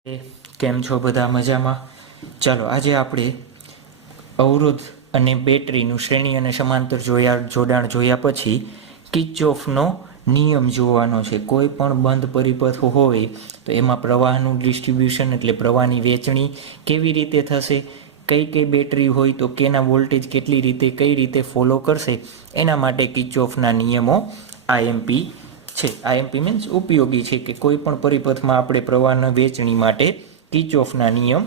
કેમ છો બધા મજામાં? ચાલો આજે આપણે અવરોધ અને બેટરીનું શ્રેણી અને સમાંતર જોડાણ જોયા પછી કિર્ચોફનો નિયમ જોવાનો છે. કોઈ પણ બંધ પરિપથ હોય તો એમાં પ્રવાહનું ડિસ્ટ્રીબ્યુશન એટલે પ્રવાહની વહેંચણી કેવી રીતે થશે, કઈ કઈ બેટરી હોય તો કેના વોલ્ટેજ કેટલી રીતે કઈ રીતે ફોલો કરશે, એના માટે કિર્ચોફના નિયમો આઈએમપી છે. આઈએમપી મીન્સ ઉપયોગી છે કે કોઈ પણ પરિપથમાં આપણે પ્રવાહના વહેંચણી માટે કિર્ચોફના નિયમ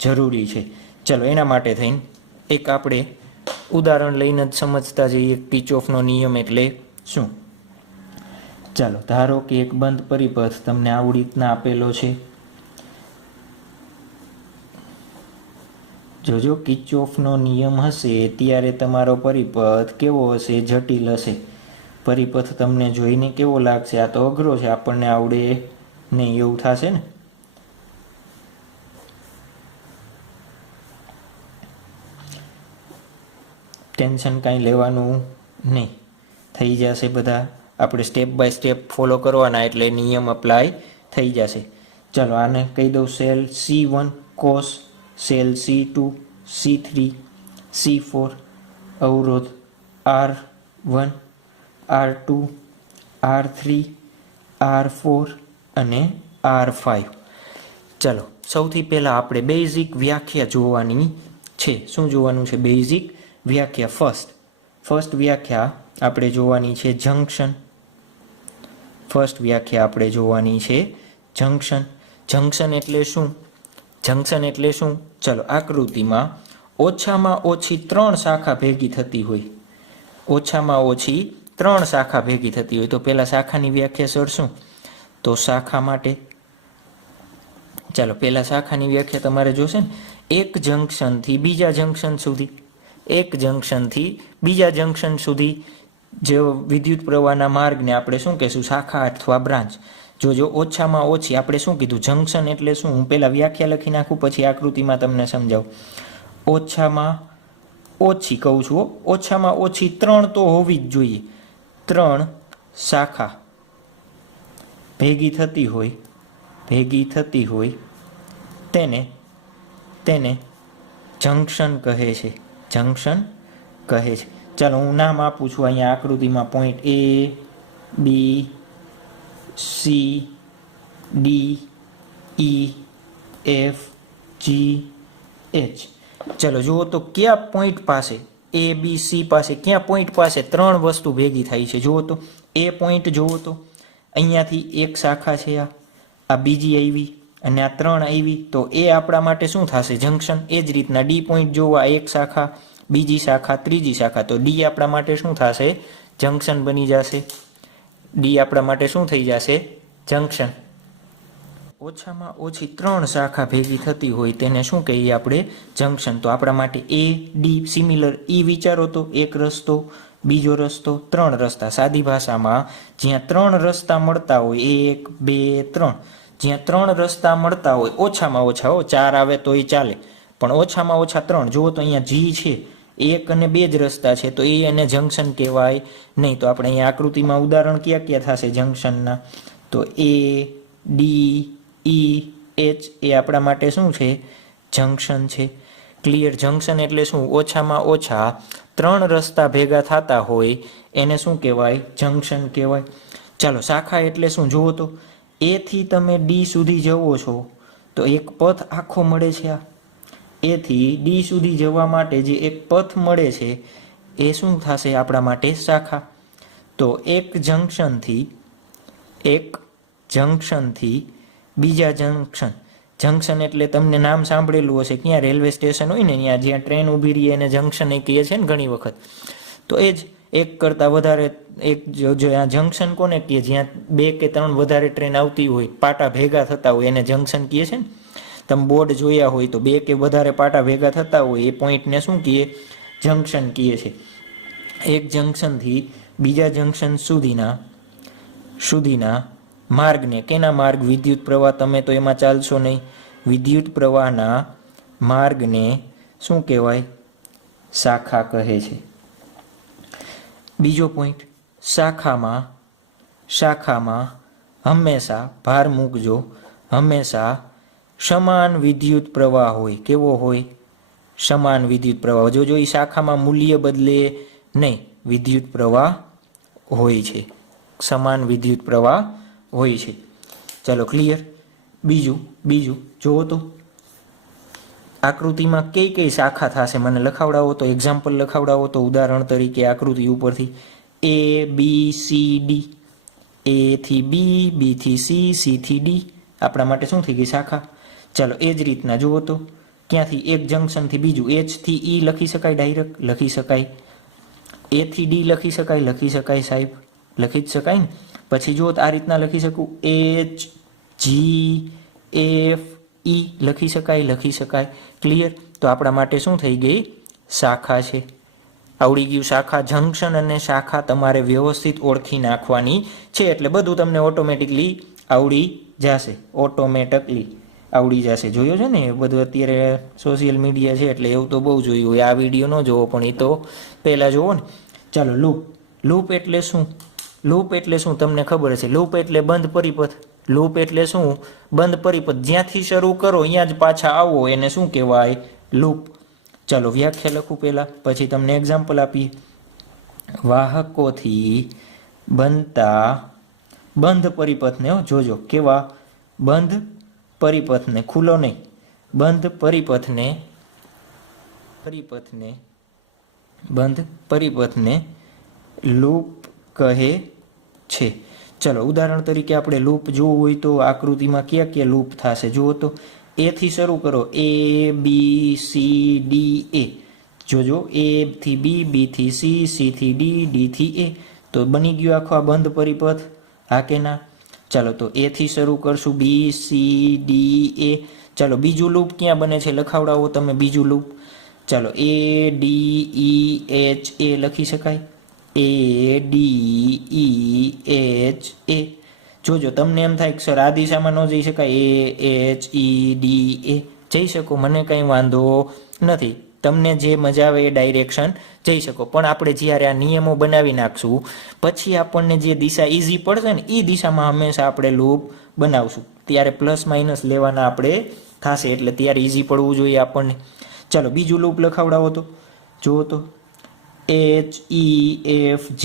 જરૂરી છે. ચલો એના માટે થઈને એક આપણે ઉદાહરણ લઈને જ સમજતા જઈએ કિર્ચોફનો નિયમ એટલે શું. ચાલો ધારો કે એક બંધ પરિપથ તમને આવી રીતના આપેલો છે. જોજો કિર્ચોફનો નિયમ હશે ત્યારે તમારો પરિપથ કેવો હશે? જટિલ હશે. પરિપથ તમને જોઈને કેવો લાગશે? આ તો અઘરો છે, આપણને આવડે નહીં એવું થશે ને. ટેન્શન કાંઈ લેવાનું નહીં, થઈ જશે. બધા આપણે સ્ટેપ બાય સ્ટેપ ફોલો કરવાના એટલે નિયમ અપ્લાય થઈ જશે. ચાલો આને કહી દઉં cell C1 cos, cell C2 C3 C4, અવરોધ R1 R2 R3 R4 અને R5. ચાલો સૌથી પહેલાં આપણે બેઝિક વ્યાખ્યા જોવાની છે. શું જોવાનું છે? બેઝિક વ્યાખ્યા. ફર્સ્ટ વ્યાખ્યા આપણે જોવાની છે જંક્શન. ફર્સ્ટ વ્યાખ્યા આપણે જોવાની છે જંક્શન. જંક્શન એટલે શું? જંક્શન એટલે શું? ચલો આકૃતિમાં ઓછામાં ઓછી 3 શાખા ભેગી થતી હોય, ઓછામાં ઓછી 3 શાખા ભેગી થતી હોય તો પહેલાં શાખાની વ્યાખ્યા સરશું તો શાખા માટે ચાલો પહેલાં શાખાની વ્યાખ્યા તમારે જોશે ને. એક જંક્શનથી બીજા જંક્શન સુધી, એક જંક્શનથી બીજા જંક્શન સુધી જે વિદ્યુત પ્રવાહના માર્ગને આપણે શું કહેશું? શાખા અથવા બ્રાન્ચ. જો ઓછામાં ઓછી આપણે શું કીધું? જંક્શન એટલે શું? હું પહેલાં વ્યાખ્યા લખી નાખું પછી આકૃતિમાં તમને સમજાવું. ઓછામાં ઓછી કહું છું, ઓછામાં ઓછી 3 તો હોવી જ જોઈએ. 3 શાખા ભેગી થતી હોય તેને જંક્શન કહે છે. જંક્શન કહે છે. ચાલો હું નામ આપું છું અહીંયા આકૃતિમાં. Point A B C D E F G H. ચલો જુઓ તો કયા પોઈન્ટ પાસે A B C પાસે કયા પોઈન્ટ પાસે 3 વસ્તુ ભેગી થાય છે? જુઓ તો એ પોઈન્ટ જુઓ તો અહીંયાથી એક શાખા છે, આ બીજી આવી અને આ 3 આવી તો એ આપણા માટે શું થશે? જંક્શન. એ જ રીતના ડી પોઈન્ટ જોવા, એક શાખા, બીજી શાખા, ત્રીજી શાખા, તો ડી આપણા માટે શું થશે? જંક્શન બની જશે. ડી આપણા માટે શું થઈ જશે? જંક્શન. ઓછામાં ઓછી 3 શાખા ભેગી થતી હોય તેને શું કહીએ આપણે? જંક્શન. તો આપણા માટે એ ડી સિમિલર. ઈ વિચારો તો એક રસ્તો, બીજો રસ્તો, 3 રસ્તા. સાદી ભાષામાં જ્યાં 3 રસ્તા મળતા હોય, 1 2 3, જ્યાં 3 રસ્તા મળતા હોય, ઓછામાં ઓછા 4 આવે તો એ ચાલે, પણ ઓછામાં ઓછા 3. જુઓ તો અહીંયા જી છે, 1 અને 2 જ રસ્તા છે તો એ એને જંક્શન કહેવાય નહીં. તો આપણે અહીંયા આકૃતિમાં ઉદાહરણ ક્યાં ક્યાં થશે જંક્શનના? તો એ ડી ઈ એચ એ આપણા માટે શું છે? જંક્શન છે. ક્લિયર. જંક્શન એટલે શું? ઓછામાં ઓછા 3 રસ્તા ભેગા થતા હોય એને શું કહેવાય? જંક્શન કહેવાય. ચાલો શાખા એટલે શું? જુઓ તો એથી તમે ડી સુધી જવો છો તો એક પથ આખો મળે છે. આ એથી ડી સુધી જવા માટે જે એક પથ મળે છે એ શું થશે આપણા માટે? શાખા. તો એક જંક્શનથી બીજા જંક્શન. જંક્શન એટલે તમને નામ સાંભળેલું હશે, ક્યાં રેલવે સ્ટેશન હોય ને ત્યાં જ્યાં ટ્રેન ઊભી રહી એને જંક્શન એ કહીએ છે ને ઘણી વખત. તો એ જ એક કરતાં વધારે એક આ જંક્શન કોને કહીએ? જ્યાં 2 કે 3 વધારે ટ્રેન આવતી હોય, પાટા ભેગા થતા હોય એને જંક્શન કહીએ છે ને. તમે બોર્ડ જોયા હોય તો 2 કે વધારે પાટા ભેગા થતા હોય એ પોઈન્ટને શું કહીએ? જંક્શન કહીએ છે. એક જંક્શનથી બીજા જંક્શન સુધીના માર્ગને, કેના માર્ગ? વિદ્યુત પ્રવાહ. તમે તો એમાં ચાલશો નહીં. વિદ્યુત પ્રવાહના માર્ગને શું કહેવાય? શાખા કહે છે. બીજો પોઈન્ટ, શાખામાં હંમેશા, ભાર મૂકજો, હંમેશા સમાન વિદ્યુત પ્રવાહ હોય. કેવો હોય? સમાન વિદ્યુત પ્રવાહ. જોજો એ શાખામાં મૂલ્ય બદલે નહીં, વિદ્યુત પ્રવાહ હોય છે, સમાન વિદ્યુત પ્રવાહ હોય છે. ચાલો ક્લિયર. બીજું જુઓ તો આકૃતિમાં કઈ કઈ શાખા થશે મને લખાવડાવો તો, એક્ઝામ્પલ લખાવડાવો તો. ઉદાહરણ તરીકે આકૃતિ ઉપરથી A B C D, A થી B, B થી C, C થી D આપણા માટે શું થઈ ગઈ? શાખા. ચાલો એ જ રીતના જુઓ તો ક્યાંથી એક જંક્શનથી બીજું, H થી E લખી શકાય, ડાયરેક્ટ લખી શકાય. A થી D લખી શકાય સાહેબ, લખી જ શકાય ને. પછી જુઓ તો આ રીતના લખી શકું, H G F E લખી શકાય. ક્લિયર. તો આપણા માટે શું થઈ ગઈ? શાખા છે. આવડી ગયું શાખા. જંક્શન અને શાખા તમારે વ્યવસ્થિત ઓળખી નાખવાની છે, એટલે બધું તમને ઓટોમેટિકલી આવડી જશે. જોયો છે ને એ બધું? અત્યારે સોશિયલ મીડિયા છે એટલે એવું તો બહુ જોયું હોય. આ વિડીયો ન જોવો પણ એ તો પહેલાં જોવો ને. ચાલો લૂપ એટલે શું? લૂપ એટલે શું તમને ખબર છે? લૂપ એટલે બંધ પરિપથ. લૂપ એટલે શું? બંધ પરિપથ. જ્યાંથી શરૂ કરો અહીંયા જ પાછા આવો એને શું કહેવાય? લૂપ. ચાલો વ્યાખ્યા લખું પહેલાં, પછી તમને એક્ઝામ્પલ આપીએ. વાહકોથી બનતા બંધ પરિપથને, જોજો કેવા? બંધ પરિપથને, ખુલ્લો નહીં, બંધ પરિપથને લૂપ કહે છે. ચલો ઉદાહરણ તરીકે આપણે લૂપ જોવું હોય તો આકૃતિમાં ક્યાં લૂપ થશે જુઓ તો. A થી શરૂ કરો, A B C D A. જોજો A થી B, B થી C, C થી D, D થી A. તો બની ગયો આખો આ બંધ પરિપથ. હા કે ના? ચાલો તો A થી શરૂ કરશું, B C D A. ચાલો બીજું લૂપ ક્યાં બને છે લખાવડાવો તમે બીજું લૂપ. ચાલો A D E H A લખી શકાય, A D E H A. જોજો તમને એમ થાય કે સર આ દિશામાં ન જઈ શકાય, A H E D A જઈ શકો, મને કંઈ વાંધો નથી. તમને જે મજા આવે એ ડાયરેક્શન જઈ શકો. પણ આપણે જ્યારે આ નિયમો બનાવી નાખશું પછી આપણને જે દિશા ઇઝી પડશે ને એ દિશામાં હંમેશા આપણે લૂપ બનાવશું. ત્યારે પ્લસ માઇનસ લેવાના આપણે થશે, એટલે ત્યારે ઇઝી પડવું જોઈએ આપણને. ચાલો બીજું લૂપ લખાવડાવો તો જુઓ તો. H E F G,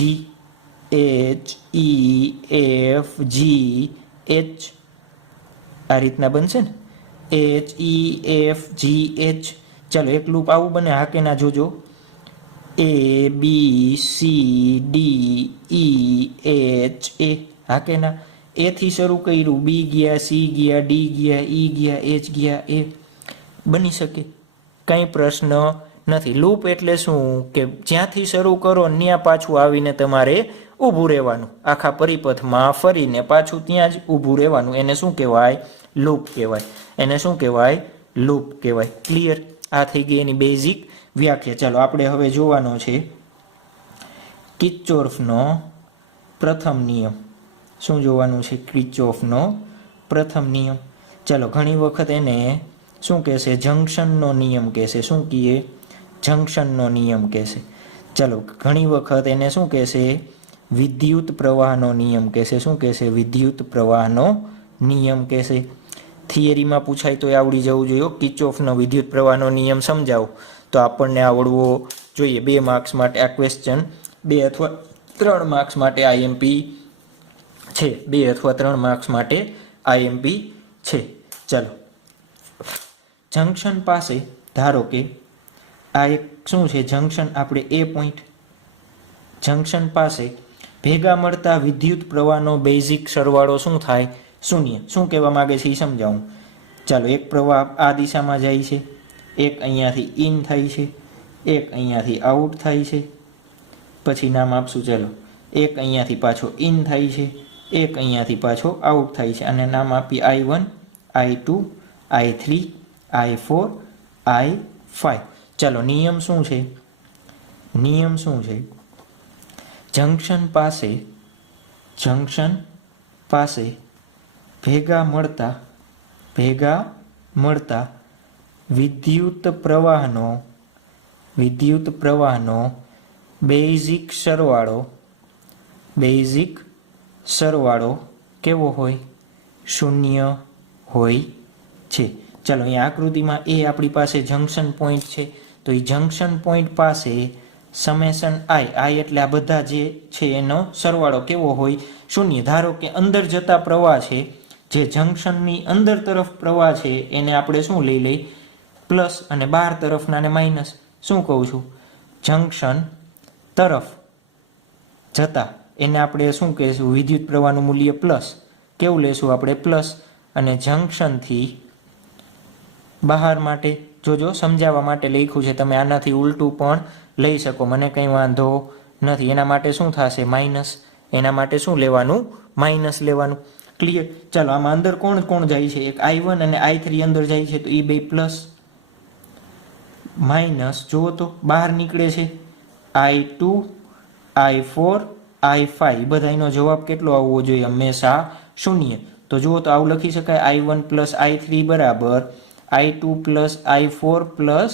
H E F G H આ રીતના બનશે ને, H E F G H. ચાલો એક લૂપ આવું બને, હા કે ના જોજો. A B C D E H A, હા કે ના? A થી શરૂ કર્યું, B ગયા, C ગયા, D ગયા, E ગયા, H ગયા, A. બની શકે, કંઈ પ્રશ્ન નથી. લૂપ એટલે શું કે જ્યાંથી શરૂ કરો ત્યાં પાછું આવીને તમારે ઊભું રહેવાનું, આખા પરિપથમાં ફરીને પાછું ત્યાં જ ઊભું રહેવાનું. એને શું કહેવાય? લૂપ કહેવાય. એને શું કહેવાય? લૂપ કહેવાય. ક્લિયર. આ થઈ ગઈ એની બેઝિક વ્યાખ્યા. ચાલો આપણે હવે જોવાનો છે કિર્ચોફનો પ્રથમ નિયમ. શું જોવાનું છે? કિર્ચોફનો પ્રથમ નિયમ. ચાલો ઘણી વખત એને શું કહેશે? જંક્શનનો નિયમ કહેશે. શું કહીએ? જંક્શનનો નિયમ કહેશે. ચાલો ઘણી વખત એને શું કહેશે? વિદ્યુત પ્રવાહનો નિયમ કહેશે. શું કહેશે? વિદ્યુત પ્રવાહનો નિયમ કહેશે. થિયરીમાં પૂછાય તો આવડી જવું જોઈએ. કિર્ચોફનો વિદ્યુત પ્રવાહનો નિયમ સમજાવો તો આપણને આવડવો જોઈએ. 2 માર્ક્સ માટે આ ક્વેશ્ચન, 2 અથવા 3 માર્ક્સ માટે IMP છે. 2 અથવા 3 માર્ક્સ માટે IMP છે. ચાલો જંક્શન પાસે ધારો કે આ એક શું છે? જંક્શન. આપણે A પોઈન્ટ, જંક્શન પાસે ભેગા મળતા વિદ્યુત પ્રવાહનો બેઝિક સરવાળો શું થાય? શૂન્ય. શું કહેવા માગે છે એ સમજાવું. ચાલો એક પ્રવાહ આ દિશામાં જાય છે, એક અહીંયાથી ઇન થાય છે, એક અહીંયાથી આઉટ થાય છે. પછી નામ આપશું. ચાલો એક અહીંયાથી પાછો ઇન થાય છે, એક અહીંયાથી પાછો આઉટ થાય છે. અને નામ આપી I1, I2, I3, I4, I5. ચાલો નિયમ શું છે? નિયમ શું છે? જંક્શન પાસે ભેગા મળતા વિદ્યુત પ્રવાહનો બેઝિક સરવાળો કેવો હોય? શૂન્ય હોય છે। ચાલો અહીંયા આકૃતિમાં એ આપણી પાસે જંક્શન પોઈન્ટ છે, તો એ જંક્શન પોઈન્ટ પાસે સમેશન આઈ એટલે આ બધા જે છે એનો સરવાળો કેવો હોય? શૂન્ય। ધારો કે અંદર જતા પ્રવાહ છે, જે જંક્શનની અંદર તરફ પ્રવાહ છે એને આપણે શું લઈ લઈ? પ્લસ, અને બહાર તરફનાને માઇનસ। શું કહું છું? જંક્શન તરફ જતા એને આપણે શું કહીશું? વિદ્યુત પ્રવાહનું મૂલ્ય પ્લસ। કેવું લેશું આપણે? પ્લસ। અને જંક્શનથી બહાર માટે જોજો, સમજાવવા માટે લખ્યું છે, તમે આનાથી ઉલટું પણ લઈ શકો, મને કંઈ વાંધો નથી। એના માટે શું થશે? માઇનસ। એના માટે શું લેવાનું? માઇનસ લેવાનું। ક્લિયર? ચાલો આમાં અંદર કોણ કોણ જાય છે? એક I1 અને I3 અંદર જાય છે, તો એ બે પ્લસ માઇનસ જુઓ તો બહાર નીકળે છે I2 I4 I5, બધાનો જવાબ કેટલો આવવો જોઈએ? હંમેશા શૂન્ય। તો જુઓ તો આવું લખી શકાય I1 પ્લસ I3 બરાબર I2 plus I4 plus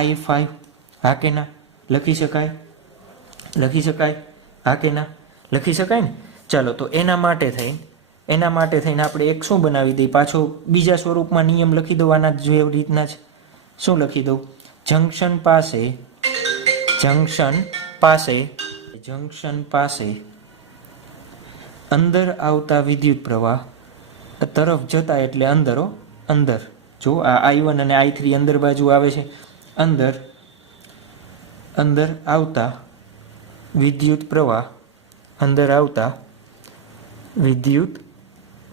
I5। હા કે ના? લખી શકાય? લખી શકાય? હા કે ના? લખી શકાય ને? ચાલો તો એના માટે થઈને આપણે એક શું બનાવી દઈએ? પાછો બીજા સ્વરૂપમાં નિયમ લખી દો આના જેવી રીતના જ। શું લખી દઉં? જંક્શન પાસે અંદર આવતા વિદ્યુત પ્રવાહ તરફ જતા, એટલે અંદર જો આ I1 અને I3 અંદર બાજુ આવે છે, અંદર આવતા વિદ્યુત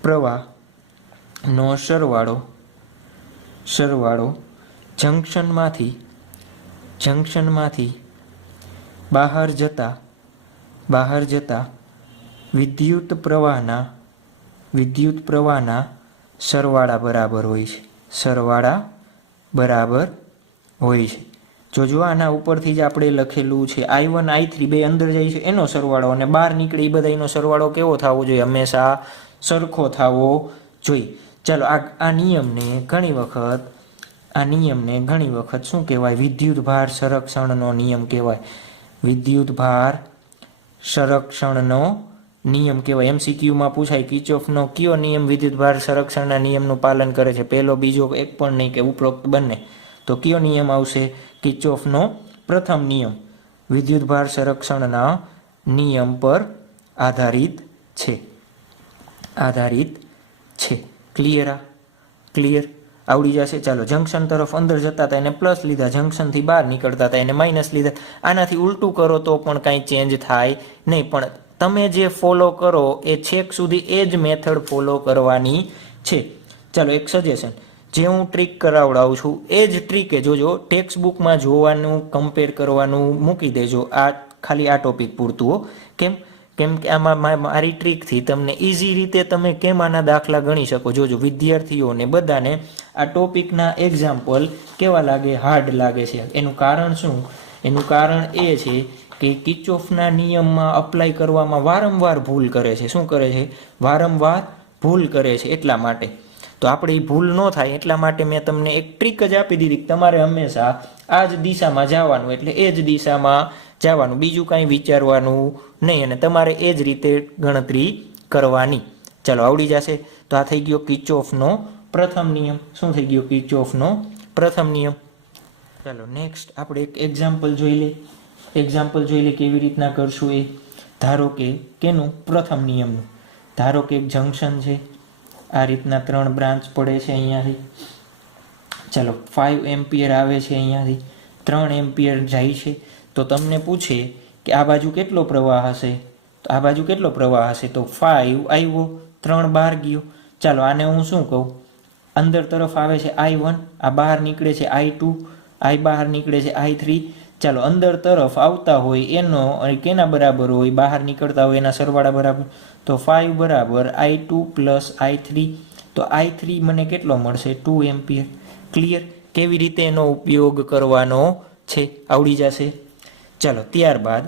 પ્રવાહનો સરવાળો જંક્શનમાંથી બહાર જતા વિદ્યુત પ્રવાહના સરવાળા બરાબર હોય છે। જોજો આના ઉપરથી જ આપણે લખેલું છે I1 I3 બે અંદર જાય છે એનો સરવાળો, અને બહાર નીકળે એ બધાનો સરવાળો કેવો થવો જોઈએ? હંમેશા સરખો થવો જોઈએ। ચાલો આ નિયમને ઘણી વખત શું કહેવાય? વિદ્યુત ભાર સંરક્ષણનો નિયમ કહેવાય। વિદ્યુત ભાર સંરક્ષણનો નિયમ કહેવાય। MCQમાં પૂછાય કિર્ચોફનો કયો નિયમ વિદ્યુત ભાર સંરક્ષણના નિયમનું પાલન કરે છે? પહેલો, બીજો, એક પણ નહીં કે ઉપરોક્ત બંને? તો કયો નિયમ આવશે? કિર્ચોફનો પ્રથમ નિયમ વિદ્યુત ભાર સંરક્ષણના નિયમ પર આધારિત છે। ક્લિયર? આવડી જશે। ચાલો જંક્શન તરફ અંદર જતા હતા એને પ્લસ લીધા, જંક્શનથી બહાર નીકળતા હતા એને માઇનસ લીધા। આનાથી ઉલટું કરો તો પણ કાંઈ ચેન્જ થાય નહીં, પણ તમે જે ફોલો કરો એ છેક સુધી એ જ મેથડ ફોલો કરવાની છે। ચાલો એક સજેશન, જે હું ટ્રીક કરાવડાવું છું એ જ ટ્રીકે જોજો, ટેક્સ્ટ બુકમાં જોવાનું, કમ્પેર કરવાનું મૂકી દેજો, આ ખાલી આ ટોપિક પૂરતું હો। કેમ કે આમાં મારી ટ્રીકથી તમને ઇઝી રીતે તમે કેમ આના દાખલા ગણી શકો। જોજો વિદ્યાર્થીઓને બધાને આ ટોપિકના એક્ઝામ્પલ કેવા લાગે? હાર્ડ લાગે છે। એનું કારણ શું? એનું કારણ એ છે કે કિર્ચોફના નિયમમાં અપ્લાય કરવામાં વારંવાર ભૂલ કરે છે। શું કરે છે? વારંવાર ભૂલ કરે છે। એટલા માટે તો આપણે એ ભૂલ ન થાય એટલા માટે મેં તમને એક ટ્રીક જ આપી દીધી કે તમારે હંમેશા આ જ દિશામાં જવાનું, એટલે એ જ દિશામાં જવાનું, બીજું કાંઈ વિચારવાનું નહીં, અને તમારે એ જ રીતે ગણતરી કરવાની। ચાલો આવડી જશે। તો આ થઈ ગયો કિર્ચોફનો પ્રથમ નિયમ। શું થઈ ગયો? કિર્ચોફનો પ્રથમ નિયમ। ચાલો નેક્સ્ટ આપણે એક એક્ઝામ્પલ જોઈ લે કેવી રીતના કરશું એ। ધારો કે કેનું? પ્રથમ નિયમનું। ધારો કે એક જંક્શન છે, આ રીતના 3 બ્રાન્ચ પડે છે અહીંયાથી। ચાલો 5 એમ્પિયર આવે છે અહીંયાથી, 3 એમ્પિયર જાય છે। તો તમને પૂછે કે આ બાજુ કેટલો પ્રવાહ હશે? તો આ બાજુ કેટલો પ્રવાહ હશે? તો 5 આવ્યો, 3 બહાર ગયો। ચાલો આને હું શું કહું? અંદર તરફ આવે છે I1, આ બહાર નીકળે છે I2, I બહાર નીકળે છે I3। ચાલો અંદર તરફ આવતા હોય એનો કેના બરાબર હોય? બહાર નીકળતા હોય એના સરવાળા બરાબર। તો 5 બરાબર I2 પ્લસ I3, તો I3 મને કેટલો મળશે? 2 એમ્પિયર। ક્લિયર? કેવી રીતે એનો ઉપયોગ કરવાનો છે આવડી જશે। ચાલો ત્યારબાદ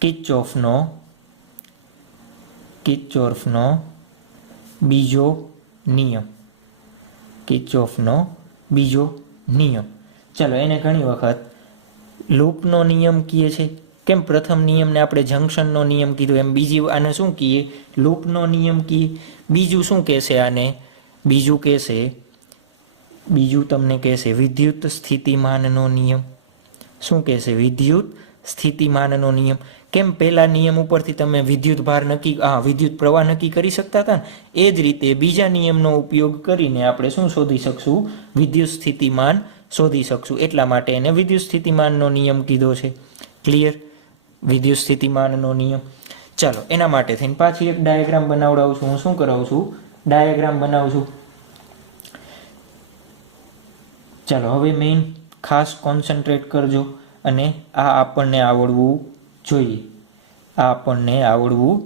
કિર્ચોફનો બીજો નિયમ। ચાલો એને ઘણી વખત લૂપનો નિયમ કહીએ છીએ। કેમ પ્રથમ નિયમને આપણે જંક્શનનો નિયમ કીધું, એમ બીજી આને શું કહીએ? લૂપનો નિયમ કહીએ। બીજું શું કહેશે આને? બીજું કહેશે, બીજું તમને કહેશે વિદ્યુત સ્થિતિમાનનો નિયમ. શું કહેશે? વિદ્યુત સ્થિતિમાનનો નિયમ. કેમ પહેલા નિયમ ઉપરથી તમે વિદ્યુત ભાર નક્કી વિદ્યુત પ્રવાહ નક્કી કરી શકતા હતા ને, એ જ રીતે બીજા નિયમનો ઉપયોગ કરીને આપણે શું શોધી શકશું? વિદ્યુત સ્થિતિમાન શોધી શકશું. એટલા માટે એને વિદ્યુત સ્થિતિમાનનો નિયમ કીધો છે. ક્લિયર? વિદ્યુત સ્થિતિમાનનો નિયમ. ચાલો એના માટે થઈને પાછી એક ડાયાગ્રામ બનાવડાવું છું. હું શું કરાવું છું? ડાયાગ્રામ બનાવું છું. ચાલો હવે મેઇન ખાસ કોન્સન્ટ્રેટ કરજો અને આ આપણને આવડવું જોઈએ. આ આપણને આવડવું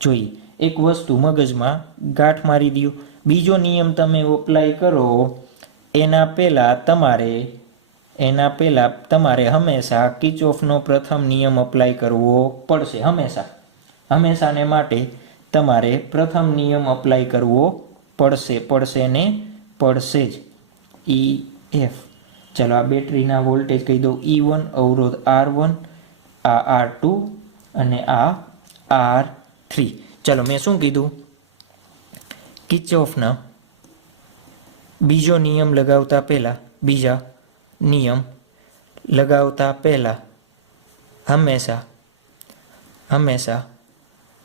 જોઈએ. એક વસ્તુ મગજમાં ગાંઠ મારી દો. બીજો નિયમ તમે અપ્લાય કરો એના પહેલાં તમારે હંમેશા કિર્ચોફનો પ્રથમ નિયમ અપ્લાય કરવો પડશે. હંમેશાને માટે તમારે પ્રથમ નિયમ અપ્લાય કરવો પડશે જ. EF. ચાલો આ બેટરીના વોલ્ટેજ કહી દઉં E1, અવરોધ R1, આ R2 અને આ R3. ચાલો મેં શું કીધું? કિર્ચોફના બીજો નિયમ લગાવતા પહેલા હંમેશા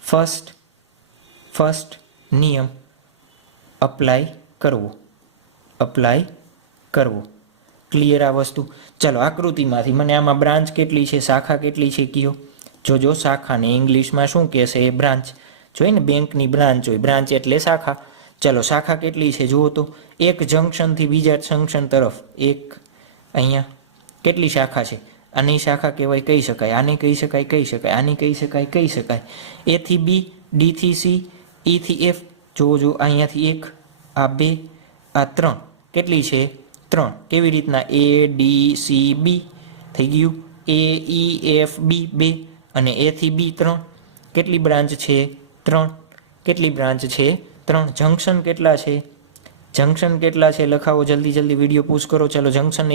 ફર્સ્ટ નિયમ અપ્લાય કરવો. ક્લિયર આ વસ્તુ? ચાલો આકૃતિમાંથી મને આમાં બ્રાન્ચ કેટલી છે, શાખા કેટલી છે કયો? જોજો શાખાને ઇંગ્લિશમાં શું કહેશે? એ બ્રાન્ચ. જોઈએ ને બેંકની બ્રાન્ચ હોય, બ્રાન્ચ એટલે શાખા. ચાલો શાખા કેટલી છે જુઓ તો. એક જંકશનથી બીજા જંકશન તરફ એક અહીંયા કેટલી શાખા છે? આની શાખા કહેવાય, કહી શકાય. આને કહી શકાય, આને કહી શકાય. A થી B, D થી C, E થી F. જોજો અહીંયાથી 1, આ 2, આ 3. કેટલી છે? 3. કેવી રીતના? A D C B થઈ ગયું. A E F B 2 અને A થી B 3. કેટલી બ્રાન્ચ છે? 3. કેટલી બ્રાન્ચ છે? 3. જંકશન કેટલા છે? લખાવો જલ્દી વિડીયો પૂછ કરો. ચાલો જંકશન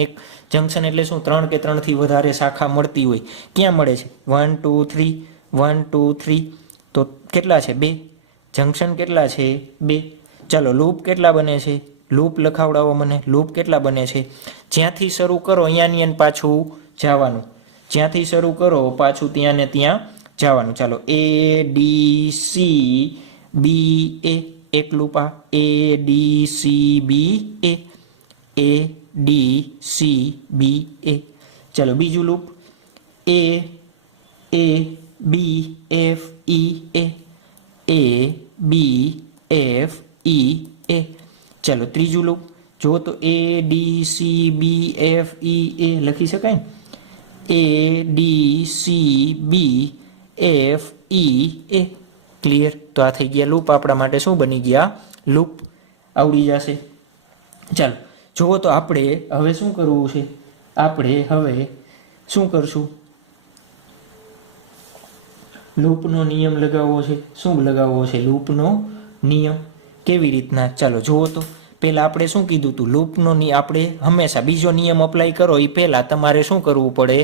એટલે શું? 3 કે 3 થી વધારે શાખા મળતી હોય. ક્યાં મળે છે? 1 2 3. તો કેટલા છે? 2. જંકશન કેટલા છે? 2. ચાલો લૂપ કેટલા બને છે? લૂપ લખાવડાવો મને. લૂપ કેટલા બને છે? જ્યાંથી શરૂ કરો અહીંયાની પાછું જવાનું. જ્યાંથી શરૂ કરો પાછું ત્યાં ને ત્યાં જવાનું. ચાલો A D C B A. એક લૂપ આ A D C B A. A D C B A. ચાલો બીજું loop A B F E A. A B F E A. ચાલો ત્રીજું લૂપ જો તો A D C B F E A લખી શકાય ને? A D C B F E A. Clear? તો આ થઈ ગયા લૂપ. આપણા માટે શું બની ગયા? લૂપ. આવડી જશે. ચાલો જુઓ તો આપણે હવે શું કરવું છે? આપણે હવે શું કરશું? લૂપનો નિયમ લગાવવો છે. શું લગાવવો છે? લૂપનો નિયમ. કેવી રીતના? ચાલો જુઓ તો. પહેલાં આપણે શું કીધું હતું? લૂપનો આપણે હંમેશા બીજો નિયમ અપ્લાય કરો એ પહેલાં તમારે શું કરવું પડે?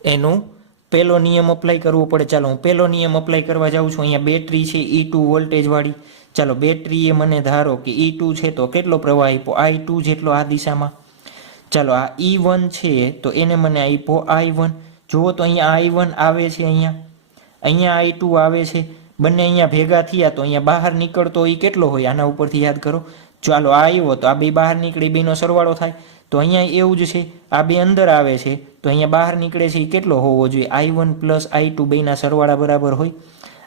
એનું પહેલો નિયમ અપ્લાય કરવો પડે. ચાલો હું પહેલો નિયમ અપ્લાય કરવા જાઉં છું. અહીંયા બેટરી છે E2 વોલ્ટેજવાળી. ચાલો બેટરીએ મને ધારો કે E2 છે તો કેટલો પ્રવાહ આપ્યો? I2 જેટલો આ દિશામાં. ચાલો આ E1 છે તો એને મને આપ્યો I1. જુઓ તો અહીંયા I1 આવે છે, અહીંયા I2 આવે છે. બંને અહીંયા ભેગા થયા તો અહીંયા બહાર નીકળતો એ કેટલો હોય? આના ઉપરથી યાદ કરો. ચાલો આ આવ્યો તો આ બે બહાર નીકળે, બેનો સરવાળો થાય. તો અહીંયા એવું જ છે, આ બે અંદર આવે છે તો અહીંયા બહાર નીકળે છે એ કેટલો હોવો જોઈએ? I1 પ્લસ I2 બેના સરવાળા બરાબર હોય.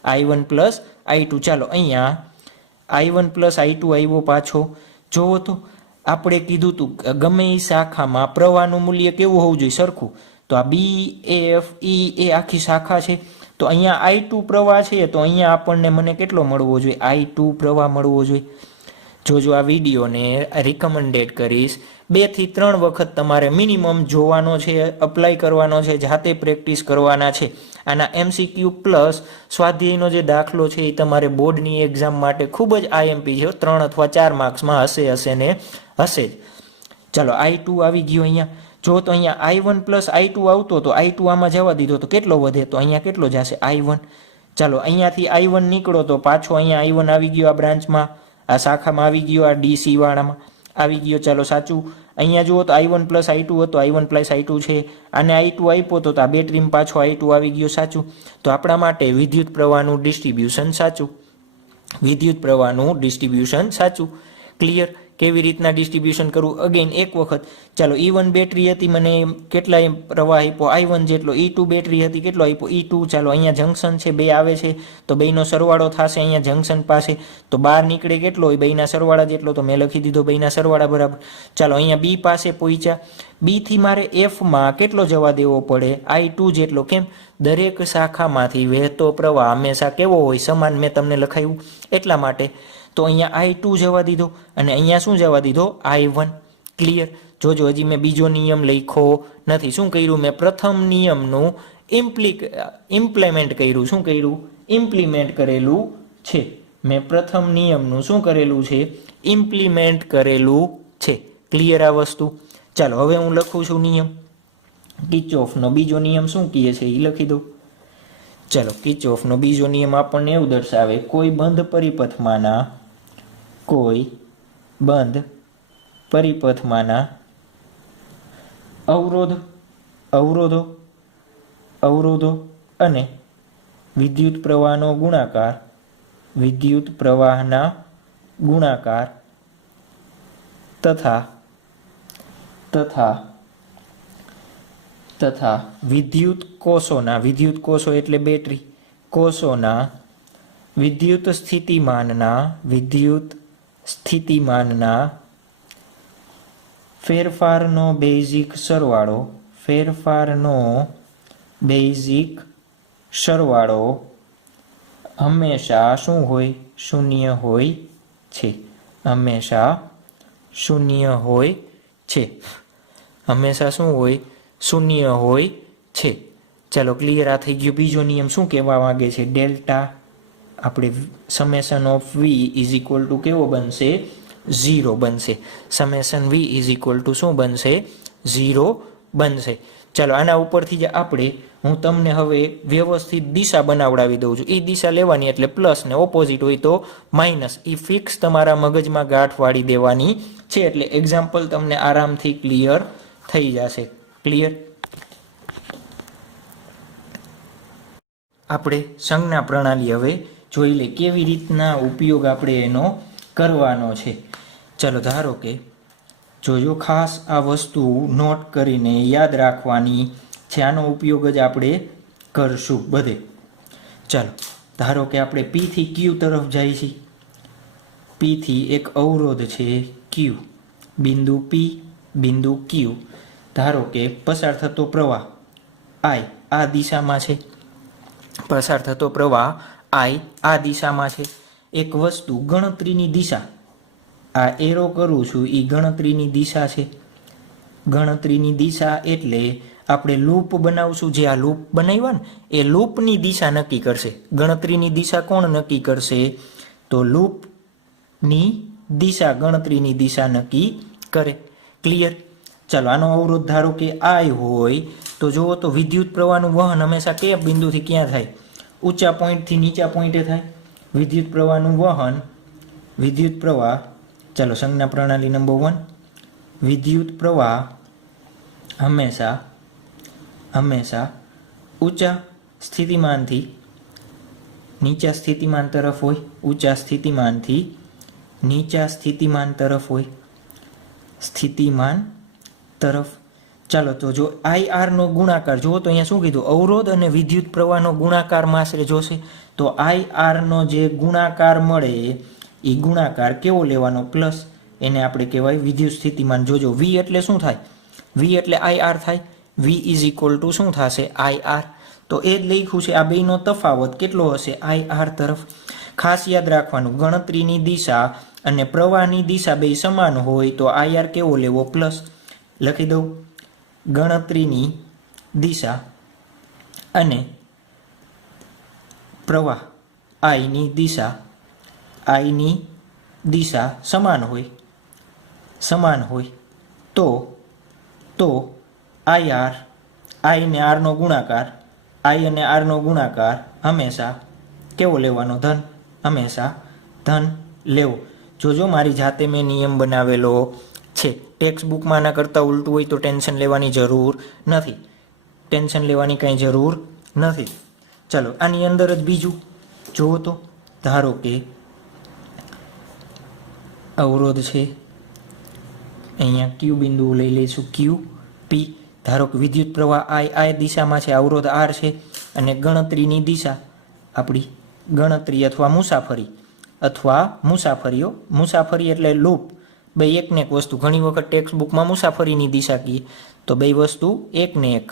I1 plus I2. ચાલો અહીંયા I1 પ્લસ I2 આવ્યો પાછો. જોવો તો આપણે કીધું હતું ગમે એ શાખામાં પ્રવાહનું મૂલ્ય કેવું હોવું જોઈએ? સરખું. તો આ B F E એ આખી શાખા છે તો અહીંયા I2 પ્રવાહ છે તો અહીંયા આપણને મને કેટલો મળવો જોઈએ? I2 પ્રવાહ મળવો જોઈએ. જોજો આ વિડીયોને રિકમેન્ડેડ કરીશ. 2 થી 3 વખત તમારે મિનિમમ જોવાનો છે, અપ્લાય કરવાનો છે, જાતે પ્રેક્ટિસ કરવાના છે. આના MCQ પ્લસ સ્વાધ્યાયનો જે દાખલો છે એ તમારે બોર્ડની એક્ઝામ માટે ખૂબ જ IMP છે. 3 અથવા 4 માર્ક્સમાં હશે જ. ચાલો I2 આવી ગયો અહીંયા. જો તો અહીંયા I1 પ્લસ I2 આવતો તો I2 આમાં જવા દીધો તો કેટલો વધે? તો અહીંયા કેટલો જશે? I1. ચાલો અહીંયાથી I1 નીકળો તો પાછો અહીંયા I1 આવી ગયો આ બ્રાન્ચમાં. આ શાખામાં આવી ગયો, આ ડીસી વાળામાં આવી ગયો. ચાલો સાચું. અહીંયા જુઓ તો I1 પ્લસ I2 હતો, I1 પ્લસ I2 છે. આને I2 આપ્યો તો આ બેટરીમાં પાછો I2 આવી ગયો. સાચું. તો આપણા માટે વિદ્યુત પ્રવાહનું ડિસ્ટ્રીબ્યુશન સાચું. વિદ્યુત પ્રવાહનું ડિસ્ટ્રીબ્યુશન સાચું. ક્લિયર? કેવી રીતના ડિસ્ટ્રીબ્યુશન કરવું અગેન એક વખત. ચાલો E1 બેટરી હતી, મને કેટલા પ્રવાહ આપ્યો I1 જેટલો. E2 બેટરી હતી, કેટલો આપ્યો E2. ચાલો અહીંયા જંકશન છે, બે આવે છે તો બેનો સરવાળો થશે અહીંયા જંકશન પાસે, તો બહાર નીકળે કેટલો હોય બેના સરવાળા જેટલો, તો મેં લખી દીધો બેના સરવાળા બરાબર. ચાલો અહીંયા બી પાસે પહોંચ્યા. બી થી મારે Fમાં કેટલો જવા દેવો પડે? I2 જેટલો. કેમ? દરેક શાખામાંથી વહેતો પ્રવાહ હંમેશા કેવો હોય? સમાન. મેં તમને લખાયું એટલા માટે. તો અહીંયા I2 જવા દીધો અને અહીંયા શું જવા દીધો? I1. ક્લિયર? જોજો હજી મેં બીજો નિયમ લખ્યો નથી. શું કર્યું? મેં પ્રથમ નિયમનું ઇમ્પ્લિમેન્ટ કર્યું. શું કર્યું? ઇમ્પ્લિમેન્ટ કરેલું છે. મેં પ્રથમ નિયમનું શું કરેલું છે? ઇમ્પ્લિમેન્ટ કરેલું છે. ક્લિયર આ વસ્તુ? ચાલો હવે હું લખું છું નિયમ. કિર્ચોફનો બીજો નિયમ શું કહે છે એ લખી દઉં. ચાલો, કિર્ચોફનો બીજો નિયમ આપણને એવું દર્શાવે, કોઈ બંધ પરિપથમાંના અવરોધો અને વિદ્યુત પ્રવાહના ગુણાકાર તથા વિદ્યુત કોષો એટલે બેટરી કોષોના વિદ્યુત સ્થિતિમાનના ફેરફારનો બેઝિક સરવાળો હંમેશા શું હોય? શૂન્ય હોય છે. હંમેશા શૂન્ય હોય છે. હંમેશા શું હોય? શૂન્ય હોય છે. ચાલો ક્લિયર? આ થઈ ગયો. બીજો નિયમ શું કહેવા માંગે છે? ડેલ્ટા. આપણે summation of v is equal to કેવો બનશે? 0 બનશે. Summation v is equal to શું બનશે? 0 બનશે. ચાલો આના ઉપરથી જ હું તમને હવે વ્યવસ્થિત દિશા બનાવડાવી દઉં છું. એ દિશા લેવાની એટલે પ્લસ ને ઓપોઝિટ હોય તો માઇનસ. એ ફિક્સ તમારા મગજમાં ગાંઠ વાળી દેવાની છે. એટલે એક્ઝામ્પલ તમને આરામથી ક્લિયર થઈ જશે. ક્લિયર? આપણે સંજ્ઞા પ્રણાલી હવે જોઈ લે કેવી રીતના ઉપયોગ આપણે એનો કરવાનો છે. ચલો ધારો કે જોજો, ખાસ આ વસ્તુ નોટ કરીને યાદ રાખવાની છે. આનો ઉપયોગ જ આપણે કરશું બધે. ચાલો ધારો કે આપણે P થી Q તરફ જાય છે. P થી એક અવરોધ છે Q, બિંદુ P, બિંદુ Q. ધારો કે પસાર થતો પ્રવાહ I આ દિશામાં છે. પસાર થતો પ્રવાહ I આ દિશામાં છે. એક વસ્તુ ગણતરીની દિશા, આ એરો કરું છું એ ગણતરીની દિશા છે. ગણતરીની દિશા એટલે આપણે લૂપ બનાવશું. જે આ લૂપ બનાવ્યા ને એ લૂપની દિશા નક્કી કરશે. ગણતરીની દિશા કોણ નક્કી કરશે? તો લૂપની દિશા ગણતરીની દિશા નક્કી કરે. ક્લિયર? ચાલો આનો અવરોધ ધારો કે I હોય તો જુઓ તો વિદ્યુત પ્રવાહનું વહન હંમેશા કયા બિંદુથી ક્યાં થાય? ઊંચા પોઈન્ટથી નીચા પોઈન્ટે થાય. વિદ્યુત પ્રવાહનું વહન, વિદ્યુત પ્રવાહ, ચાલો સંજ્ઞા પ્રણાલી નંબર 1, વિદ્યુત પ્રવાહ હંમેશા ઊંચા સ્થિતિમાનથી નીચા સ્થિતિમાન તરફ હોય. ઊંચા સ્થિતિમાનથી નીચા સ્થિતિમાન તરફ હોય. સ્થિતિમાન તરફ. ચાલો તો જો IR નો ગુણાકાર જુઓ તો અહીંયા શું કીધું? અવરોધ અને વિદ્યુત પ્રવાહનો ગુણાકાર માસરે જોશે. તો IR નો જે ગુણાકાર મળે એ ગુણાકાર કેવો લેવાનો? પ્લસ. એને આપણે કહેવાય વિદ્યુત સ્થિતિમાન. જોજો V એટલે શું થાય? V એટલે IR થાય. V ઇઝ ઇક્વલ ટુ શું થશે? IR. તો એ જ લખ્યું છે. આ બેનો તફાવત કેટલો હશે? IR તરફ. ખાસ યાદ રાખવાનું, ગણતરીની દિશા અને પ્રવાહની દિશા બે સમાન હોય તો IR કેવો લેવો? પ્લસ. લખી દઉં. ગણતરીની દિશા અને પ્રવાહ I ની દિશા સમાન હોય તો IR, I ને R નો ગુણાકાર, I અને R નો ગુણાકાર હંમેશા કેવો લેવાનો? ધન. હંમેશા ધન લેવો. જોજો મારી જાતે મેં નિયમ બનાવેલો છે. ટેક્સ્ટ બુકમાં આના કરતાં ઉલટું હોય તો ટેન્શન લેવાની જરૂર નથી. ટેન્શન લેવાની કાંઈ જરૂર નથી. ચાલો આની અંદર જ બીજું જુઓ તો ધારો કે અવરોધ છે, અહીંયા ક્યુ બિંદુ લઈ લઈશું, ક્યુ પી. ધારો કે વિદ્યુત પ્રવાહ આ દિશામાં છે, અવરોધ આર છે, અને ગણતરીની દિશા આપણી ગણતરી અથવા મુસાફરી એટલે લૂપ. બે એકને એક વસ્તુ, ઘણી વખત ટેક્સ્ટ બુકમાં મુસાફરીની દિશા કહીએ તો બે વસ્તુ એકને એક.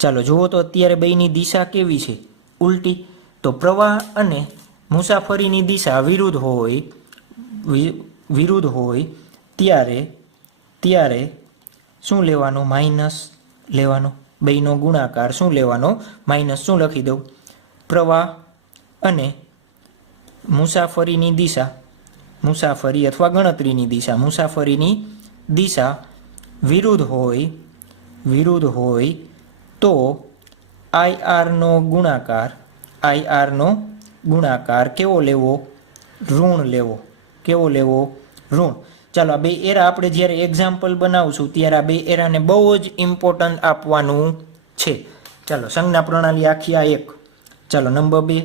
ચાલો જુઓ તો અત્યારે બેની દિશા કેવી છે? ઉલટી. તો પ્રવાહ અને મુસાફરીની દિશા વિરુદ્ધ હોય ત્યારે શું લેવાનો? માઇનસ લેવાનો. બેનો ગુણાકાર શું લેવાનો? માઇનસ. શું લખી દઉં? પ્રવાહ અને મુસાફરીની દિશા, મુસાફરી અથવા ગણતરીની દિશા, મુસાફરીની દિશા વિરુદ્ધ હોય તો આઈઆરનો ગુણાકાર કેવો લેવો? ઋણ લેવો. કેવો લેવો? ઋણ. ચાલો આ બે એરા આપણે જ્યારે એક્ઝામ્પલ બનાવશું ત્યારે આ બે એરાને બહુ જ ઇમ્પોર્ટન્ટ આપવાનું છે. ચાલો સંજ્ઞા પ્રણાલી આખી આ એક. ચાલો નંબર 2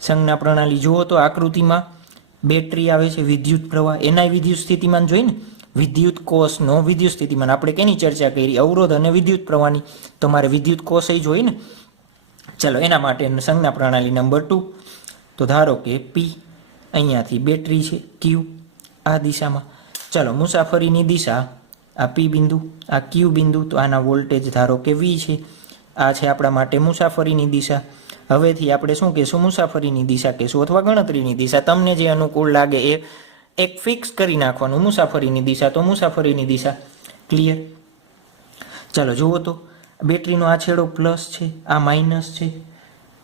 સંજ્ઞા પ્રણાલી જુઓ તો આકૃતિમાં બેટરી આવે છે, વિદ્યુત પ્રવાહ, એના વિદ્યુત સ્થિતિમાન જોઈ ને, વિદ્યુત કોષનો વિદ્યુત સ્થિતિમાન. આપણે કેની ચર્ચા કરી? અવરોધ અને વિદ્યુત પ્રવાહની. તમારે વિદ્યુત કોષ એ જોઈ ને. ચાલો એના માટે સંજ્ઞા પ્રણાલી નંબર 2. તો ધારો કે પી, અહીંયાથી બેટરી છે, ક્યુ આ દિશામાં. ચાલો મુસાફરીની દિશા આ પી બિંદુ, આ ક્યુ બિંદુ, તો આના વોલ્ટેજ ધારો કે વી છે. આ છે આપણા માટે મુસાફરીની દિશા. હવેથી આપણે શું કહેશું? મુસાફરીની દિશા કહેશું અથવા ગણતરીની દિશા, તમને જે અનુકૂળ લાગે એ એક ફિક્સ કરી નાખવાનું. મુસાફરીની દિશા તો મુસાફરીની દિશા. ક્લિયર? ચાલો જુઓ તો બેટરીનો આ છેડો પ્લસ છે, આ માઇનસ છે.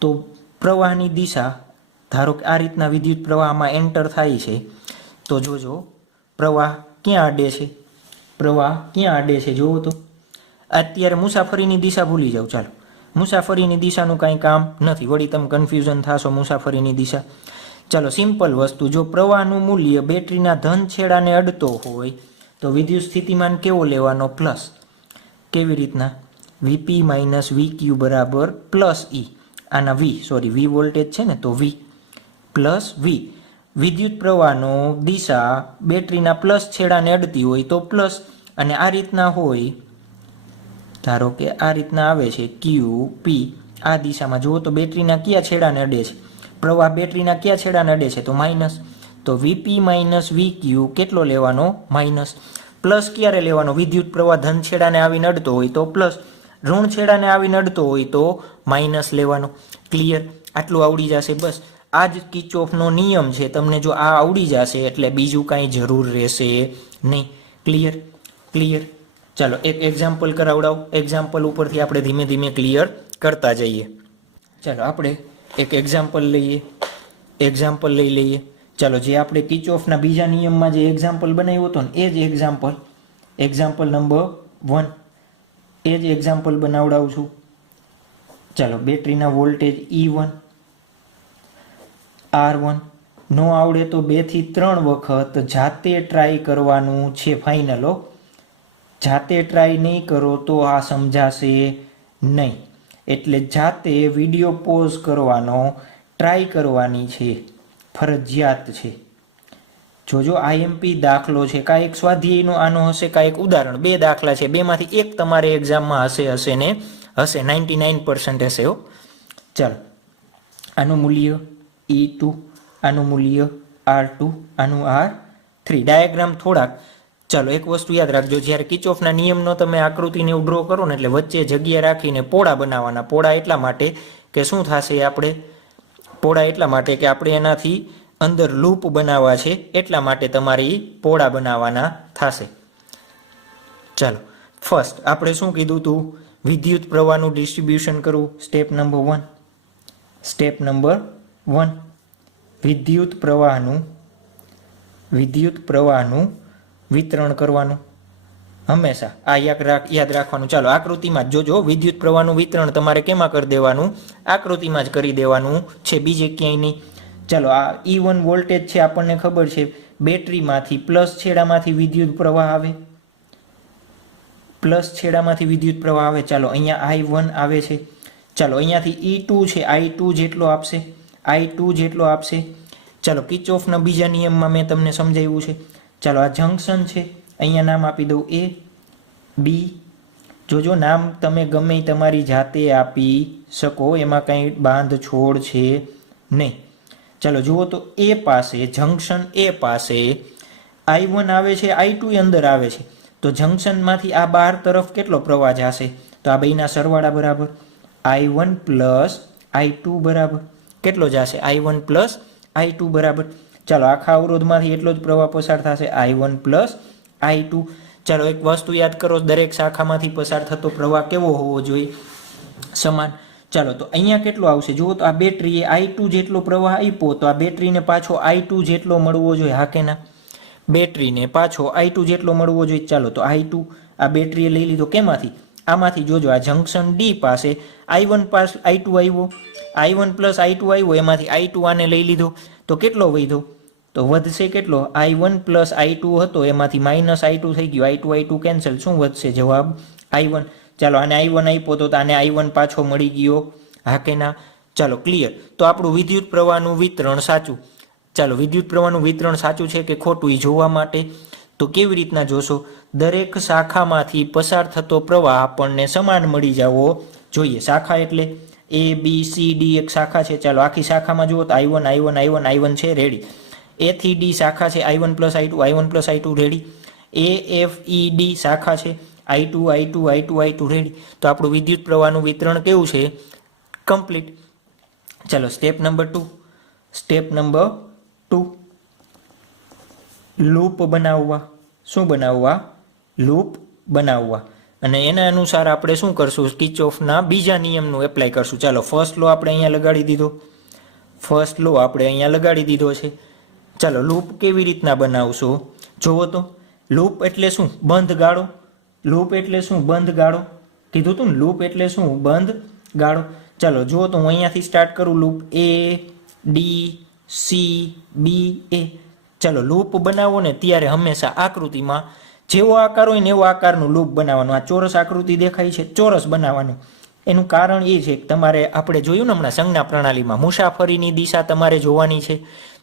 તો પ્રવાહની દિશા ધારો કે આ રીતના વિદ્યુત પ્રવાહમાં એન્ટર થાય છે તો જોજો પ્રવાહ ક્યાં આડે છે? પ્રવાહ ક્યાં આડે છે? જુઓ તો અત્યારે મુસાફરીની દિશા ભૂલી જાઓ. ચાલો મુસાફરીની દિશાનું કાંઈ કામ નથી, વળી તમે કન્ફ્યુઝન થશો મુસાફરીની દિશા. ચાલો સિમ્પલ વસ્તુ, જો પ્રવાહનું મૂલ્ય બેટરીના ધન છેડાને અડતો હોય તો વિદ્યુત સ્થિતિમાન કેવો લેવાનો? પ્લસ. કેવી રીતના? વીપી માઇનસ વીક્યુ બરાબર પ્લસ ઈ. આના વી વોલ્ટેજ છે ને, તો વી પ્લસ વી. વિદ્યુત પ્રવાહનો દિશા બેટરીના પ્લસ છેડાને અડતી હોય તો પ્લસ, અને આ રીતના હોય, ધારો કે આ રીતના આવે છે ક્યુ પી, આ દિશામાં જુઓ તો બેટરીના કયા છેડાને અડે છે? પ્રવાહ બેટરીના કયા છેડાને અડે છે? તો માઇનસ. તો વીપી માઇનસ વીક્યુ કેટલો લેવાનો? માઇનસ. પ્લસ ક્યારે લેવાનો? વિદ્યુત પ્રવાહ ધન છેડાને આવીને અડતો હોય તો પ્લસ, ઋણ છેડાને આવીને અડતો હોય તો માઇનસ લેવાનો. ક્લિયર? આટલું આવડી જશે. બસ આ જ કિર્ચોફનો નિયમ છે. તમને જો આ આવડી જશે એટલે બીજું કાંઈ જરૂર રહેશે નહીં. ક્લિયર? ચાલો એક એક્ઝામ્પલ કરાવડાવો. એક્ઝામ્પલ ઉપરથી આપણે ધીમે ધીમે ક્લિયર કરતા જઈએ. ચાલો આપણે એક એક્ઝામ્પલ લઈ લઈએ. ચાલો જે આપણે કિર્ચોફના બીજા નિયમમાં જે એક્ઝામ્પલ બનાવ્યો હતો ને એ જ એક્ઝામ્પલ નંબર 1, એ જ એક્ઝામ્પલ બનાવડાવું છું. ચાલો બેટરીના વોલ્ટેજ E1 R1 નો આવડે તો 2 થી 3 વખત જાતે ટ્રાય કરવાનું છે. ફાઇનલ જાતે ટ્રાય નહીં કરો તો આ સમજાશે નહીં. એટલે જાતે વિડીયો પોઝ કરવાનો ટ્રાય કરવાની છે, ફરજિયાત છે. જોજો આઈએમપી દાખલો છે, કાં એક સ્વાધ્યાયનો આનો હશે, કાં એક ઉદાહરણ. 2 દાખલા છે, બેમાંથી એક તમારે એક્ઝામમાં હશે 99% હશે. ચાલો આનું મૂલ્ય E2, આનું મૂલ્ય R2, આનું R3. ડાયાગ્રામ થોડાક. ચાલો એક વસ્તુ યાદ રાખજો, જ્યારે કિર્ચોફના નિયમનો તમે આકૃતિને એવું ડ્રો કરો ને એટલે વચ્ચે જગ્યા રાખીને પોળા બનાવવાના. પોળા એટલા માટે કે શું થશે? આપણે એનાથી અંદર લૂપ બનાવવા છે, એટલા માટે તમારે પોળા બનાવવાના થશે. ચાલો ફર્સ્ટ આપણે શું કીધું હતું? વિદ્યુત પ્રવાહનું ડિસ્ટ્રીબ્યુશન કરવું. સ્ટેપ નંબર 1 વિદ્યુત પ્રવાહનું વિતરણ કરવાનું. હંમેશા આ યાદ રાખવાનું. ચાલો આકૃતિમાં જ જોજો, વિદ્યુત પ્રવાહનું વિતરણ તમારે કેમાં કરી દેવાનું? આકૃતિમાં જ કરી દેવાનું છે, બીજે ક્યાંય નહીં. ચાલો આ E1 વોલ્ટેજ છે, આપણને ખબર છે બેટરીમાંથી પ્લસ છેડામાંથી વિદ્યુત પ્રવાહ આવે, પ્લસ છેડામાંથી વિદ્યુત પ્રવાહ આવે. ચાલો અહીંયા I1 આવે છે. ચાલો અહીંયાથી E2 છે, I2 જેટલો આપશે, I2 જેટલો આપશે. ચાલો કિર્ચોફના બીજા નિયમમાં મેં તમને સમજાવ્યું છે. ચાલો આ જંકશન છે, અહીંયા નામ આપી દઉં A, B. જોજો નામ તમે ગમે તમારી જાતે આપી શકો, એમાં કંઈ બાંધછોડ છે નહીં. ચાલો જુઓ તો એ પાસે, જંકશન એ પાસે I1 આવે છે, I2 અંદર આવે છે. તો જંકશનમાંથી આ બહાર તરફ કેટલો પ્રવાહ જશે? તો આ બેના સરવાળા બરાબર I1 પ્લસ I2 બરાબર કેટલો જશે? I1 પ્લસ I2 બરાબર. ચાલો આખા અવરોધમાંથી એટલો જ પ્રવાહ પસાર થશે, I1 પ્લસ I2. ચાલો એક વસ્તુ યાદ કરો, દરેક શાખામાંથી પસાર થતો પ્રવાહ કેવો હોવો જોઈએ? સમાન. ચાલો તો અહીંયા કેટલો આવશે? જુઓ તો આ બેટરીએ I2 જેટલો પ્રવાહ આપ્યો, તો આ બેટરીને પાછો I2 જેટલો મળવો જોઈએ. હા કે ના? બેટરીને પાછો I2 જેટલો મળવો જોઈએ. ચાલો તો I2 આ બેટરીએ લઈ લીધો કેમાંથી? આમાંથી. જોજો આ જંકશન D પાસે I1 પાસ I2 આવ્યો, I1 પ્લસ I2 આવ્યો, એમાંથી I2 આને લઈ લીધો, તો કેટલો વધ્યો? તો વધશે કેટલો? I1 પ્લસ I2 હતો, એમાંથી માઇનસ I2 થઈ ગયું, I2 કેન્સલ. શું વધશે? જવાબ I1. ચાલો આને I1 આપ્યો તો આને I1 પાછો મળી ગયો. હા કે ના? ચાલો ક્લિયર. તો આપણું વિદ્યુત પ્રવાહનું વિતરણ સાચું. ચાલો વિદ્યુત પ્રવાહનું વિતરણ સાચું છે કે ખોટું એ જોવા માટે તો કેવી રીતના જોશો? દરેક શાખામાંથી પસાર થતો પ્રવાહ આપણને સમાન મળી જવો જોઈએ. શાખા એટલે A, B, C, D એક શાખા છે. ચાલો આખી શાખામાં જુઓ તો I1 I1 I1 I1 છે, રેડી. A થી D શાખા છે, I1 plus I2 I1 plus I2 ready. A, F, E, D શાખા છે, I2 I2 I2 I2 ready. તો આપણું વિદ્યુત પ્રવાહનું વિતરણ કેવું છે? કમ્પ્લીટ. ચાલો step number 2. Step number 2, loop બનાવવા. શું બનાવવા? લૂપ બનાવવા. અને એના અનુસાર આપણે શું કરશું? કિર્ચોફના બીજા નિયમનું એપ્લાય કરશું. ચાલો ફર્સ્ટ લો આપણે અહીંયા લગાડી દીધો. ફર્સ્ટ લો આપણે અહીંયા લગાડી દીધો છે. ચાલો લૂપ કેવી રીતના બનાવશો? જુઓ તો લૂપ એટલે શું? બંધ ગાળો. લૂપ એટલે શું? બંધ ગાળો. કીધું તું ને લૂપ એટલે શું? બંધ ગાળો. ચાલો જુઓ તો હું અહીંયાથી સ્ટાર્ટ કરું. Loop A, D, C, B, A. ચાલો લૂપ બનાવો ને ત્યારે હંમેશા આકૃતિમાં જેવો આકાર હોય ને એવો આકારનું લૂપ બનાવવાનું. આ ચોરસ આકૃતિ દેખાય છે, ચોરસ બનાવવાનું. એનું કારણ એ છે કે તમારે, આપણે જોયું ને હમણાં સંજ્ઞા પ્રણાલીમાં, મુસાફરીની દિશા તમારે જોવાની છે,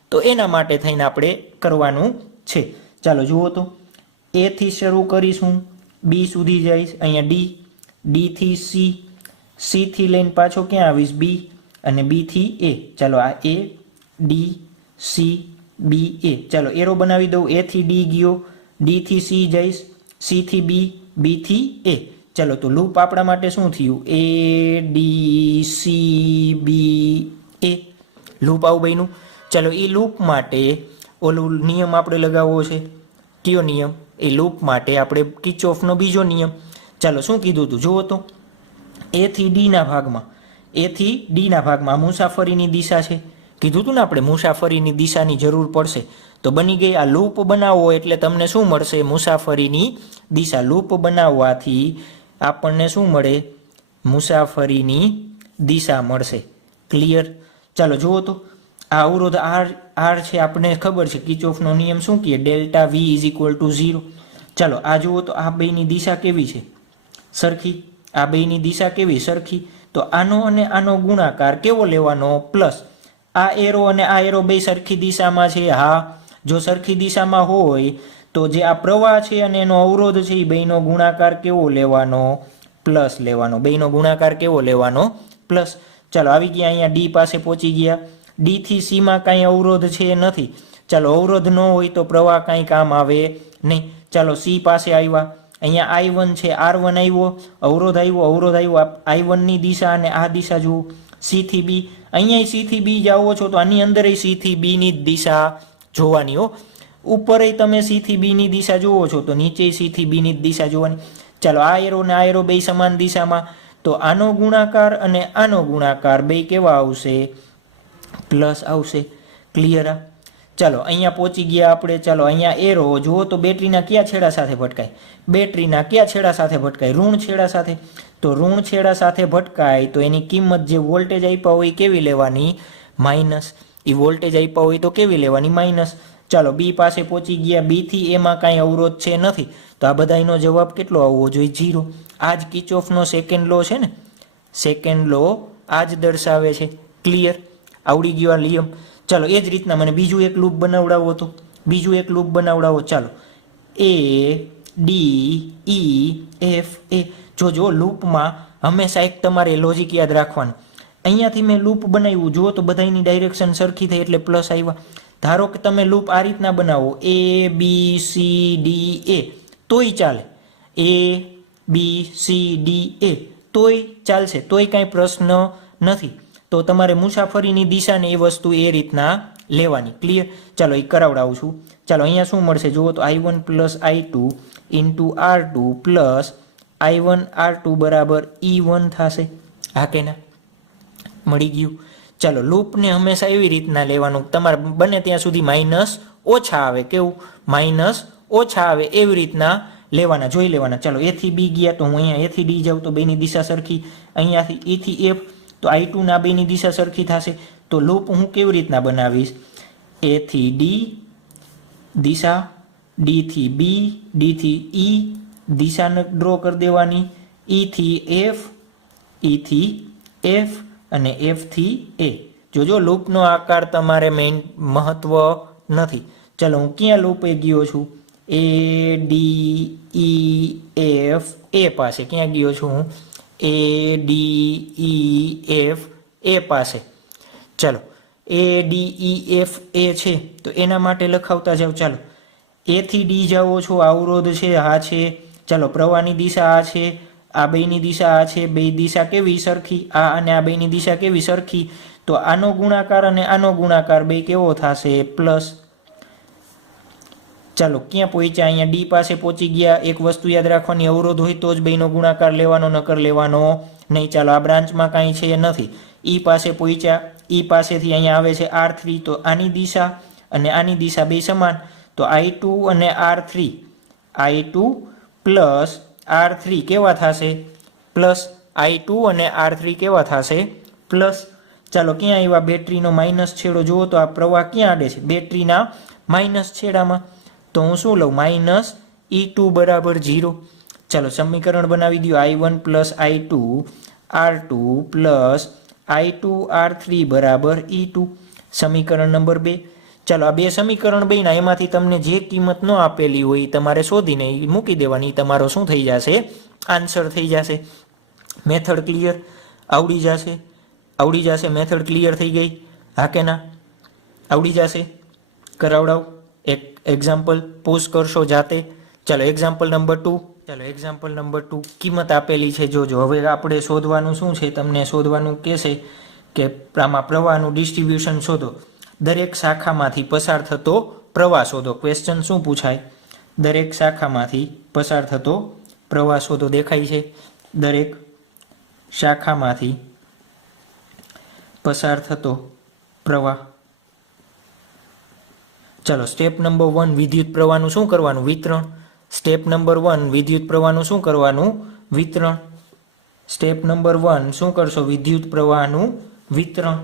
તો એના માટે થઈને આપણે કરવાનું છે. ચાલો જુઓ તો A થી શરૂ કરીશું, B સુધી જઈશ, અહીંયા D, D થી C, C થી લઈને પાછો ક્યાં આવીશ? B, અને B થી A. ચાલો આ A, D, C, B, A. ચાલો એરો બનાવી દઉં. A થી D ગયો, D થી C જઈશ, C થી B, B થી A. ચાલો તો લૂપ આપણા માટે શું થયું? A, D, C, B, A. Loop આવું બન્યું. ચાલો એ લૂપ માટે ઓલું નિયમ આપણે લગાવવો છે. કયો નિયમ? એ લૂપ માટે આપણે કિર્ચોફનો બીજો નિયમ. ચાલો શું કીધું હતું? જુઓ તો A થી D ના ભાગમાં, A થી D ના ભાગમાં મુસાફરીની દિશા છે. કીધું હતું ને આપણે મુસાફરીની દિશાની જરૂર પડશે. તો બની ગઈ. આ લૂપ બનાવવો એટલે તમને શું મળશે? મુસાફરીની દિશા. લૂપ બનાવવાથી આપણને શું મળે? મુસાફરીની દિશા મળશે. ક્લિયર? ચાલો જુઓ તો આ અવરોધ R છે, આપણને ખબર છે કિર્ચોફનો નિયમ શું કહે? Delta V is equal two 0. ચાલો આ જુઓ તો આ બેની દિશા કેવી છે? સરખી. આ બેની દિશા કેવી? સરખી. તો આનો અને આનો ગુણાકાર કેવો લેવાનો? પ્લસ. આ એરો અને આ એરો બે સરખી દિશામાં છે. હા, જો સરખી દિશામાં હોય તો જે આ પ્રવાહ છે અને એનો અવરોધ છે એ બેનો ગુણાકાર કેવો લેવાનો? પ્લસ લેવાનો. બેનો ગુણાકાર કેવો લેવાનો? પ્લસ. ચાલો આવી ગયા, અહીંયા D પાસે પહોંચી ગયા. D થી C માં કાંઈ અવરોધ છે નથી. ચાલો અવરોધ ન હોય તો પ્રવાહ કાંઈ કામ આવે નહીં. ચાલો C પાસે આવ્યા, અહીંયા I1 છે, R1 આવ્યો, અવરોધ આવ્યો. I1 ની દિશા અને આ દિશા જુઓ, C થી B. અહીંયા C થી B જાઓ છો તો આની અંદર C થી B ની દિશા જોવાની હો. ઉપર તમે C થી B ની દિશા જોવો છો તો નીચે C થી B ની દિશા જોવાની. ચાલો આ એરો ને આ એરો બે સમાન દિશામાં, તો આનો ગુણાકાર અને આનો ગુણાકાર બે કેવા આવશે? પ્લસ આવશે. ક્લિયર? ચાલો અહીંયા પહોંચી ગયા આપણે. ચાલો અહીંયા એરો જુઓ તો બેટરીના કયા છેડા સાથે ભટકાય? બેટરીના કયા છેડા સાથે ભટકાય? ઋણ છેડા સાથે. તો ઋણ છેડા સાથે ભટકાય તો એની કિંમત જે વોલ્ટેજ આપ્યા હોય કેવી લેવાની? માઇનસ. એ વોલ્ટેજ આપ્યા હોય તો કેવી લેવાની? માઇનસ. ચાલો બી પાસે પહોંચી ગયા, બી થી એમાં કાંઈ અવરોધ છે નથી, તો આ બધાનો જવાબ કેટલો આવવો જોઈએ? 0. આ જ કિર્ચોફનો સેકન્ડ લો છે ને, સેકન્ડ લો આ જ દર્શાવે છે. ક્લિયર? આવડી ગયો આ નિયમ. ચાલો એ જ રીતના મને બીજું એક લૂપ બનાવડાવો, તો બીજું એક લૂપ બનાવડાવો. ચાલો એ ડી ઈ એફ એ. જો લૂપમાં હંમેશા એક તમારે લોજિક યાદ રાખવાનું. અહીંયાથી મેં લૂપ બનાવ્યું, જુઓ તો બધાની ડાયરેક્શન સરખી થઈ એટલે પ્લસ આવ્યા. ધારો કે તમે લૂપ આ રીતના બનાવો, એ બી સી ડી એ, તોય ચાલે. એ બી સી ડી એ તોય ચાલશે, તોય કાંઈ પ્રશ્ન નથી. તો તમારે મુસાફરીની દિશાને એ વસ્તુ એ રીતના લેવાની. ક્લિયર? ચાલો એ કરાવડાવું છું. ચાલો અહીંયા શું મળશે જુઓ તો I1 plus I2 into R2 plus I1 R2 બરાબર E1 થશે. હા કે ના? મળી ગયું. ચાલો લૂપને હંમેશા એવી રીતના લેવાનું, તમારે બને ત્યાં સુધી માઇનસ ઓછા આવે. કેવું? માઇનસ ઓછા આવે એવી રીતના લેવાના, જોઈ લેવાના. ચાલો એ થી બી ગયા તો હું અહીંયા એ થી ડી જાઉં તો બેની દિશા સરખી. અહીંયાથી ઈ થી એફ તો I2 ના બેની દિશા સરખી થશે. તો લૂપ હું કેવી રીતના બનાવીશ? એ થી ડી દિશા, ડી થી બી, ડી થી ઈ દિશાને ડ્રો કરી દેવાની, ઈ થી એફ, ઈ થી એફ અને એફ થી એ. જોજો લૂપનો આકાર તમારે મેઇન મહત્વ નથી. ચાલો હું ક્યાં લૂપે ગયો છું? એ ડી ઈ એફ એ પાસે. ક્યાં ગયો છું હું? એ ડી ઈ એફ એ પાસે. ચાલો એ ડી ઈ એફ એ છે તો એના માટે લખાવતા જાઓ. ચાલો એ થી ડી જાઓ છો, અવરોધ છે આ છે. ચાલો પ્રવાહની દિશા આ છે, આ બેની દિશા આ છે, બે દિશા કેવી સરખી, આ અને આ બેની દિશા કેવી સરખી. તો આનો ગુણાકાર અને આનો ગુણાકાર બે કેવો થશે? પ્લસ. ચાલો ક્યાં પહોંચ્યા? અહીંયા ડી પાસે પહોંચી ગયા. એક વસ્તુ યાદ રાખવાની, અવરોધ હોય તો જ બેનો ગુણાકાર લેવાનો, નકર લેવાનો નહીં. ચાલો આ બ્રાન્ચમાં કાંઈ છે નથી. ઈ પાસે પહોંચ્યા, ઈ પાસેથી અહીંયા આવે છે R3, તો આની દિશા અને આની દિશા બે સમાન. તો I2 અને R3, I2 પ્લસ R3 કેવા થશે? પ્લસ. I2 અને R3 કેવા થશે? પ્લસ. ચાલો ક્યાં આવ્યા? બેટરીનો માઇનસ છેડો. જુઓ તો આ પ્રવાહ ક્યાં આડે છે? બેટરીના માઇનસ છેડામાં. તો હું શું લઉં? માઇનસ E2 બરાબર 0. ચાલો સમીકરણ બનાવી દો. I1 plus I2 R2 plus I2 R3 બરાબર E2. સમીકરણ નંબર 2. ચાલો આ બે સમીકરણ બન્યા, એમાંથી તમને જે કિંમત ન આપેલી હોય એ તમારે શોધીને મૂકી દેવાની. તમારો શું થઈ જશે? આન્સર થઈ જશે. Method clear? આવડી જશે? આવડી જશે. મેથડ ક્લિયર થઈ ગઈ? હા કે ના? આવડી જશે? કરાવડાવ એક એક્ઝામ્પલ પોઝ કરશો જાતે. ચાલો એક્ઝામ્પલ નંબર 2. ચાલો એક્ઝામ્પલ નંબર 2 કિંમત આપેલી છે. જોજો હવે આપણે શોધવાનું શું છે? તમને શોધવાનું કહેશે કે આમાં પ્રવાહનું ડિસ્ટ્રીબ્યુશન શોધો. દરેક શાખામાંથી પસાર થતો પ્રવાહ શોધો. ક્વેશ્ચન શું પૂછાય? દરેક શાખામાંથી પસાર થતો પ્રવાહ શોધો. દેખાય છે? દરેક શાખામાંથી પસાર થતો પ્રવાહ. ચાલો સ્ટેપ નંબર 1 વિદ્યુત પ્રવાહનું શું કરવાનું? વિતરણ. સ્ટેપ નંબર 1 વિદ્યુત પ્રવાહનું શું કરવાનું? વિતરણ. સ્ટેપ નંબર 1 શું કરશો? વિદ્યુત પ્રવાહનું વિતરણ.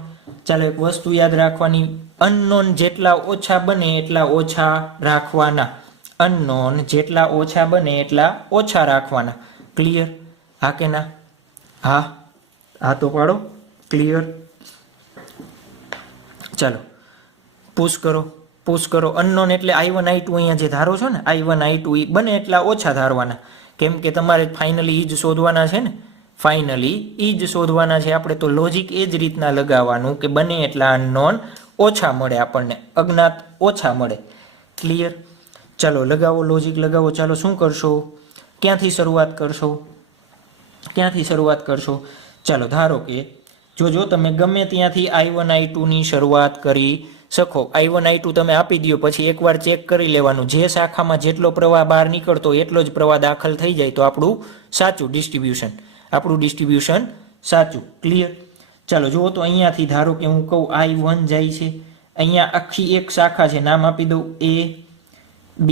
ચાલો એક વસ્તુ યાદ રાખવાની, અનનોન જેટલા ઓછા બને એટલા ઓછા રાખવાના. અનનોન જેટલા ઓછા બને એટલા ઓછા રાખવાના. ક્લિયર? હા કે ના? હા, હા તો પાડો. ક્લિયર? ચાલો પુશ કરો, પુશ કરો. અનનોન એટલે I1 I2 અહીંયા જે ધારો છો ને, I1 I2 એ બને એટલા ઓછા ધારવાના. કેમ કે તમારે ફાઇનલી એ જ શોધવાના છે ને, ફાઇનલી એ જ શોધવાના છે આપણે. તો લોજિક એ જ રીતના લગાવવાનું કે બને એટલા અનનોન ઓછા મળે, આપણને અજ્ઞાત ઓછા મળે. ક્લિયર? ચાલો લગાવો, લોજિક લગાવો. ચાલો શું કરશો? ક્યાંથી શરૂઆત કરશો? ક્યાંથી શરૂઆત કરશો? ચાલો ધારો કે જો તમે ગમે ત્યાંથી I1 I2 ની શરૂઆત કરી શકો. I1 I2 તમે આપી દો, પછી એકવાર ચેક કરી લેવાનું, જે શાખામાં જેટલો પ્રવાહ બહાર નીકળતો એટલો જ પ્રવાહ દાખલ થઈ જાય તો આપણું સાચું ડિસ્ટ્રીબ્યુશન, આપણું ડિસ્ટ્રીબ્યુશન સાચું. ક્લિયર? ચાલો જુઓ તો અહીંયાથી ધારો કે હું કહું I1 જાય છે, અહીંયા આખી એક શાખા છે, નામ આપી દઉં A B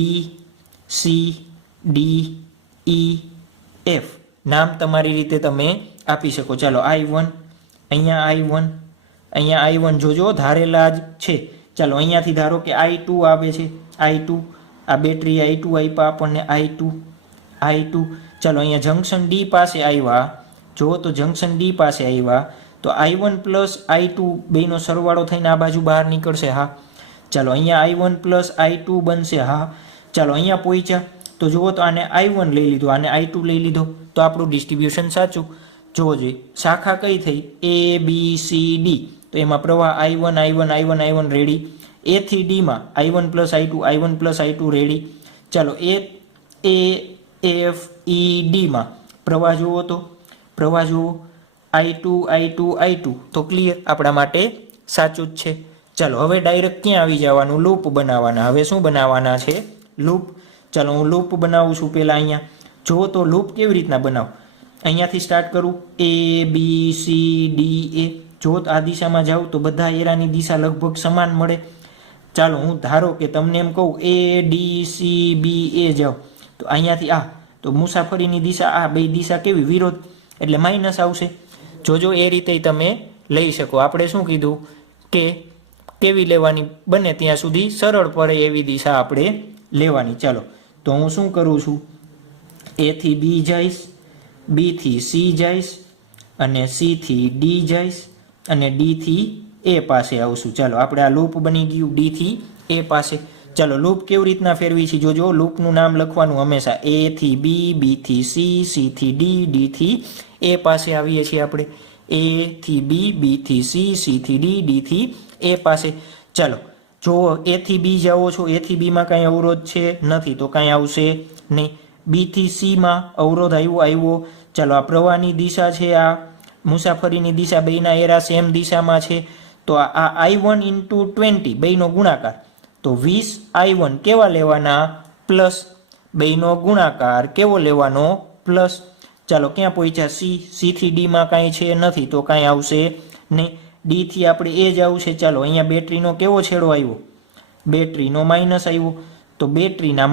C D E F. નામ તમારી રીતે તમે આપી શકો. ચાલો I1, અહીંયા I1, અહીંયા I1 જોજો ધારેલા જ છે. ચાલો અહીંયાથી ધારો કે I2 આવે છે, I2 આ બેટરી I2 આપ્યા આપણને, I2 ચાલો અહીંયા જંક્શન ડી પાસે આવ્યા, જો તો જંક્શન ડી પાસે આવ્યા તો I1 પ્લસ I2 બેનો સરવાળો થઈને આ બાજુ બહાર નીકળશે, હા. ચાલો અહીંયા I1 પ્લસ I2 બનશે, હા. ચાલો અહીંયા પહોંચ્યા તો જુઓ તો આને I1 લઈ લીધો, આને I2 લઈ લીધો, તો આપણું ડિસ્ટ્રીબ્યુશન સાચું. જોવો જોઈએ શાખા કઈ થઈ, A B C D, તો એમાં પ્રવાહ I1 રેડી. A થી D માં I1 પ્લસ I2 રેડી. ચાલો A F E D માં પ્રવાહ જુઓ તો પ્રવાહ જુઓ I2 તો ક્લિયર, આપણા માટે સાચું જ છે. ચાલો હવે ડાયરેક્ટ ક્યાં આવી જવાનું, લૂપ બનાવવાના. હવે શું બનાવવાના છે, લૂપ. ચાલો હું લૂપ બનાવું છું પહેલાં. અહીંયા જુઓ તો લૂપ કેવી રીતના બનાવું, અહીંયાથી સ્ટાર્ટ કરું, A B C D A. જો આ દિશામાં જાઉં તો બધા એરાની દિશા લગભગ સમાન મળે. ચાલો હું ધારો કે તમને એમ કહું A D C B A જાઓ, તો અહીંયાથી આ તો મુસાફરીની દિશા, આ બે દિશા કેવી વિરોધ, એટલે માઇનસ આવશે. જોજો એ રીતે તમે લઈ શકો. આપણે શું કીધું કે કેવી લેવાની બને ત્યાં સુધી સરળ પડે એવી દિશા આપણે લેવાની. ચાલો તો હું શું કરું છું, A થી B જઈશ, B થી C જઈશ, અને C થી D જઈશ, અને D થી A પાસે આવશું. ચાલો આપણે આ લૂપ બની ગયું D થી A પાસે. ચાલો લૂપ કેવી રીતના ફેરવી છે જોજો. લૂપનું નામ લખવાનું હંમેશા A થી B, B થી C, C થી D, D થી A પાસે આવીએ છીએ આપણે. A થી B, B થી C, C થી D, D થી A પાસે. ચાલો જો A થી B જાઓ છો, A થી B માં કાંઈ અવરોધ છે નથી, તો કાંઈ આવશે નહીં. B થી C માં અવરોધ આવ્યો. ચાલો આ પ્રવાહની દિશા છે, આ મુસાફરીની દિશા, બેના એરા સેમ દિશામાં છે, તો આ I1 × 20 બેનો ગુણાકાર, તો 20 I1 કેવા લેવાના, પ્લસ. બેનો ગુણાકાર કેવો લેવાનો, પ્લસ. ચાલો ક્યાં પહોંચ્યા, C થી D માં કાંઈ છે નથી, તો કાંઈ આવશે નહીં. D થી આપણે એ જ આવશે. ચાલો અહીંયા બેટરીનો કેવો છેડો આવ્યો, બેટરીનો માઇનસ આવ્યો, તો બેટરીના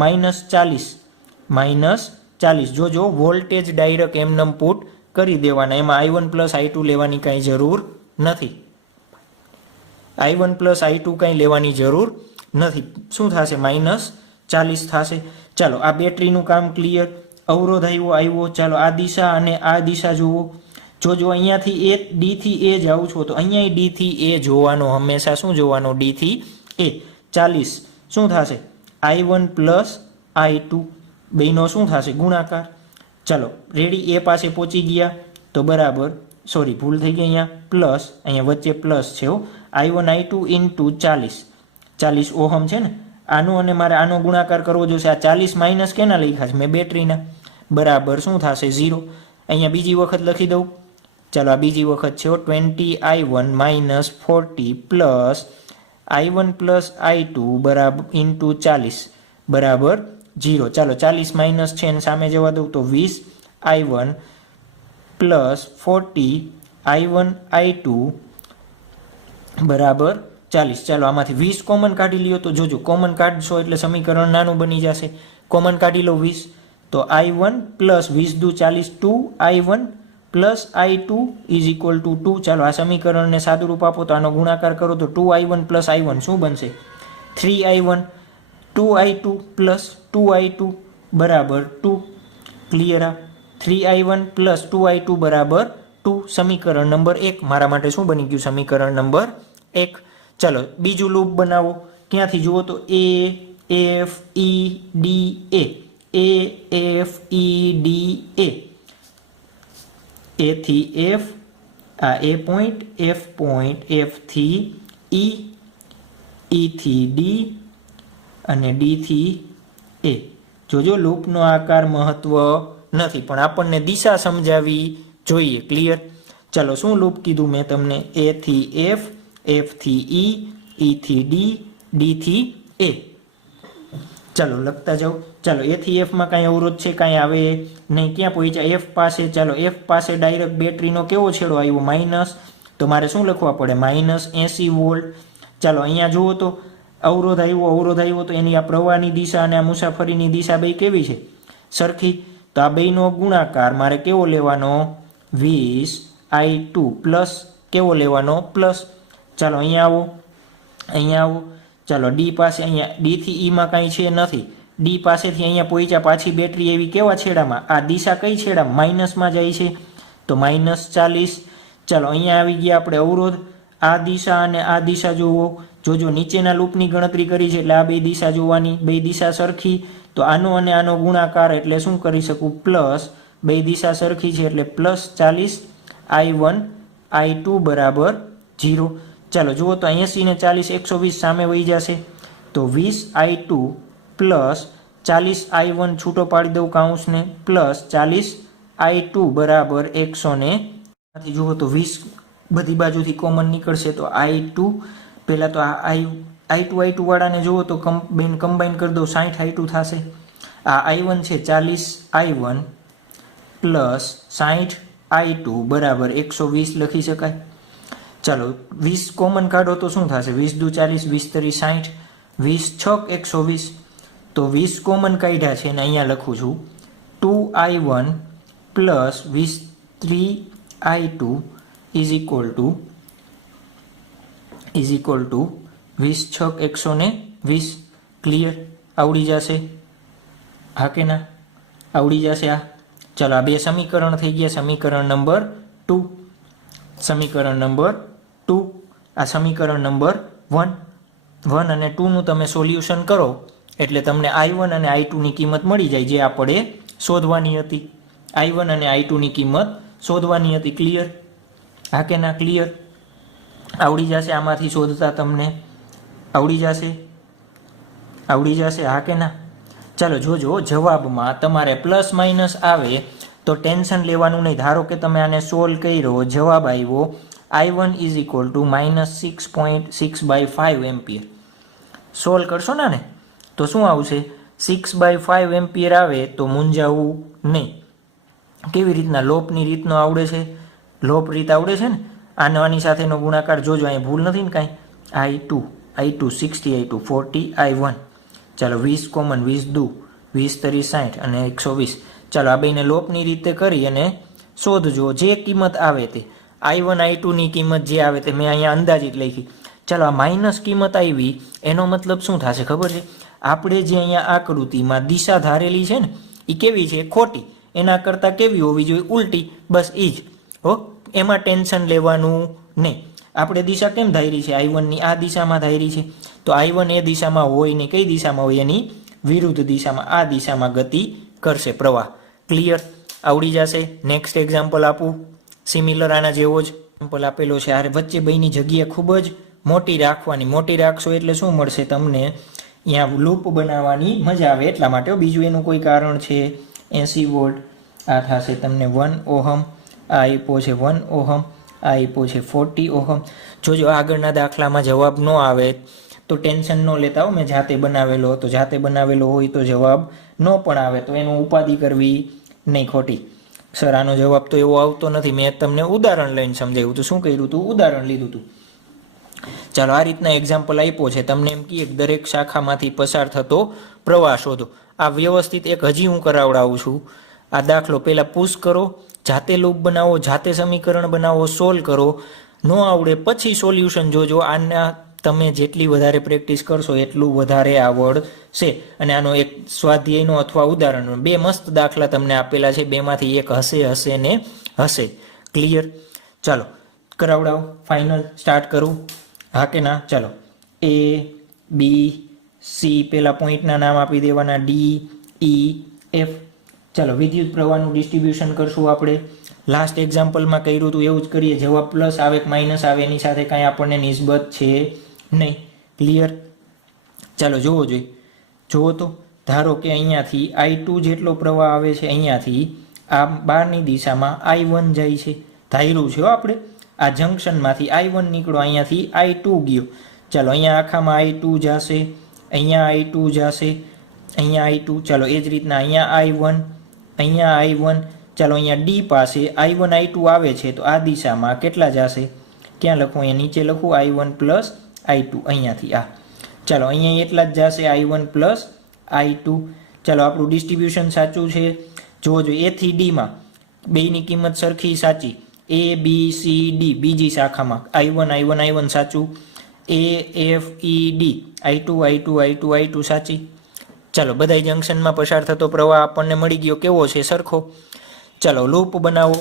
-40. જોજો વોલ્ટેજ ડાયરેક્ટ એમનેમ પુટ કરી દેવાના, એમાં I1 પ્લસ I2 લેવાની કાંઈ જરૂર નથી. I1 પ્લસ I2 કાંઈ લેવાની જરૂર નથી. શું થશે, -40 થશે. ચાલો આ બેટરીનું કામ ક્લિયર. અવરોધ આવ્યો. ચાલો આ દિશા અને આ દિશા જુઓ. જો અહીંયાથી D થી A જાઉં છો, તો અહીંયા D થી A જોવાનો, હંમેશા શું જોવાનો, D થી A. 40 શું થશે, I1 પ્લસ I2 બેનો શું થશે, ગુણાકાર. ચાલો રેડી, A પાસે પહોંચી ગયા તો બરાબર, સોરી ભૂલ થઈ ગઈ, અહીંયા પ્લસ, અહીંયા વચ્ચે પ્લસ છે હો. I1 I2 × 40 ઓહમ છે ને, આનો અને મારે આનો ગુણાકાર કરવો જોશે. આ 40 માઇનસ કેના લખ્યા છે મેં, બેટરીના, બરાબર શું થશે, 0. અહીંયા બીજી વખત લખી દઉં. ચાલો આ બીજી વખત છે 20 I1 - 40 plus I1 plus I2 બરાબર × 40 બરાબર 0. ચાલો 40 માઇનસ છે અને સામે જવા દઉં તો 20 I1 પ્લસ 40 I1 I2 બરાબર 40. ચાલો આમાંથી 20 કોમન કાઢી લ્યો, તો જોજો કોમન કાઢશો એટલે સમીકરણ નાનું બની જશે. કોમન કાઢી લો 20, તો I1 પ્લસ 20 દુ 40, 2I1 પ્લસ I2 = 2. ચાલો આ સમીકરણને સાદુરૂપ આપો તો આનો ગુણાકાર કરો તો 2I1 પ્લસ I1 શું બનશે, 3I1. 2I2 પ્લસ 2I2 બરાબર 2. ક્લિયર. આ 3I1 પ્લસ 2I2 બરાબર 2. સમીકરણ નંબર 1 મારા માટે શું બની ગયું, સમીકરણ નંબર 1. ચાલો બીજું લૂપ બનાવો. ક્યાંથી જુઓ તો A F E D A, A F E D A, A થી F, આ A point, F point, F થી E, E થી D અને D થી A. જોજો લૂપનો આકાર મહત્વ નથી, પણ આપણને દિશા સમજાવી જોઈએ. ક્લિયર. ચાલો શું લૂપ કીધું મેં તમને, A થી F, F થી E, E થી D, D થી A. ચાલો લખતા જાઓ. ચાલો A થી F માં કાંઈ અવરોધ છે, કાંઈ આવે નહીં. ક્યાં પહોંચ્યા, F પાસે. ચાલો F પાસે ડાયરેક્ટ બેટરીનો કેવો છેડો આવ્યો, માઇનસ, તો મારે શું લખવા પડે, -80 વોલ્ટ. ચાલો અહીંયા જુઓ તો અવરોધ આવ્યો તો એની આ પ્રવાહની દિશા અને આ મુસાફરીની દિશા બે કેવી છે, સરખી. તો આ બેનો ગુણાકાર મારે કેવો લેવાનો, 20 I2 પ્લસ કેવો લેવાનો, પ્લસ. ચાલો અહીંયા આવો, ચાલો ડી પાસે અહીંયા ડી થી ઈમાં કાંઈ છે નથી, ડી પાસેથી અહીંયા પહોંચ્યા, પાછી બેટરી એવી કેવા છેડામાં, આ દિશા કઈ છેડા માઇનસમાં જાય છે તો -40. ચાલો અહીંયા આવી ગયા આપણે અવરોધ, આ દિશા અને આ દિશા જુઓ, જોજો નીચેના લૂપની ગણતરી કરી છે એટલે આ બે દિશા જોવાની, બે દિશા સરખી, તો આનો અને આનો ગુણાકાર એટલે શું કરી શકું પ્લસ, બે દિશા સરખી છે એટલે +40 I1 I2 બરાબર 0. ચાલો જુઓ તો 80 ને 40 120 સામે વહી જશે, તો 20 I2 પ્લસ 40 I1 છૂટો પાડી દઉં કાઉન્સને, પ્લસ 40 I2 બરાબર 100 ને જુઓ તો 20 બધી બાજુથી કોમન નીકળશે તો I2 પહેલાં તો આ I2 વાળાને જુઓ તો કમ્બાઈન કરી દો 60 I2 થશે, આ I1 છે 40 I1 પ્લસ 60 I2 બરાબર 120 લખી શકાય. ચાલો 20 કોમન કાઢો તો શું થશે, 20 દુ 40 20 તરી 60 20 છક 120, તો 20 કોમન કાઢ્યા છે અને અહીંયા લખું છું 2I1 plus 23 I2 is equal two 20 છક 120. Clear? આવડી જશે? હા કે ના? આવડી જશે આ? ચાલો આ બે સમીકરણ થઈ ગયા. સમીકરણ નંબર 2, સમીકરણ નંબર 2, આ સમીકરણ નંબર 1 અને 2નું તમે સોલ્યુશન કરો એટલે તમને I1 અને I2 ની કિંમત મળી જાય જે આપણે શોધવાની હતી. I1 અને I2 ની કિંમત શોધવાની હતી. ક્લિયર? હા કે ના? ક્લિયર? આવડી જશે આમાંથી શોધતા? તમને આવડી જશે? આવડી જશે? હા કે ના? ચાલો જોજો, જવાબમાં તમારે પ્લસ માઇનસ આવે તો ટેન્શન લેવાનું નહીં. ધારો કે તમે આને સોલ્વ કર્યો, જવાબ આવ્યો I1 is equal two -6.6/5 ampere. Solve કરશો ને તો શું આવશે? 6/5 એમ્પિયર આવે તો મૂંઝાવું નહીં. કેવી રીતના? લોપની રીતનો આવડે છે? લોપ રીત આવડે છે ને? આની સાથેનો ગુણાકાર જોજો, અહીં ભૂલ નથી ને કાંઈ. I2 60 I2 40 I1. ચાલો 20 કોમન, 20 દુ 20 તરી 60 અને 120. ચાલો આ બેને લોપની રીતે કરી અને શોધજો જે કિંમત આવે તે. I1 I2 ની કિંમત જે આવે તે મેં અહીંયા અંદાજિત લખી. ચાલો આ માઇનસ કિંમત આવી એનો મતલબ શું થશે ખબર છે? આપણે જે અહીંયા આકૃતિમાં દિશા ધારેલી છે ને એ કેવી છે? ખોટી. એના કરતાં કેવી હોવી જોઈએ? ઉલટી. બસ એ જ હો, એમાં ટેન્શન લેવાનું નહીં. આપણે દિશા કેમ ધારી છે? I1 ની આ દિશામાં ધારી છે, તો I1 એ દિશામાં હોય ને કઈ દિશામાં હોય? એની વિરુદ્ધ દિશામાં, આ દિશામાં ગતિ કરશે પ્રવાહ. ક્લિયર? આવડી જશે. નેક્સ્ટ એક્ઝામ્પલ આપું, સિમિલર આના જેવો જ એક્ઝામ્પલ આપેલો છે. આ વચ્ચે બેની જગ્યા ખૂબ જ મોટી રાખવાની. મોટી રાખશો એટલે શું મળશે તમને? અહીંયા લૂપ બનાવવાની મજા આવે એટલા માટે. બીજું એનું કોઈ કારણ છે? 80 વોલ્ટ. આ થશે તમને 1 ઓહમ. આ આપ્યો છે 1 ઓહમ. આ આપ્યો છે 40 ઓહમ. જોજો આગળના દાખલામાં જવાબ ન આવે તો ટેન્શન ન લેતા હો. મેં જાતે બનાવેલો હતો, જાતે બનાવેલો હોય તો જવાબ ન પણ આવે તો એનું ઉપાધિ કરવી નહીં ખોટી. સર આનો જવાબ તો એવો આવતો નથી, મેં તમને ઉદાહરણ લઈને સમજાવ્યું હતું. શું કર્યું હતું? ઉદાહરણ લીધું હતું. ચાલો આ રીતના એક્ઝામ્પલ આપ્યો છે. તમને એમ કહીએ દરેક શાખામાંથી પસાર થતો પ્રવાહ શોધો. આ વ્યવસ્થિત એક હજી હું કરાવડાવું છું. આ દાખલો પહેલાં પુશ કરો, જાતે લૂપ બનાવો, જાતે સમીકરણ બનાવો, સોલ્વ કરો. ન આવડે પછી સોલ્યુશન જોજો. આના તમે જેટલી વધારે પ્રેક્ટિસ કરશો એટલું વધારે આવડશે. અને આનો એક સ્વાધ્યાયનો અથવા ઉદાહરણનો બે મસ્ત દાખલા તમને આપેલા છે. બેમાંથી એક હશે ને હશે. ક્લિયર? ચાલો કરાવડાવો. ફાઇનલ સ્ટાર્ટ કરું? હા કે ના? ચાલો A B C પેલા પોઈન્ટના નામ આપી દેવાના, D E F. ચાલો વિદ્યુત પ્રવાહનું ડિસ્ટ્રીબ્યુશન કરશું આપણે. લાસ્ટ એક્ઝામ્પલમાં કર્યું હતું એવું જ કરીએ. જવાબ પ્લસ આવે કે માઇનસ આવે એની સાથે કાંઈ આપણને નિસ્બત છે નહીં. ક્લિયર? ચાલો જોવો જોઈએ. જુઓ તો ધારો કે અહીંયાથી I2 જેટલો પ્રવાહ આવે છે, અહીંયાથી આ બહારની દિશામાં I1 જાય છે. ધાર્યું છે આપણે. આ જંકશનમાંથી I1 નીકળો, અહીંયાથી I2 ગયો. ચાલો અહીંયા આખામાં I2 જશે, અહીંયા I2 જશે, અહીંયા I2. ચાલો એ જ રીતના અહીંયા I1, અહીંયા I1. ચાલો અહીંયા D પાસે I1 I2 આવે છે તો આ દિશામાં કેટલા જશે? ક્યાં લખું? અહીંયા નીચે લખું I1 પ્લસ I2 અહીંયાથી આ. ચાલો અહીંયા એટલા જ જશે I1 પ્લસ I2. ચાલો આપણું ડિસ્ટ્રીબ્યુશન સાચું છે. જોજો A થી Dમાં બેની કિંમત સરખી સાચી. A B C D બીજી શાખામાં I1 I1 I1 સાચું. AFED I2 સાચી. ચાલો બધા જંક્શનમાં પસાર થતો પ્રવાહ આપણને મળી ગયો, કેવો છે? સરખો. ચાલો લૂપ બનાવો.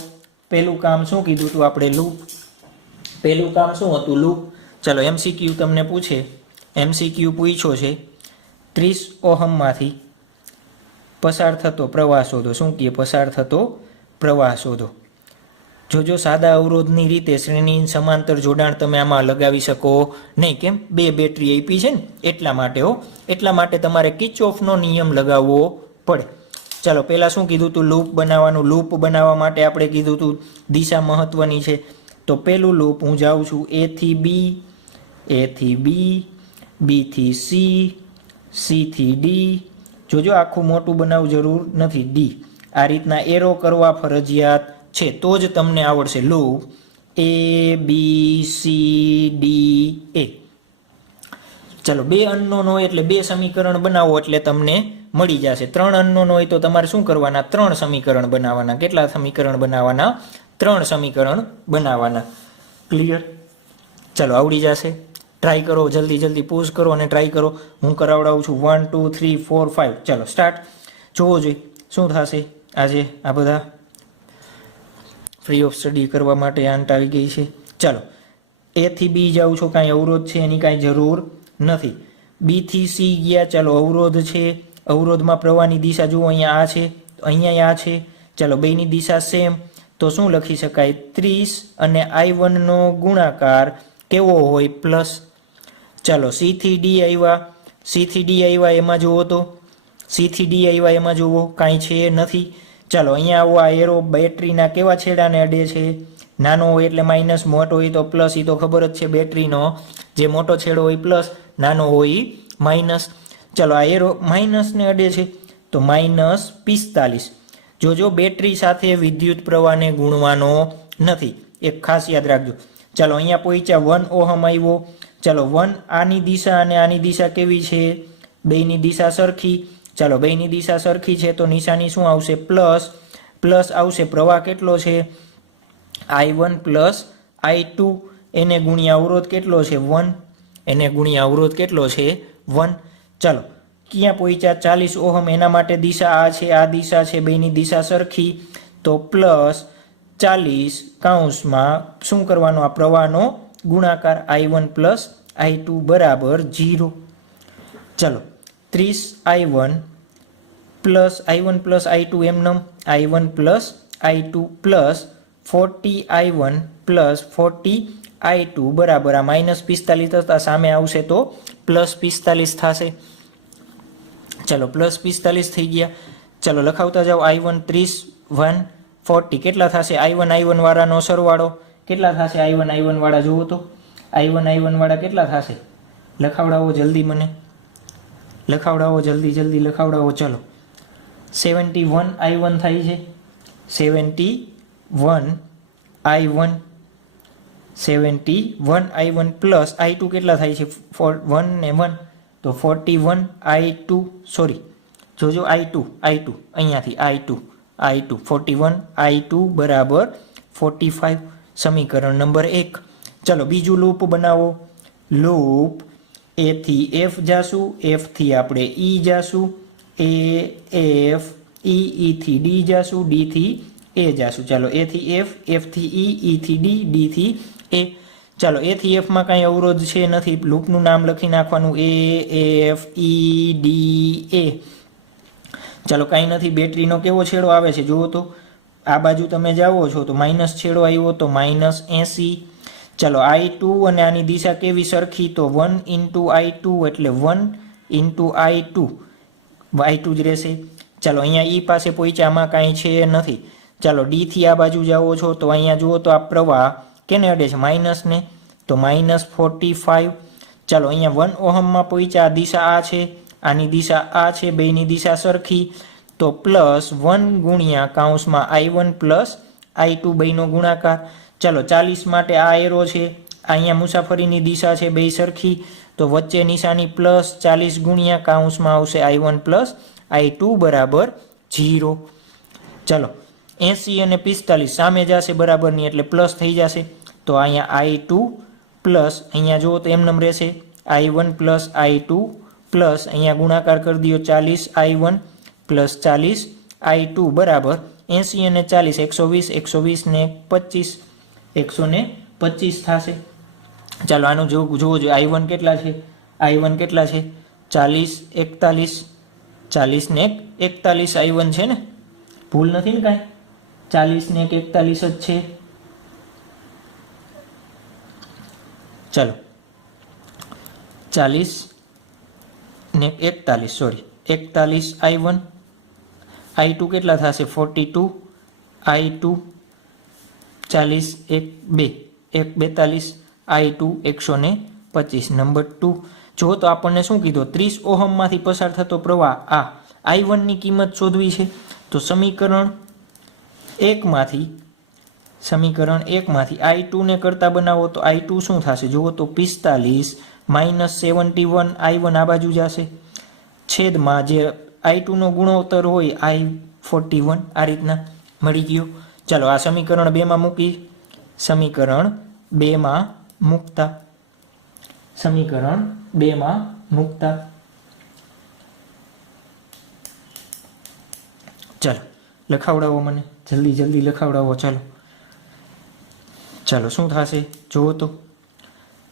પહેલું કામ શું કીધું હતું આપણે? લૂપ. પહેલું કામ શું હતું? લૂપ. ચાલો MCQ તમને પૂછે, MCQ પૂછ્યો છે 30 ઓહમમાંથી પસાર થતો પ્રવાહ શોધો. શું કહે? પસાર થતો પ્રવાહ શોધો. જો સાદા અવરોધની રીતે શ્રેણી સમાંતર જોડાણ તમે આમાં લગાવી શકો નહીં. કેમ? બે બેટરી આપી છે ને એટલા માટે. એટલા માટે તમારે કિર્ચોફનો નિયમ લગાવવો પડે. ચાલો પહેલાં શું કીધું હતું? લૂપ બનાવવાનું. લૂપ બનાવવા માટે આપણે કીધું હતું દિશા મહત્વની છે. તો પહેલું લૂપ હું જાઉં છું A થી B, A થી B, B થી C, C થી D. જોજો આખું મોટું બનાવવું જરૂર નથી. D આ રીતના એરો કરવા ફરજિયાત છે, તો જ તમને આવડશે. Loop A B C D A. ચાલો બે અનનોન હોય એટલે બે સમીકરણ બનાવો એટલે તમને મળી જશે. ત્રણ અનનોન હોય તો તમારે શું કરવાના? ત્રણ સમીકરણ બનાવવાના. કેટલા સમીકરણ બનાવવાના? ત્રણ સમીકરણ બનાવવાના. ક્લિયર? ચાલો આવડી જશે. ટ્રાય કરો, જલ્દી પોઝ કરો અને ટ્રાય કરો. હું કરાવડાવું છું 1 2 3 4 5. ચાલો સ્ટાર્ટ. જોવો જોઈએ શું થશે. આજે આ બધા ફ્રી ઓફ સ્ટડી કરવા માટે આંટ આવી ગઈ છે. ચાલો A થી B જાઉં છું, કાંઈ અવરોધ છે એની કાંઈ જરૂર નથી. B થી C ગયા, ચાલો અવરોધ છે. અવરોધમાં પ્રવાહની દિશા જુઓ, અહીંયા આ છે, અહીંયા આ છે. ચાલો બેની દિશા સેમ, તો શું લખી શકાય? 30 અને I1 નો ગુણાકાર કેવો હોય? પ્લસ. ચાલો C થી D આવ્યા, C થી D આવ્યા એમાં જુઓ તો, C થી D આવ્યા એમાં જુઓ કાંઈ છે નથી. ચાલો અહીંયા આવો, આ એરો બેટરીના કેવા છેડાને અડે છે? નાનો હોય એટલે માઇનસ, મોટો હોય તો પ્લસ. એ તો ખબર જ છે બેટરીનો જે મોટો છેડો હોય પ્લસ, નાનો હોય માઇનસ. ચાલો આ એરો માઇનસને અડે છે તો -45. જોજો બેટરી સાથે વિદ્યુત પ્રવાહને ગુણવાનો નથી, એક ખાસ યાદ રાખજો. ચાલો અહીંયા પહોંચ્યા 1 ઓહમ આવ્યો. ચાલો 1 આની દિશા અને આની દિશા કેવી છે? બેયની દિશા સરખી. ચાલો બેયની દિશા સરખી છે તો નિશાની શું આવશે? પ્લસ. પ્લસ આવશે. પ્રવાહ કેટલો છે? I1 plus I2. એને ગુણ્યા અવરોધ કેટલો છે? 1. એને ગુણ્યા અવરોધ કેટલો છે? 1. ચાલો ક્યાં પહોંચ્યા? 40 ઓહમ. એના માટે દિશા આ છે, આ દિશા છે, બેની દિશા સરખી તો પ્લસ 40 કૌંસમાં શું કરવાનો? આ પ્રવાહનો ગુણાકાર I1 પ્લસ I2 બરાબર 0. ચાલો 30 I1 પ્લસ I2 એમનેમ I1 plus I2 plus 40 I1 plus 40 I2 બરાબર આ -45 થતા સામે આવશે તો +45 થશે. ચાલો +45 થઈ ગયા. ચાલો લખાવતા જાઓ. I1 30 1 40 કેટલા થશે? I1 વાળાનો સરવાળો કેટલા થશે? I1 વાળા જુઓ તો, I1 વાળા કેટલા થશે? લખાવડાવો જલ્દી, મને લખાવડાવો જલ્દી લખાવડાવો. ચલો 71 I1 થાય છે. 71 I1 પ્લસ I2 કેટલા થાય છે? 1 ને 1 તો 41 I2. સોરી જોજો I2 અહીંયાથી I2 41 I2 બરાબર 45. સમીકરણ નંબર 1. ચલો બીજું લૂપ બનાવો. લૂપ A થી F જાશું, F થી આપણે E જાશું, A F E થી D જાશું, D થી A જાશું. ચાલો A થી F, F થી E થી D, D થી A. ચાલો A થી F માં કાંઈ અવરોધ છે નથી, લૂપનું નામ લખી નાખવાનું A F E D A. ચાલો કાંઈ નથી. બેટરીનો કેવો છેડો આવે છે જુઓ તો, આ બાજુ તમે જાઓ છો તો માઇનસ છેડો આવ્યો તો -80. ચાલો I2 અને આની દિશા કેવી સરખી? તો 1 × I2 એટલે 1 × I2 જ રહેશે. ચાલો અહીંયા E પાસે પહોંચ્યા, આમાં કાંઈ છે નથી. ચાલો D થી આ બાજુ જાઓ છો તો અહીંયા જુઓ તો આ પ્રવાહ કેને અડે છે? માઇનસને, તો -45. ચાલો અહીંયા 1 ઓહમમાં પહોંચ્યા, આ દિશા આ છે, આની દિશા આ છે, બેની દિશા સરખી તો +1 ગુણ્યા કૌંસમાં I1 પ્લસ I2 બેનો ગુણાકાર. ચાલો 40 માટે આ એરો છે, અહીંયા મુસાફરીની દિશા છે, બે સરખી તો વચ્ચે નિશાની +40 ગુણ્યા કૌંસમાં આવશે I1 પ્લસ I2 બરાબર 0. ચાલો 80 અને 45 સામે જશે બરાબરની એટલે પ્લસ થઈ જશે તો અહીંયા I2 પ્લસ અહીંયા જુઓ તો એમ નમ રહેશે I1 પ્લસ I2 પ્લસ અહીંયા ગુણાકાર કરી દો 40 I1 પ્લસ 40 I2 બરાબર 80 અને 40 120 ને 25 125 થશે। ચાલો આનું જોવો જોઈએ I1 કેટલા છે, I1 કેટલા છે 40 41 40 ને 41 I1 છે ને, ભૂલ નથી ને કાંઈ, 40 ને 41 જ છે। ચાલો 40 ને 41 સોરી 41 I1 I2 કેટલા થશે 42 I2 40 1 42 I2 125 નંબર 2 જો તો આપણને શું કીધું 30 ઓહમમાંથી પસાર થતો પ્રવાહ આ I1 ની કિંમત શોધવી છે। તો સમીકરણ 1 માંથી I2 ને કરતા બનાવો તો I2 શું થશે જુઓ તો 45 -71 I1 આ બાજુ જશે છેદમાં જે I2 નો ગુણોત્તર હોય I41 આ રીતના મળી ગયો। ચાલો આ સમીકરણ 2 માં મૂકી, સમીકરણ 2 માં મૂકતા ચાલો લખાવડાવો મને જલ્દી લખાવડાવો। ચાલો શું થશે જુઓ તો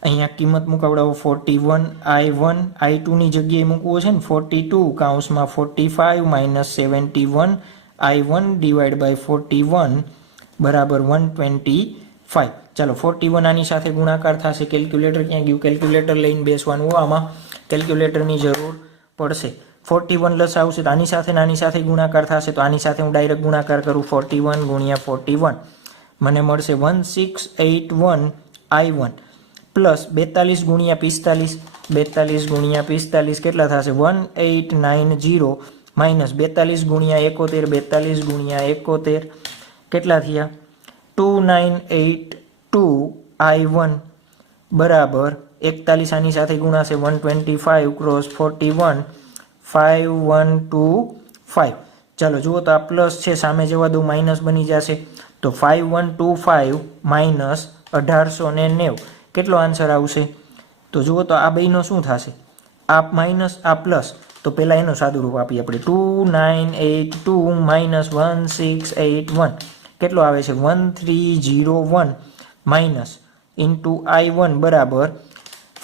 અહીંયા કિંમત મુકાવડાવો 41 I1 I2 ની જગ્યાએ મૂકવો છે ને 42 કૌંસમાં 45 -71 I1 ડિવાઈડ બાય 41 બરાબર 125। ચાલો 41 આની સાથે ગુણાકાર થશે, કેલ્ક્યુલેટર ક્યાં ગયું, કેલ્ક્યુલેટર લઈને બેસવાનું, આમાં કેલ્ક્યુલેટરની જરૂર પડશે। 41 લસાવશે તો આની સાથે ગુણાકાર થશે, તો આની સાથે હું ડાયરેક્ટ ગુણાકાર કરું 41 ગુણ્યા 41 મને મળશે 1681 I1 પ્લસ 42 ગુણ્યા 45 કેટલા થશે 1890 માઇનસ 42 ગુણ્યા 71 કેટલા થયા 2982 I1 બરાબર 41 આની સાથે ગુણાશે 125 ક્રોસ 41 5125। ચાલો જુઓ તો આ પ્લસ છે સામે જવા દો માઇનસ બની જશે, તો 5125 માઇનસ 1890 કેટલો આન્સર આવશે તો જુઓ તો આ બેનો શું થશે આ માઇનસ આ પ્લસ, તો પહેલાં એનું સાદુરૂપ આપીએ આપણે 2982 માઇનસ 1681 કેટલો આવે છે 1301 માઇનસ ઇન્ટુ I1 બરાબર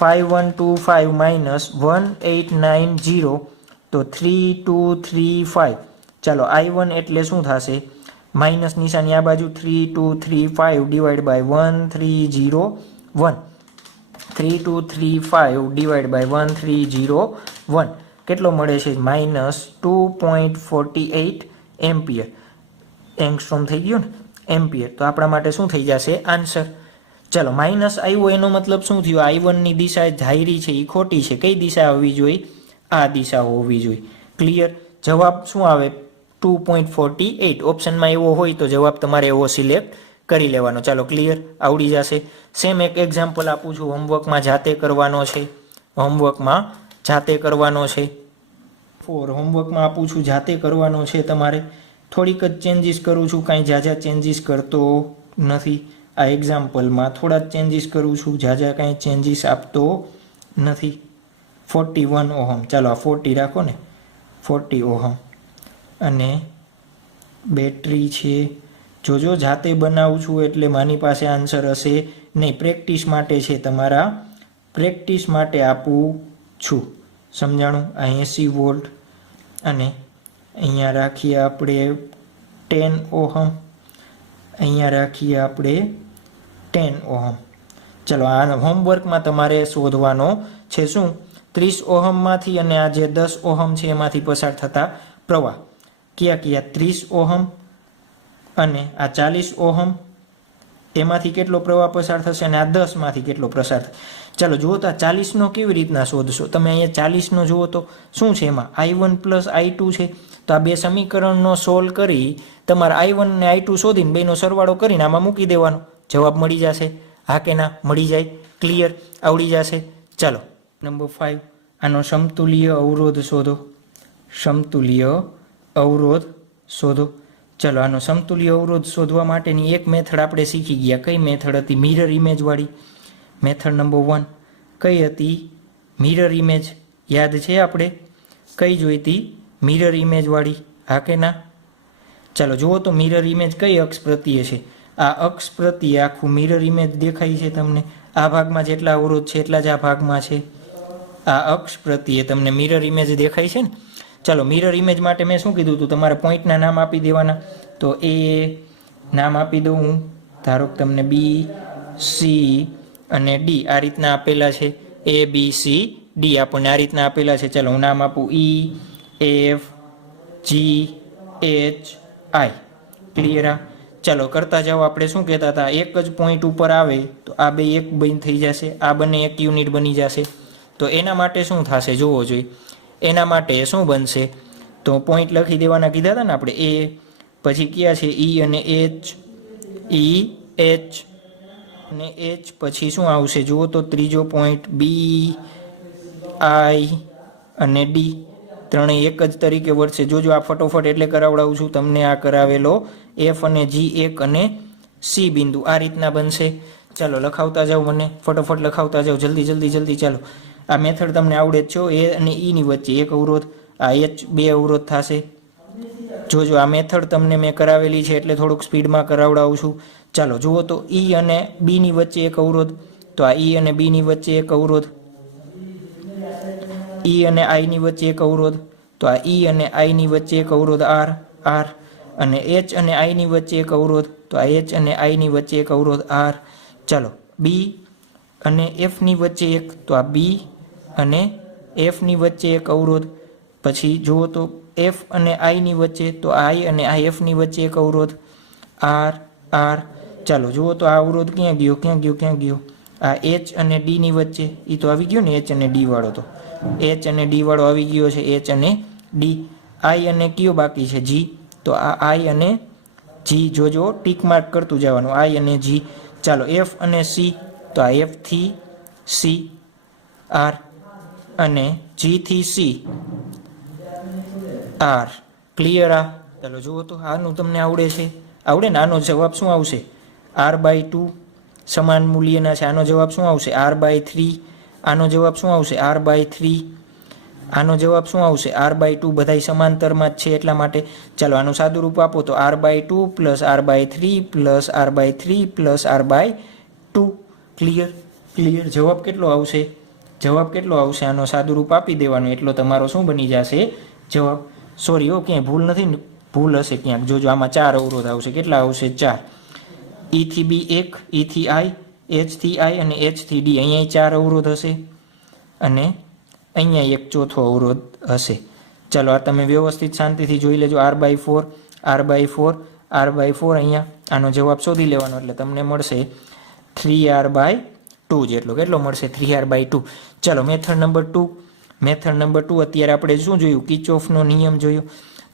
5125 માઇનસ 1890 તો 3235। ચાલો I1 એટલે શું થશે માઇનસ નિશાની આ બાજુ 3235 ડિવાઈડ બાય 1301 ડિવાઈડ બાય 1301 કેટલો મળે છે માઇનસ 2.48 એમ્પિયર, એંગસ્ટ્રોમ થઈ ગયો ને એમ્પિયર, તો આપણા માટે શું થઈ જશે આન્સર। ચાલો માઇનસ આવ્યો એનો મતલબ શું થયું I1 ની દિશા ધારી છે એ ખોટી છે, કઈ દિશા હોવી જોઈએ આ દિશા હોવી જોઈએ। ક્લિયર, જવાબ શું આવે 2.48 ઓપ્શનમાં એવો હોય તો જવાબ તમારે એવો સિલેક્ટ કરી લેવાનો। ચાલો ક્લિયર આવડી જશે। સેમ એક એક્ઝામ્પલ આપું છું, હોમવર્કમાં જાતે કરવાનો છે, હોમવર્કમાં આપું છું જાતે કરવાનો છે તમારે, થોડીક જ ચેન્જીસ કરું છું, કાંઈ ઝાઝા ચેન્જીસ કરતો નથી આ એક્ઝામ્પલમાં, થોડા જ ચેન્જીસ કરું છું, ઝાઝા કાંઈ ચેન્જીસ આપતો નથી। 41 ઓહમ, ચાલો આ 40 રાખો ને 40 ઓહમ અને બેટરી છે, જોજો જાતે બનાવું છું એટલે મારી પાસે આન્સર હશે નહીં, પ્રેક્ટિસ માટે છે, તમારા પ્રેક્ટિસ માટે આપું છું, સમજાણું। આ 80 વોલ્ટ અને અહીંયા રાખીએ આપણે 10 ઓહમ, અહીંયા રાખીએ આપણે 10 ઓહમ। ચલો આ હોમવર્કમાં તમારે શોધવાનો છે શું 30 ઓહમમાંથી અને આ જે 10 ઓહમ છે એમાંથી પસાર થતા પ્રવાહ કયા 30 ઓહમ અને આ 40 ઓહમ એમાંથી કેટલો પ્રવાહ પસાર થશે અને આ 10 માંથી કેટલો પસાર થશે। ચાલો જુઓ તો આ 40 નો કેવી રીતના શોધશો તમે, અહીંયા 40 નો જુઓ તો શું છે એમાં I1 પ્લસ I2 છે, તો આ બે સમીકરણનો સોલ્વ કરી તમારે I1 ને I2 શોધીને બેનો સરવાળો કરીને આમાં મૂકી દેવાનો, જવાબ મળી જશે। હા કે ના મળી જાય, ક્લિયર આવડી જશે। ચાલો નંબર 5 આનો સમતુલ્ય અવરોધ શોધો, સમતુલ્ય અવરોધ શોધો। ચલો આનો સમતુલ્ય અવરોધ શોધવા માટેની એક મેથડ આપણે શીખી ગયા, કઈ મેથડ હતી મિરર ઇમેજ વાળી, મેથડ નંબર 1 કઈ હતી? Mirror image. યાદ છે આપણે કઈ જોઈતી? મિરર ઇમેજવાળી, હા કે ના? ચાલો જુઓ તો મિરર ઇમેજ કઈ અક્ષ પ્રત્યે છે? આ અક્ષ પ્રત્યે આખું મિરર ઇમેજ દેખાય છે તમને. આ ભાગમાં જેટલા અવરોધ છે એટલા જ આ ભાગમાં છે. આ અક્ષ પ્રત્યે તમને મિરર ઇમેજ દેખાય છે ને. ચાલો મિરર ઇમેજ માટે મેં શું કીધું હતું? તમારે પોઈન્ટના નામ આપી દેવાના. તો એ નામ આપી દઉં હું. ધારો કે તમને બી, સી અને ડી આ રીતના આપેલા છે. એ બી સી ડી આપણને આ રીતના આપેલા છે. ચાલો હું નામ આપું ઈ, એફ, જી, એચ, આઈ. ક્લિયર? આ ચાલો કરતા જાઓ. આપણે શું કહેતા હતા? એક જ પોઈન્ટ ઉપર આવે તો આ બે એક બંધ થઈ જશે, આ બંને એક યુનિટ બની જશે. તો એના માટે શું થશે જોવો જોઈએ. એના માટે શું બનશે? તો પોઈન્ટ લખી દેવાના કીધા હતા ને આપણે. એ પછી કયા છે? ઈ અને એચ, ઈ એચ અને એચ. પછી શું આવશે જુઓ તો ત્રીજો પોઈન્ટ બી, આઈ અને ડી. ત્રણેય એક જ તરીકે વર્તશે. જોજો આ ફટોફટ એટલે કરાવડાવું છું તમને. આ કરાવેલો એફ અને જી એક અને સી બિંદુ આ રીતના બનશે. ચાલો લખાવતા જાઓ, મને ફટોફટ લખાવતા જાઓ, જલ્દી જલ્દી જલ્દી. ચાલો આ મેથડ તમને આવડે જ છો. એ અને ઈની વચ્ચે એક અવરોધ, આ એચ બે અવરોધ થશે. જોજો આ મેથડ તમને મેં કરાવેલી છે એટલે થોડુંક સ્પીડમાં કરાવડાવું છું. ચાલો જુઓ તો ઈ અને બીની વચ્ચે એક અવરોધ, તો આ ઈ અને બીની વચ્ચે એક અવરોધ. ઈ અને આઈની વચ્ચે એક અવરોધ, તો આ ઈ અને આઈની વચ્ચે એક અવરોધ આર, આર. અને એચ અને આઈની વચ્ચે એક અવરોધ, તો આ એચ અને આઈની વચ્ચે એક અવરોધ આર. ચાલો બી અને એફની વચ્ચે એક, તો આ બી અને એફની વચ્ચે એક અવરોધ. પછી જુઓ તો એફ અને આઈની વચ્ચે, તો આઈ અને આ એફની વચ્ચે એક અવરોધ આર, આર. ચાલો જુઓ તો આ અવરોધ ક્યાં ગયો? ક્યાં ગયો? ક્યાં ગયો? આ એચ અને ડીની વચ્ચે. એ તો આવી ગયો ને એચ અને ડી વાળો. તો એચ અને ડી વાળો આવી ગયો છે. એચ અને ડી. આઈ અને કયો બાકી છે? જી. તો આ આઈ અને જી. જોજો ટીક માર્ક કરતું જવાનું, આઈ અને જી. ચાલો એફ અને સી, તો આ એફ થી સી આર અને જી થી સી આર. ક્લિયર? આ ચાલો જુઓ તો આનું તમને આવડે છે? આવડે ને? આનો જવાબ શું આવશે? r/2 સમાન મૂલ્યના છે. આનો જવાબ શું આવશે? r/3. આનો જવાબ શું આવશે? r/3. આનો જવાબ શું આવશે? r/2. બધાય સમાંતરમાં જ છે એટલા માટે. ચાલો આનું સાદું રૂપ આપો તો r/2 plus r/3 plus r/3 plus r/2. Clear? Clear. જવાબ કેટલો આવશે? જવાબ કેટલો આવશે? આનો સાદું રૂપ આપી દેવાનું એટલો તમારો શું બની જશે જવાબ. સોરી ક્યાંય ભૂલ નથી ને? ભૂલ હશે ક્યાંક. જોજો આમાં 4 અવરોધ આવશે. કેટલા આવશે? 4. ઈ થી બી 1, ઈ થી આઈ, એચ થી આઈ અને એચ થી ડી. અહીંયા 4 અવરોધ હશે અને અહીંયા એક ચોથો અવરોધ હશે. ચાલો આ તમે વ્યવસ્થિત શાંતિથી જોઈ લેજો. r/4, r/4, r/4. અહીંયા આનો જવાબ શોધી લેવાનો એટલે તમને મળશે 3r/2 જેટલો. કેટલો મળશે? 3r/2. ચાલો મેથડ નંબર 2. મેથડ નંબર 2 અત્યારે આપણે શું જોયું? કિર્ચોફનો નિયમ જોયો.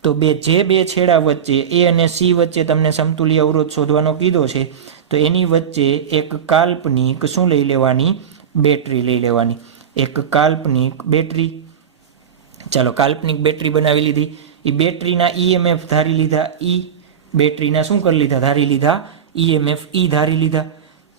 તો જે બે છેડા વચ્ચે એ અને સી વચ્ચે તમને સમતુલ્ય અવરોધ શોધવાનો કીધો છે, તો એની વચ્ચે એક કાલ્પનિક શું લઈ લેવાની? બેટરી લઈ લેવાની. એક કાલ્પનિક બેટરી. ચાલો કાલ્પનિક બેટરી બનાવી લીધી. એ બેટરીના ઈએમએફ ધારી લીધા. ઈ બેટરીના શું કરી લીધા? ધારી લીધા. ઈએમએફ ઈ ધારી લીધા.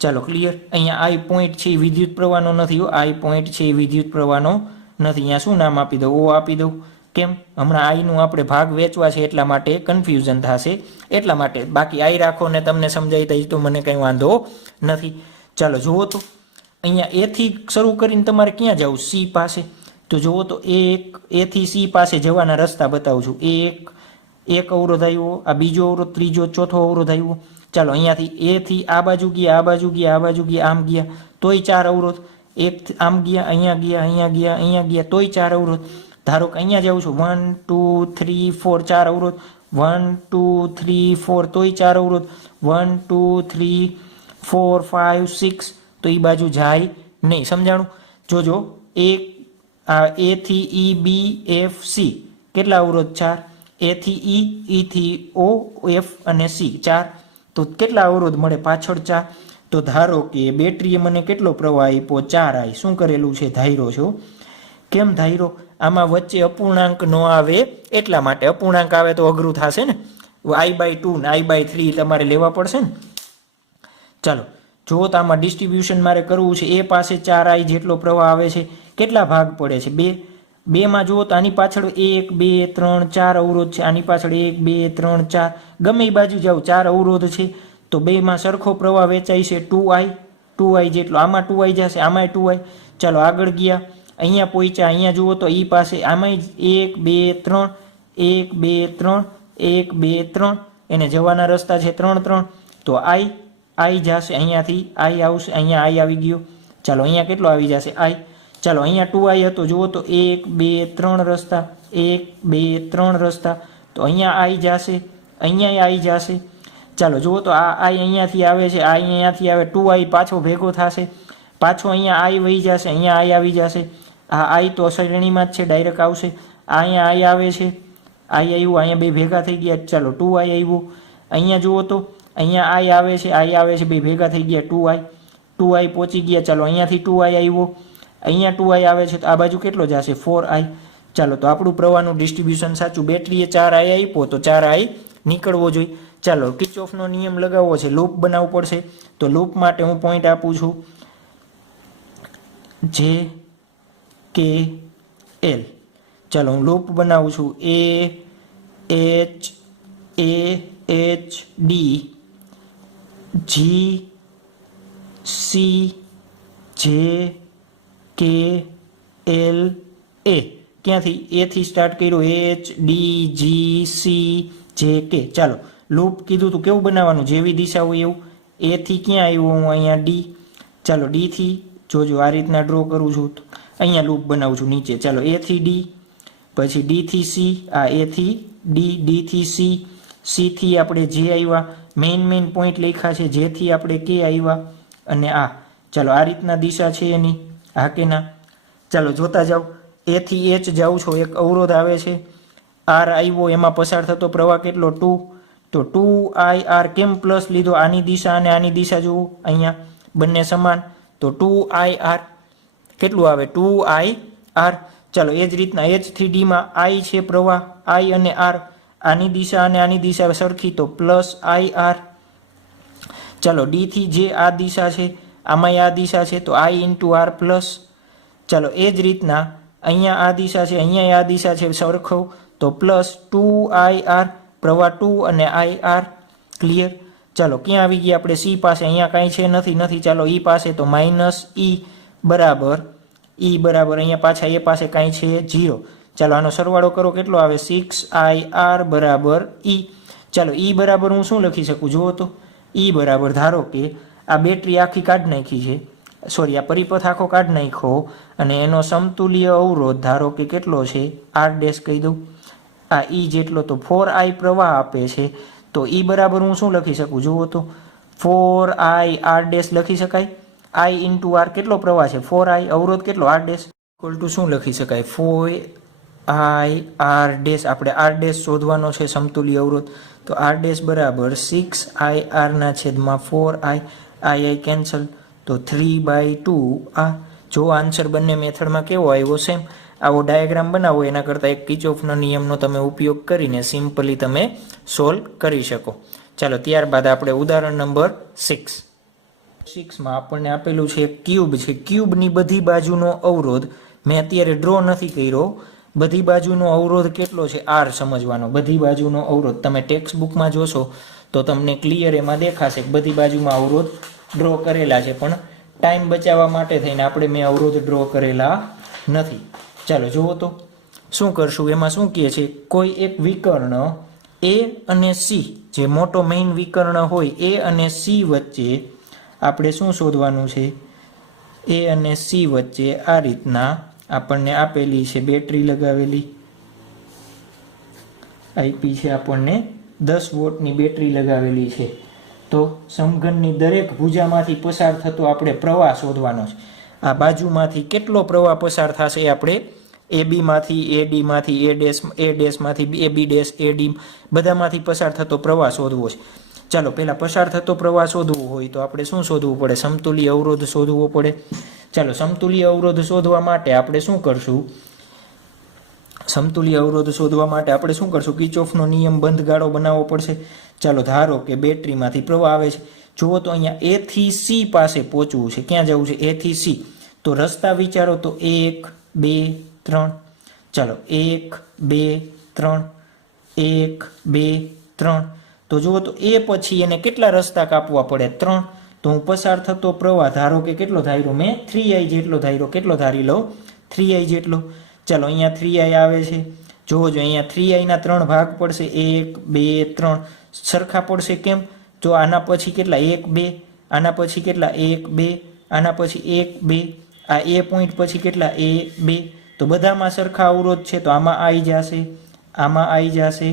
ચાલો ક્લિયર? અહીંયા આઈ પોઈન્ટ છે એ વિદ્યુત પ્રવાહનો નથી. આઈ પોઈન્ટ છે એ વિદ્યુત પ્રવાહનો નથી. અહીંયા શું નામ આપી દઉં? ઓ આપી દઉં. કેમ? હમણાં આઈનું આપણે ભાગ વેચવા છે એટલા માટે કન્ફ્યુઝન થશે એટલા માટે. બાકી આઈ રાખો ને તમને સમજાઈ જાય તો મને કંઈ વાંધો નથી. ચાલો જુઓ તો અહીંયા એથી શરૂ કરીને તમારે ક્યાં જવું? સી પાસે. તો જુઓ તો એથી સી પાસે જવાના રસ્તા બતાવું છું. એક અવરોધ આવ્યો, આ બીજો અવરોધ, ત્રીજો, ચોથો અવરોધ આવ્યો. ચાલો અહીંયાથી એથી આ બાજુ ગયા, આ બાજુ ગયા, આ બાજુ ગયા, આમ ગયા, તોય 4 અવરોધ. એક આમ ગયા, અહીંયા ગયા, અહીંયા ગયા, અહીંયા ગયા, તોય 4 અવરોધ. ધારો કે અહીંયા જાઉં છું 1 2 3 4 4 અવરોધ. 1 2 3 4 તોય 4 અવરોધ. 1 2 3 4 5 6 તો એ બાજુ જાય નહીં. સમજાણું? જોજો એક આ એ થી ઈ બી એફ સી કેટલા અવરોધ? 4. એ થી ઈ થી ઓ એફ અને સી 4. તો કેટલા અવરોધ મળે પાછળ? 4. તો ધારો કે બેટરીએ મને કેટલો પ્રવાહ આપ્યો? 4 આઈ. શું કરેલું છે? ધાર્યો છો. કેમ ધાર્યો? આમાં વચ્ચે અપૂર્ણાંક ન આવે એટલા માટે. અપૂર્ણાંક આવે તો અઘરું થશે ને. i/2 ને i/3 તમારે લેવા પડશે ને. ચાલો જો તો આમાં ડિસ્ટ્રીબ્યુશન મારે કરવું છે, એ પાસે 4i જેટલો પ્રવાહ આવે છે, કેટલા ભાગ પડે છે? 2. 2માં જુઓ તો આની પાછળ 1 2 3 4 અવરોધ છે, આની પાછળ 1 2 3 4 ગમે એ બાજુ જાઓ 4 અવરોધ છે, તો બેમાં સરખો પ્રવાહ વેચાય છે 2i જેટલો. આમાં 2i જશે, આમાંય 2i. ચાલો આગળ ગયા, અહીંયા પહોંચ્યા, અહીંયા જુઓ તો ઈ પાસે આમાંય 1 2 3 1 2 3 1 2 3 એને જવાના રસ્તા છે 3 3, તો i જશે અહીંયાથી, i આવશે, અહીંયા i આવી ગયો. ચાલો અહીંયા કેટલો આવી જશે? i. ચાલો અહીંયા 2i હતો, જુઓ તો 1 2 3 રસ્તા, 1 2 3 રસ્તા, તો અહીંયા i જશે, અહીંયા i જશે. ચાલો જુઓ તો આ i અહીંયાથી આવે છે, i અહીંયાથી આવે, 2i પાછો ભેગો થશે, પાછો અહીંયા i વહી જશે, અહીંયા i આવી જશે. આ i તો શ્રેણીમાં જ છે, ડાયરેક્ટ આવશે. આ અહીંયા i આવે છે, i આવ્યું, અહીંયા બે ભેગા થઈ ગયા. ચાલો 2i આવ્યું, અહીંયા જુઓ તો અહીંયા i આવે છે, બે ભેગા થઈ ગયા 2i પહોંચી ગયા. ચાલો અહીંયાથી 2i આવ્યો, અહીંયા 2i આવે છે, તો આ બાજુ કેટલો જશે? 4i. ચાલો તો આપણું પ્રવાહનું ડિસ્ટ્રીબ્યુશન સાચું. બેટરીએ 4i આપ્યો તો 4i નીકળવો જોઈએ. ચાલો કિર્ચોફનો નિયમ લગાવવો છે, લૂપ બનાવવું પડશે. તો લૂપ માટે હું પોઈન્ટ આપું છું જે કે એલ. ચાલો હું લૂપ બનાવું છું, AHD GCJKL A. ક્યાંથી? A થી સ્ટાર્ટ કર્યો, HDGCJK. ચાલો લૂપ કીધું તું કેવું બનાવવાનું? જેવી દિશા હોય એવું. A થી ક્યાં આવ્યો હું? અહીંયા D. ચાલો D થી જોજો, આ રીતના ડ્રો કરું છું, અહીંયા લૂપ બનાવું છું નીચે. ચાલો A થી D, પછી D થી C, આ A થી D, D થી C, C થી આપણે J આવ્યા, મેઇન પોઈન્ટ લખ્યા છે, J થી આપણે K આવ્યા, અને આ. ચાલો આ રીતના દિશા છે એની, હા કે ના? ચાલો જોતા જાઓ, A થી H જાઉં છો, એક અવરોધ આવે છે, R આવ્યો, એમાં પસાર થતો પ્રવાહ કેટલો? 2. તો 2ir. કેમ પ્લસ લીધો? આની દિશા અને આની દિશા જુઓ, અહીંયા બંને સમાન, તો 2ir કેટલું આવે? 2ir. ચાલો એ જ રીતના H થી D માં I છે પ્રવાહ, I અને R, આની દિશા અને આની દિશા સરખી, તો પ્લસ ir. ચાલો D થી J આ દિશા છે, આમાં આ દિશા છે, તો I ઇન્ટુ R પ્લસ. ચાલો એ જ રીતના અહીંયા આ દિશા છે, અહીંયા આ દિશા છે સરખો, તો પ્લસ 2ir, પ્રવાહ 2 અને ir. ક્લિયર? ચાલો ક્યાં આવી ગયા આપણે? C પાસે. અહીંયા કાંઈ છે નથી. ચાલો E પાસે, તો માઇનસ E બરાબર અહીંયા પાછા એ પાસે કાંઈ છે 0. ચાલો આનો સરવાળો કરો, કેટલો આવે? 6ir બરાબર E. ચાલો E બરાબર હું શું લખી શકું? જુઓ તો E બરાબર, ધારો કે આ બેટરી આખી કાઢી નાખી છે, સોરી આ પરિપથ આખો કાઢી નાખ્યો, અને એનો સમતુલ્ય અવરોધ ધારો કે કેટલો છે? R ડેશ કહી દઉં, આ E જેટલો, તો 4i પ્રવાહ આપે છે. તો E બરાબર હું શું લખી શકું? જુઓ તો 4i R ડેશ લખી શકાય. I ઇન્ટુ R કેટલો પ્રવાહ છે? 4i. અવરોધ કેટલો? R ડેશ ઇક્વલ ટુ શું લખી શકાય? 4i R dash. આપણે R ડેશ શોધવાનો છે, સમતુલ્ય અવરોધ, તો R ડેશ બરાબર 6ir ના છેદમાં 4i. I કેન્સલ, તો 3/2. આ જો આન્સર બંને મેથડમાં કેવો આવ્યો? સેમ. આવો ડાયાગ્રામ બનાવો, એના કરતાં એક કિર્ચોફનો નિયમનો તમે ઉપયોગ કરીને સિમ્પલી તમે સોલ્વ કરી શકો. ચાલો ત્યારબાદ આપણે ઉદાહરણ નંબર 6માં આપણને આપેલું છે એક ક્યુબ છે. ક્યુબની બધી બાજુનો અવરોધ મેં અત્યારે ડ્રો નથી કર્યો. બધી બાજુનો અવરોધ કેટલો છે? R સમજવાનો. બધી બાજુનો અવરોધ તમે ટેક્સ્ટ બુકમાં જોશો તો તમને ક્લિયર એમાં દેખાશે કે બધી બાજુમાં અવરોધ ડ્રો કરેલા છે, પણ ટાઈમ બચાવવા માટે થઈને આપણે મેં અવરોધ ડ્રો કરેલા નથી. ચાલો જુઓ તો શું કરશું? એમાં શું કહે છે? કોઈ એક વિકર્ણ A અને C, જે મોટો મેઇન વિકર્ણ હોય A અને C વચ્ચે આપણે શું શોધવાનું છે? A અને C વચ્ચે આ રીતના આપણને આપેલી છે બેટરી લગાવેલી, આપી છે આપણને 10 વોટની બેટરી લગાવેલી છે. તો સમઘનની દરેક ભુજામાંથી પસાર થતો આપણે પ્રવાહ શોધવાનો છે. આ બાજુમાંથી કેટલો પ્રવાહ પસાર થશે? આપણે AB માંથી, AD માંથી, A ડેશ માંથી, AB ડેશ, AD બધામાંથી પસાર થતો પ્રવાહ શોધવો છે. ચાલો પહેલા પસાર થતો પ્રવાહ શોધવો હોય તો આપણે શું શોધવું પડે? સમતુલ્ય અવરોધ શોધવો પડે. ચાલો સમતુલ્ય અવરોધ શોધવા માટે આપણે શું કરશું? કિર્ચોફનો નિયમ બંધ ગાળો બનાવવો પડશે. ચાલો ધારો કે બેટરીમાંથી પ્રવાહ આવે છે, જુઓ તો અહીંયા એ થી સી પાસે પહોંચવું છે. ક્યાં જવું છે? એ થી સી. તો રસ્તા વિચારો તો 1 2 3. ચાલો 1 2 3, 1 2 3. તો જુઓ તો એ પછી એને કેટલા રસ્તા કાપવા પડે? 3. તો હું પસાર થતો પ્રવાહ ધારો કે કેટલો ધાર્યો મેં? 3i જેટલો ધાર્યો. કેટલો ધારી લઉં? 3i જેટલો. ચાલો અહીંયા 3i આવે છે. જોવો જો અહીંયા 3i ના 3 ભાગ પડશે. 1 2 3 સરખા પડશે. કેમ? જો આના પછી કેટલા? 1 2. આના પછી કેટલા? 1 2. આના પછી 1 2. આ એ પોઈન્ટ પછી કેટલા? 1 2. તો બધામાં સરખા અવરોધ છે તો આમાં આવી જશે, આમાં આવી જશે,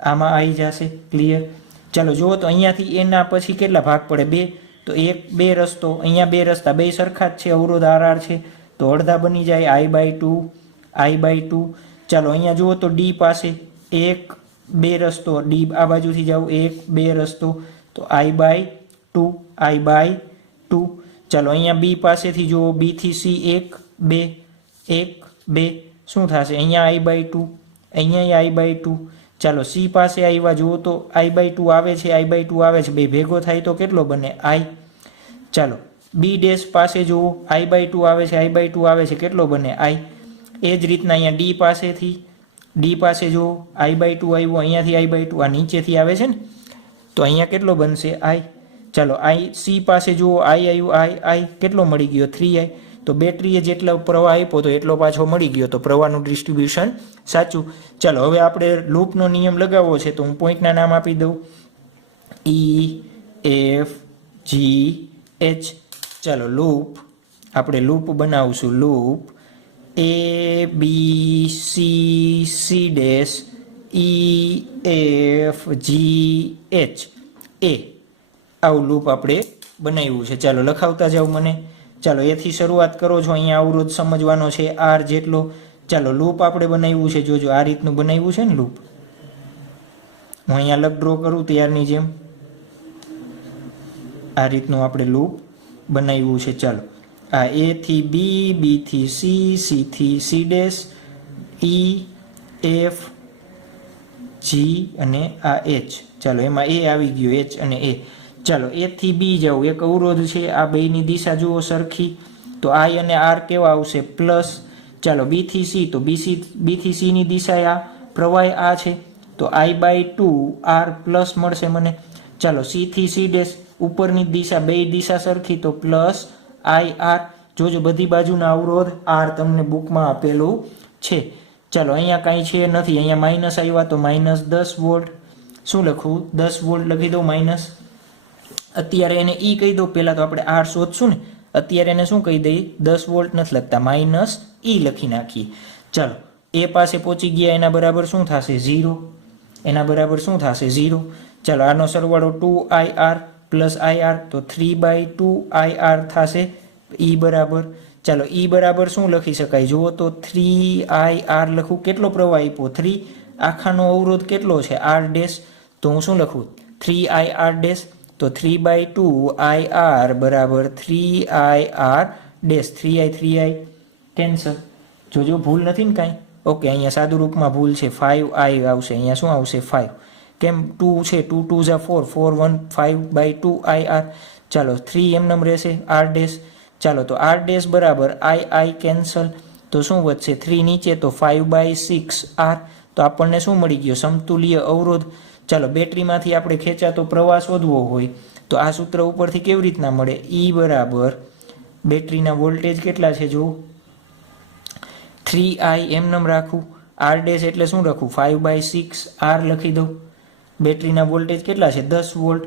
આમાં આવી જશે. ક્લિયર? ચાલો જુઓ તો અહીંયાથી એના પછી કેટલા ભાગ પડે? 2. તો 1 2 રસ્તો, અહીંયા 2 રસ્તા, બે સરખા જ છે, અવરોધ RR છે તો અડધા બની જાય I/2, I/2. ચાલો અહીંયા જુઓ તો ડી પાસે 1 2 રસ્તો, ડી આ બાજુથી જાવ 1 2 રસ્તો તો I/2, I/2. ચાલો અહીંયા બી પાસેથી જુઓ, બી થી સી 1 2 1 2 શું થશે? અહીંયા I/2, અહીંયા I/2. ચાલો સી પાસે આવ્યા, જુઓ તો I/2 આવે છે, I/2 આવે છે, બે ભેગો થાય તો કેટલો બને? I. ચાલો બી ડેશ પાસે જુઓ I/2 આવે છે, I/2 આવે છે, કેટલો બને? I. એ જ રીતના અહીંયા ડી પાસેથી, ડી પાસે જુઓ I/2 આવ્યો, અહીંયાથી I/2 આ નીચેથી આવે છે ને તો અહીંયા કેટલો બનશે? I. ચાલો I સી પાસે જુઓ I આવ્યું, I કેટલો મળી ગયો? 3i. તો બેટરીએ જેટલો પ્રવાહ આપ્યો તો એટલો પાછો મળી ગયો, તો પ્રવાહનું ડિસ્ટ્રીબ્યુશન સાચું. ચાલો હવે આપણે લૂપનો નિયમ લગાવવો છે તો હું પોઈન્ટના નામ આપી દઉં, E F G H. ચાલો લૂપ, આપણે લૂપ બનાવશું, loop A B C C dash E F G H A. આવું લૂપ આપણે બનાવ્યું છે. ચાલો લખાવતા જાઓ મને. ચાલો એથી શરૂઆત કરો છો. અહીંયા અવરોધ સમજવાનો છે R જેટલો. ચાલો લૂપ આપણે બનાવ્યું છે, જોજો આ રીતનું બનાવ્યું છે ને લૂપ. હું અહીંયા લગ ડ્રો કરું ત્યારની જેમ આ રીતનું આપણે લૂપ બનાવ્યું છે. ચાલો આ A થી B, B થી C, C થી C dash, E F G અને આ H. ચાલો એમાં A આવી ગયો, H અને A. ચાલો એ થી બી જાવ, એક અવરોધ છે, આ બેની દિશા જુઓ સરખી તો I અને R કેવા આવશે? પ્લસ. ચાલો બી થી સી, તો બી થી સી ની દિશા આ પ્રવાહ આ છે તો I/2 R પ્લસ મળશે મને. ચાલો સી થી સી ડેશ, ઉપરની દિશા, બે દિશા સરખી તો પ્લસ IR. જોજો બધી બાજુના અવરોધ R તમને બુકમાં આપેલું છે. ચાલો અહીંયા કાંઈ છે નથી, અહીંયા માઇનસ આવ્યા તો -10 વોલ્ટ. શું લખવું? 10 વોલ્ટ લખી દઉં માઇનસ. અત્યારે એને E કહી દો, પહેલાં તો આપણે R શોધશું ને, અત્યારે એને શું કહી દઈએ? 10 વોલ્ટ નથી લખતા, -E લખી નાખીએ. ચાલો એ પાસે પહોંચી ગયા, એના બરાબર શું થશે? 0. એના બરાબર શું થશે? 0. ચાલો આનો સરવાળો 2IR પ્લસ IR તો 3/2IR થશે E બરાબર. ચાલો E બરાબર શું લખી શકાય? જુઓ તો 3IR લખું. કેટલો પ્રવાહ આપ્યો? 3. આખાનો અવરોધ કેટલો છે? R dash. તો હું શું લખું? 3IR dash. તો 3/2IR બરાબર 3IR ડેશ. 3i cancel. જોજો ભૂલ નથી ને કાંઈ? ઓકે, અહીંયા સાદું રૂપમાં ભૂલ છે, 5i આવશે. અહીંયા શું આવશે? 5. કેમ? 2 છે, 2 2 4, 4 1 5/2IR. ચાલો 3 એમનેમ રહેશે, R ડેશ. ચાલો તો R ડેશ બરાબર I કેન્સલ. તો શું વધશે? 3 નીચે તો 5/6R. તો આપણને શું મળી ગયો? સમતુલ્ય અવરોધ. ચાલો બેટરીમાંથી આપણે ખેંચાતો પ્રવાહ શોધવો હોય તો આ સૂત્ર ઉપરથી કેવી રીતના મળે? E બરાબર બેટરીના વોલ્ટેજ કેટલા છે? જો 3i એમનેમ રાખું, R ડેશ એટલે શું લખું? 5/6R લખી દઉં. બેટરીના વોલ્ટેજ કેટલા છે? 10 વોલ્ટ.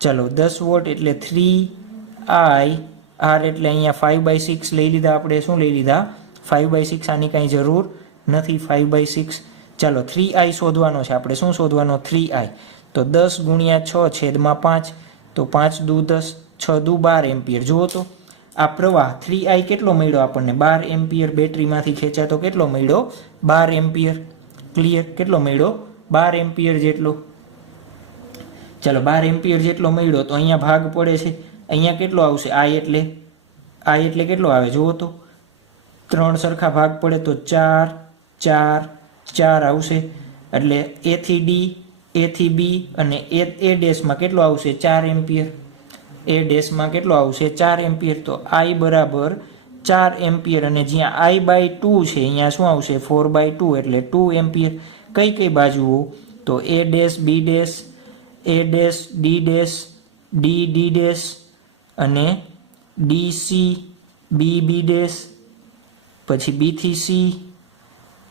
ચાલો 10 વોલ્ટ એટલે 3i R એટલે અહીંયા 5/6 લઈ લીધા આપણે. શું લઈ લીધા? 5/6. આની કાંઈ જરૂર નથી, 5/6. ચાલો 3i શોધવાનો છે આપણે. શું શોધવાનો? 3i. તો 10 ગુણ્યા 6 છેદમાં 5 તો 5 દુ 10, 6 દુ 12 એમ્પિયર. જુઓ તો આ પ્રવાહ 3i કેટલો મળ્યો આપણને? 12 એમ્પિયર. બેટરીમાંથી ખેંચાતો કેટલો મળ્યો? 12 એમ્પિયર. ક્લિયર? કેટલો મળ્યો? 12 એમ્પિયર જેટલો. ચાલો 12 એમ્પિયર જેટલો મળ્યો તો અહીંયા ભાગ પડે છે. અહીંયા કેટલો આવશે? I એટલે કેટલો આવે? જુઓ તો 3 સરખા ભાગ પડે તો 4 4 4 આવશે. એટલે A થી D, A થી B અને A ડેશમાં કેટલો આવશે? 4 એમ્પિયર. એ ડેશમાં કેટલો આવશે 4 એમ્પિયર, તો I બરાબર 4 એમ્પિયર, અને જ્યાં I/2 છે અહીંયા શું આવશે 4/2 એટલે 2 એમ્પિયર. કઈ કઈ બાજુઓ, તો A dash B dash A dash D dash D D dash અને DC B B ડેશ, પછી B થી C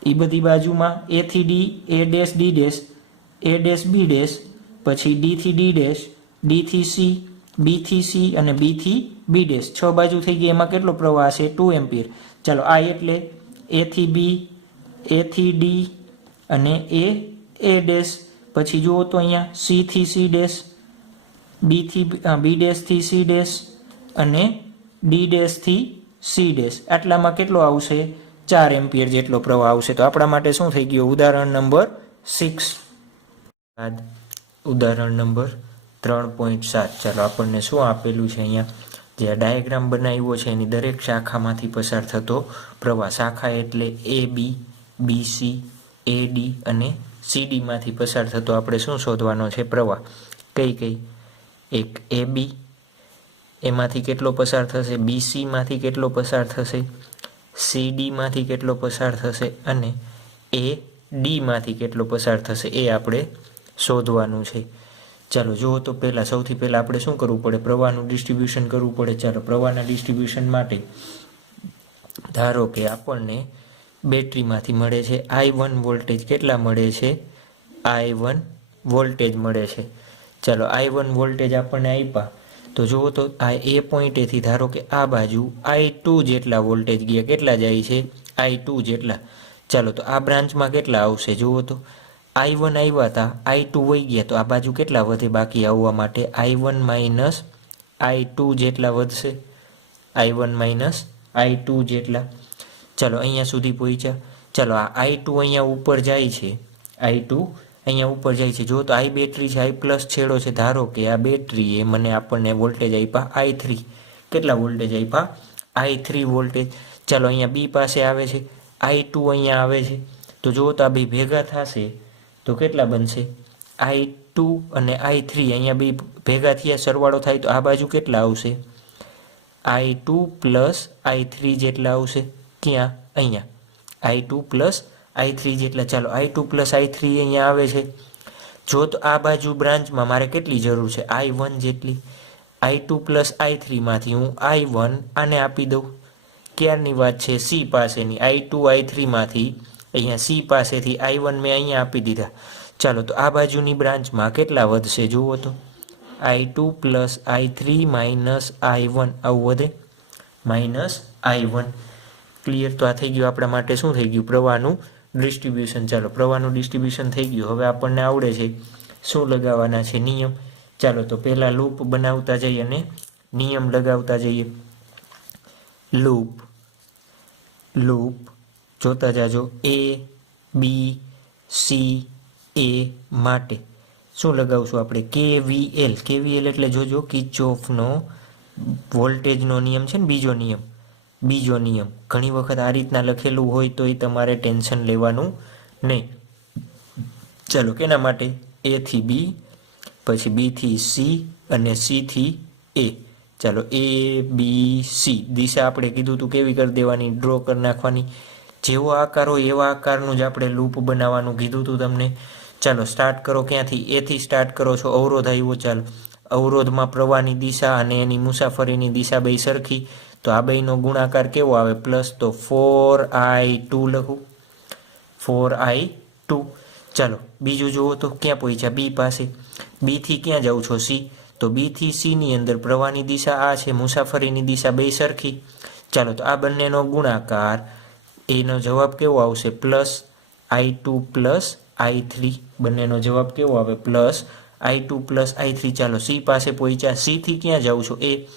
એ બધી બાજુમાં, A થી D A dash D dash A dash B dash, પછી D થી D ડેશ D થી C B થી C અને B થી B ડેશ. 6 બાજુ થઈ ગઈ. એમાં કેટલો પ્રવાહ છે 2 એમ્પિયર. ચાલો I એટલે A થી B A થી D અને A ડેશ, પછી જુઓ તો અહીંયા C થી C ડેશ B ડેશ થી C ડેશ અને D ડેશ થી C ડેશ. આટલામાં કેટલો આવશે 4 એમ્પિયર જેટલો પ્રવાહ આવશે. તો આપણા માટે શું થઈ ગયું ઉદાહરણ નંબર 6. બાદ ઉદાહરણ નંબર 3.7. ચાલો આપણને શું આપેલું છે અહીંયા, જે ડાયાગ્રામ બનાવ્યો છે એની દરેક શાખામાંથી પસાર થતો પ્રવાહ. શાખા એટલે AB BC AD અને CD માંથી પસાર થતો આપણે શું શોધવાનો છે પ્રવાહ. કઈ કઈ, એક AB એમાંથી કેટલો પસાર થશે, BC માંથી કેટલો પસાર થશે, CD માંથી કેટલો પસાર થશે અને AD માંથી કેટલો પસાર થશે એ આપણે શોધવાનું છે. ચાલો જુઓ તો સૌથી પહેલાં આપણે શું કરવું પડે, પ્રવાહનું ડિસ્ટ્રીબ્યુશન કરવું પડે. ચાલો પ્રવાહના ડિસ્ટ્રીબ્યુશન માટે ધારો કે આપણને બેટરીમાંથી મળે છે I1 વોલ્ટેજ. કેટલા મળે છે I1 વોલ્ટેજ મળે છે. ચાલો I1 વોલ્ટેજ આપણને આપ્યા, તો જુઓ તો આ એ પોઈન્ટેથી ધારો કે આ બાજુ I2 જેટલા વોલ્ટેજ ગયા. કેટલા જાય છે I2 જેટલા. ચાલો તો આ બ્રાન્ચમાં કેટલા આવશે, જુઓ તો I1 આવ્યા હતા I2 વહી ગયા, તો આ બાજુ કેટલા વધે બાકી આવવા માટે, I1 માઇનસ I2 જેટલા વધશે, I1 માઇનસ I2 જેટલા. ચાલો અહીંયા સુધી પહોંચ્યા. ચાલો આ I2 અહીંયા ઉપર જાય છે, I2 અહીંયા ઉપર જાય છે. જો તો I બેટરી છે, I પ્લસ છેડો છે. ધારો કે આ બેટરીએ મને આપણને વોલ્ટેજ આપ્યા I3. કેટલા વોલ્ટેજ આપ્યા I3 વોલ્ટેજ. ચાલો અહીંયા B પાસે આવે છે, I2 અહીંયા આવે છે. તો જો તો આ બે ભેગા થશે તો કેટલા બનશે, I2 અને I3 અહીંયા બે ભેગા થયા સરવાળો થાય તો આ બાજુ કેટલા આવશે, I2 પ્લસ I3 જેટલા આવશે. ક્યાં, અહીંયા I2 પ્લસ I3 જેટલા. ચાલો I2 પ્લસ I3 અહીંયા આવે છે. જો તો આ બાજુ બ્રાન્ચમાં મારે કેટલી જરૂર છે, I1 જેટલી. I2 પ્લસ I3 માંથી હું I1 આને આપી દઉં. ક્યારની વાત છે C પાસેની, I2 I3 માંથી અહીંયા C પાસેથી I1 મેં અહીંયા આપી દીધા. ચાલો તો આ બાજુની બ્રાન્ચમાં કેટલા વધશે જુઓ તો, I2 plus I3 minus I1 આવું વધે, માઇનસ I1. ક્લિયર. તો આ થઈ ગયું આપણા માટે શું થઈ ગયું પ્રવાહનું ડિસ્ટ્રીબ્યુશન. ચાલો પ્રવાહનું ડિસ્ટ્રીબ્યુશન થઈ ગયું. હવે આપણને આવડે છે શું લગાવવાના છે નિયમ. ચાલો તો પહેલાં લૂપ બનાવતા જઈએ અને નિયમ લગાવતા જઈએ. લૂપ જોતા જાજો. A B C A માટે શું લગાવશું આપણે, KVL એટલે જોજો કિર્ચોફનો વોલ્ટેજનો નિયમ છે ને, બીજો નિયમ. ઘણી વખત આ રીતના લખેલું હોય તો એ તમારે ટેન્શન લેવાનું નહીં. ચાલો કેના માટે, A થી B, પછી B થી C અને C થી A. ચાલો A B C દિશા આપણે કીધું તું કેવી કરી દેવાની, ડ્રો કરી નાખવાની. જેવો આકાર હોય એવા આકારનું જ આપણે લૂપ બનાવવાનું કીધું તું તમને. ચાલો સ્ટાર્ટ કરો ક્યાંથી, A થી સ્ટાર્ટ કરો છો. અવરોધ આવ્યો, ચાલો અવરોધમાં પ્રવાહની દિશા અને એની મુસાફરીની દિશા બે સરખી, તો આ બેનો ગુણાકાર કેવો આવે પ્લસ, તો 4I2 લખું, 4I2. ચાલો બીજું જુઓ તો ક્યાં પહોંચ્યા, B પાસે. B થી ક્યાં જાઉં છો, C. તો B થી C ની અંદર પ્રવાહની દિશા આ છે, મુસાફરીની દિશા બે સરખી. ચાલો તો આ બંનેનો ગુણાકાર, એનો જવાબ કેવો આવશે પ્લસ I2 પ્લસ I3. બંનેનો જવાબ કેવો આવે પ્લસ I2 પ્લસ I3. ચાલો C પાસે પહોંચ્યા. C થી ક્યાં જાઉં છું, A.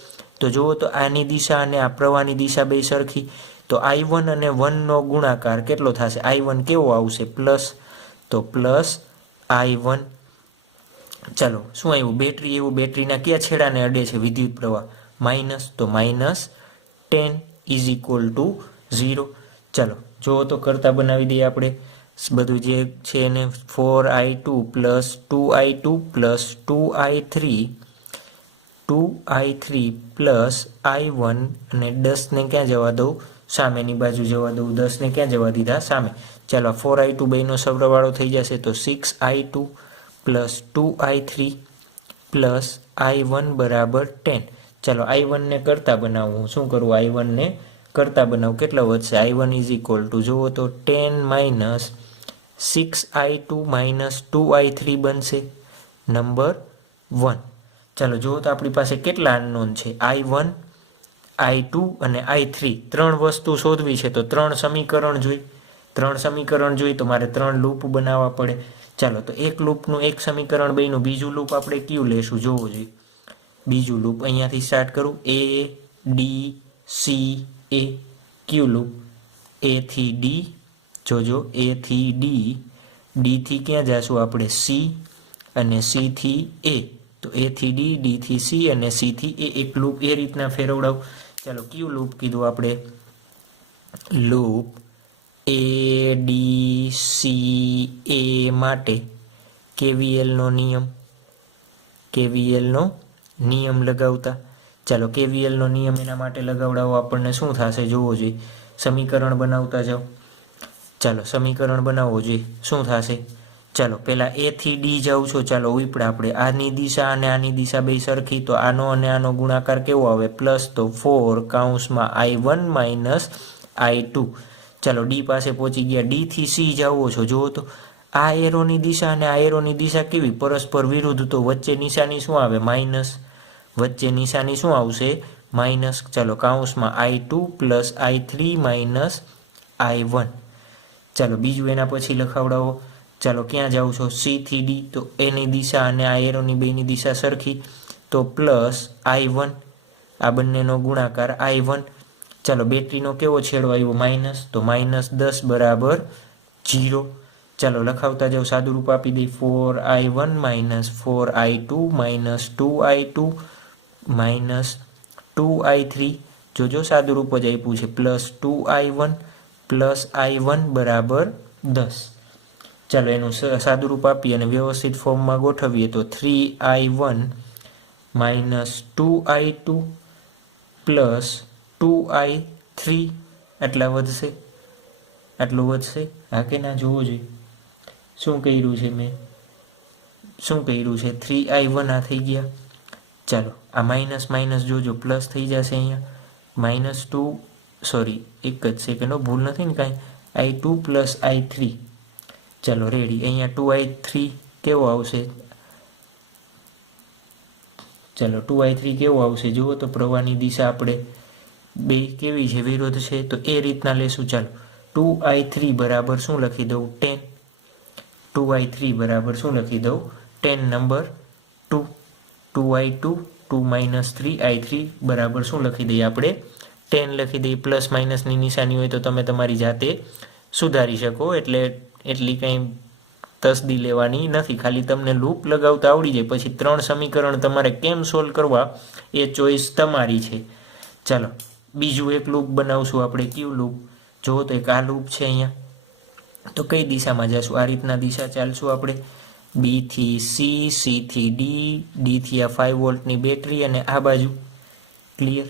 તો જુઓ તો આની દિશા અને આ પ્રવાહની દિશા બે સરખી, તો I1 અને 1નો ગુણાકાર કેટલો થશે, I1 કેવો આવશે પ્લસ, તો પ્લસ I1. ચાલો શું આવ્યું, બેટરી. એવું બેટરીના કયા છેડાને અડે છે વિદ્યુત પ્રવાહ, માઇનસ, તો માઇનસ 10 ઇઝ ઇક્વલ ટુ 0. ચાલો જુઓ તો કરતા બનાવી દઈએ આપણે બધું જે છે એને. 4I2 plus 2I2 plus 2I3 2i3 plus i1 અને 10ને ક્યાં જવા દઉં? સામેની બાજુ જવા દઉં. 10ને ક્યાં જવા દીધા? સામે. ચાલો 4i2 બેનો સરવાળો થઈ જશે તો 6i2 plus 2i3 plus i1 બરાબર 10. ચાલો i1ને કરતા બનાવું. શું કરું? i1ને કરતા બનાવું. કેટલા વધશે? i1 ઇઝ ઇક્વલ ટુ જુઓ તો 10 માઇનસ 6i2 માઇનસ 2i3 બનશે નંબર 1. ચાલો જુઓ તો આપણી પાસે કેટલા અનનોન છે? i1, i2 અને i3. 3 વસ્તુ શોધવી છે તો 3 સમીકરણ જોઈ. 3 સમીકરણ જોઈ તો મારે 3 લૂપ બનાવવા પડે. ચાલો તો એક લૂપનું એક સમીકરણ બન્યું. બીજું લૂપ આપણે કયું લેશું જોવું જોઈએ. બીજું લૂપ અહીંયાથી સ્ટાર્ટ કરું. a d c a. કયું લૂપ? a થી d. જોજો a થી d. d થી ક્યાં જઈશું આપણે? c અને c થી a. તો a થી d, d થી c અને c થી a. એક લૂપ એ રીતના ફેરવડાવ. ચાલો કયું લૂપ કીધું આપણે? Loop a d c a માટે KVLનો નિયમ. KVLનો નિયમ લગાવતા. ચાલો KVLનો નિયમ એના માટે લગાવડાવો. આપણને શું થશે જોવો જોઈએ. સમીકરણ બનાવતા જાઓ. ચાલો સમીકરણ બનાવવો જોઈએ. શું થશે? ચાલો પહેલાં a થી d જાઉં છો. ચાલો ઉપડે આપણે આની દિશા અને આની દિશા બે સરખી તો આનો અને આનો ગુણાકાર કેવો આવે? પ્લસ. તો 4 કૌંસમાં i1 માઇનસ i2. ચાલો d પાસે પહોંચી ગયા. d થી c જાવો છો. જુઓ તો આ એરોની દિશા અને આ એરોની દિશા કેવી? પરસ્પર વિરુદ્ધ. તો વચ્ચે નિશાની શું આવે? માઇનસ. વચ્ચે નિશાની શું આવશે? માઇનસ. ચાલો કૌંસમાં i2 plus i3 minus i1. ચાલો બીજું એના પછી લખાવડાવો. ચાલો ક્યાં જાઓ છો? c થી d. તો એની દિશા અને આ એરોની બેની દિશા સરખી તો પ્લસ i1. આ બંનેનો ગુણાકાર i1. ચાલો બેટરીનો કેવો છેડો આવ્યો? માઇનસ. તો માઇનસ 10 બરાબર 0. ચાલો લખાવતા જાઓ. સાદું રૂપ આપી દઈ. 4i1 minus 4i2 minus 2i2 minus 2i3. જોજો સાદું રૂપ જ આપ્યું છે. પ્લસ 2i1 પ્લસ i1 બરાબર 10. ચાલો એનું સાદું રૂપ આપીએ અને વ્યવસ્થિત ફોર્મમાં ગોઠવીએ તો 3i1 minus 2i2 plus 2i3 આટલા વધશે. આટલું વધશે. હા કે ના? જોવો જોઈએ. શું કર્યું છે મેં? શું કર્યું છે? 3i1 આ થઈ ગયા. ચાલો આ માઇનસ માઇનસ જોજો પ્લસ થઈ જશે અહીંયા. માઇનસ 2 સોરી એક જ સેકન્ડો ભૂલ નથી ને કાંઈ. i2 plus i3. ચાલો રેડી. અહીંયા 2i3 કેવો આવશે? ચાલો 2i3 કેવો આવશે? જુઓ તો પ્રવાહની દિશા આપણે બે કેવી છે? વિરોધ છે. તો એ રીતના લેશું. ચાલો 2i3 બરાબર શું લખી દઉં? 10. 2i3 બરાબર શું લખી દઉં? 10 નંબર 2. 2i2 2 માઇનસ 3i3 બરાબર શું લખી દઈએ આપણે? 10 લખી દઈએ. પ્લસ માઇનસની નિશાની હોય તો તમે તમારી જાતે સુધારી શકો. એટલે એટલી કંઈ તસદી લેવાની નથી. ખાલી તમને લૂપ લગાવતા આવડી જાય. પછી 3 સમીકરણ તમારે કેમ સોલ્વ કરવા એ ચોઈસ તમારી છે. ચાલો બીજું એક લૂપ બનાવશું આપણે. કયું લૂપ? જુઓ તો એક આ લૂપ છે અહીંયા. તો કઈ દિશામાં જશું? આ રીતના દિશા ચાલશું આપણે. બી થી સી, સી થી ડી, ડી થી આ 5 વોલ્ટની બેટરી અને આ બાજુ. ક્લિયર?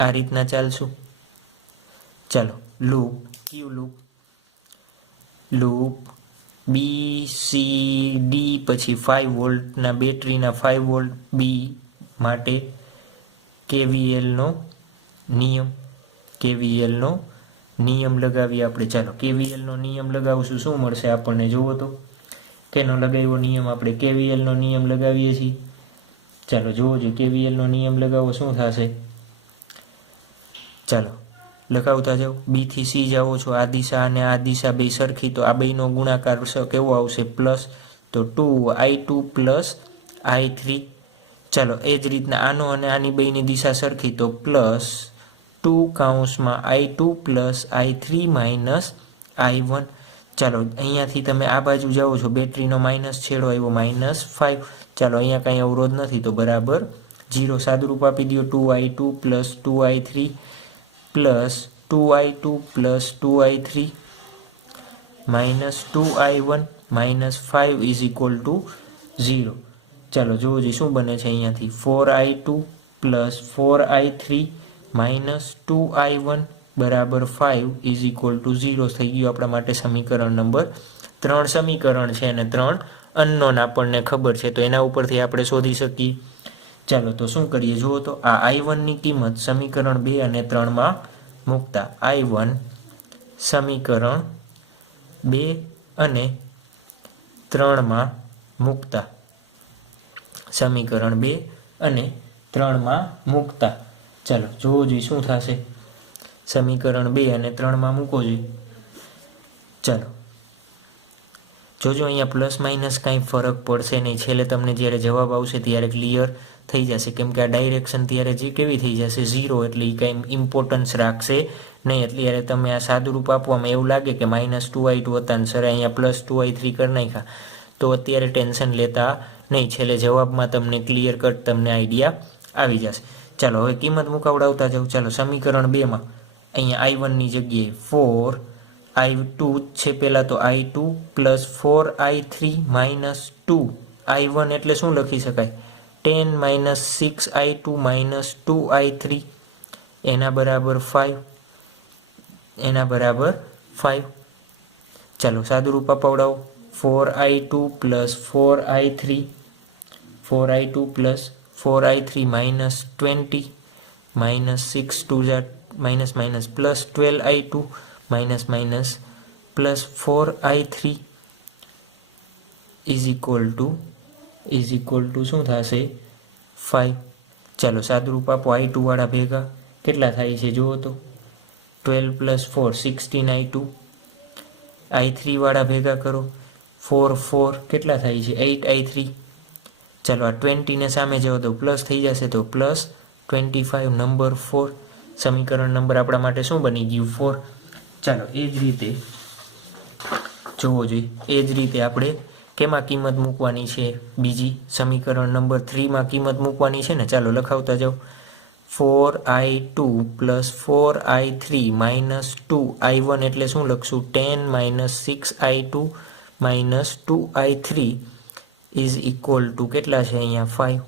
આ રીતના ચાલશું. ચાલો લૂપ. કયું loop? Loop B C D પછી 5 વોલ્ટના બેટરીના 5 વોલ્ટ બી માટે KVLનો નિયમ. KVLનો નિયમ લગાવીએ આપણે. ચાલો KVLનો નિયમ લગાવશું. શું મળશે આપણને? જુઓ તો કેનો લગાવ્યો નિયમ? આપણે KVLનો નિયમ લગાવીએ છીએ. ચાલો જુઓ જો KVLનો નિયમ લગાવો શું થશે. ચાલો લખાવતા જાઓ. બી થી સી જાઓ છો. આ દિશા અને આ દિશા બે સરખી તો આ બેનો ગુણાકાર કેવો આવશે? પ્લસ. તો 2i2 પ્લસ i3. ચાલો એ જ રીતના આનો અને આની બેની દિશા સરખી તો પ્લસ 2 કૌંસમાં i2 plus i3 minus i1. ચાલો અહીંયાથી તમે આ બાજુ જાઓ છો. બેટરીનો માઇનસ છેડો આવ્યો -5. ચાલો અહીંયા કાંઈ અવરોધ નથી તો બરાબર 0. સાદુરૂપ આપી દો. 2i2 plus 2i3 plus 2i2 plus 2i3 minus 2i1 minus 5 is equal two 0. ચાલો જોવું જોઈએ શું બને છે અહીંયાથી 4i2 plus 4i3 minus 2i1 બરાબર 5 ઇઝ ઇક્વલ ટુ 0 થઈ ગયું આપણા માટે સમીકરણ નંબર 3 સમીકરણ છે અને 3 અનનોન આપણને ખબર છે તો એના ઉપરથી આપણે શોધી શકીએ. ચાલો તો શું કરીએ જુઓ તો આ i1ની કિંમત સમીકરણ 2 અને 3માં મૂકતા i1 સમીકરણ 2 અને 3માં મૂકતા સમીકરણ 2 અને 3માં મૂકતા ચાલો જોવું જોઈએ શું થશે. સમીકરણ 2 અને 3માં મૂકો જોઈએ. ચાલો જોજો અહીંયા પ્લસ માઇનસ કાંઈ ફરક પડશે નહીં. છેલ્લે તમને જ્યારે જવાબ આવશે ત્યારે ક્લિયર થઈ જશે કેમ કે આ ડાયરેક્શન ત્યારે જે કેવી થઈ જશે 0 એટલે એ કાંઈ ઇમ્પોર્ટન્સ રાખશે નહીં. એટલે ત્યારે તમે આ સાદુરૂપ આપવામાં એવું લાગે કે -2i2 હતા ને સર અહીંયા +2i3 કરી નાખ્યા તો અત્યારે ટેન્શન લેતા નહીં. છેલ્લે જવાબમાં તમને ક્લિયર કટ તમને આઈડિયા આવી જશે. ચાલો હવે કિંમત મુકાવડાવતા જાઉં. ચાલો સમીકરણ 2માં અહીંયા i1ની જગ્યાએ 4i2 છે પહેલાં તો i2 plus 4i3 minus 2i1 એટલે શું લખી શકાય 10 માઇનસ 6i2 માઇનસ 2i3 એના બરાબર 5 એના બરાબર 5. ચાલો સાદુરૂપ અપાવડાવો 4i2 plus 4i3 4i2 plus 4i3 minus 20 minus 6 2 minus minus plus 12i2 minus minus plus 4i3 is equal to શું થશે 5. ચાલો સાદુરૂપ આપો i2 વાળા ભેગા કેટલા થાય છે જુઓ તો 12 પ્લસ 4 16i2 i3 વાળા ભેગા કરો 4 4 કેટલા થાય છે 8i3. ચાલો આ 20 ને સામે જાઓ તો પ્લસ થઈ જશે તો પ્લસ 25 નંબર 4. સમીકરણ નંબર આપણા માટે શું બની ગયું 4. ચાલો એ જ રીતે જોવો જોઈએ એ જ રીતે આપણે કેમાં કિંમત મૂકવાની છે બીજી સમીકરણ નંબર 3માં કિંમત મૂકવાની છે ને. ચાલો લખાવતા જાઓ 4i2 plus 4i3 minus 2i1 એટલે શું લખશું 10 minus 6i2 minus 2i3 is equal two કેટલા છે અહીંયા 5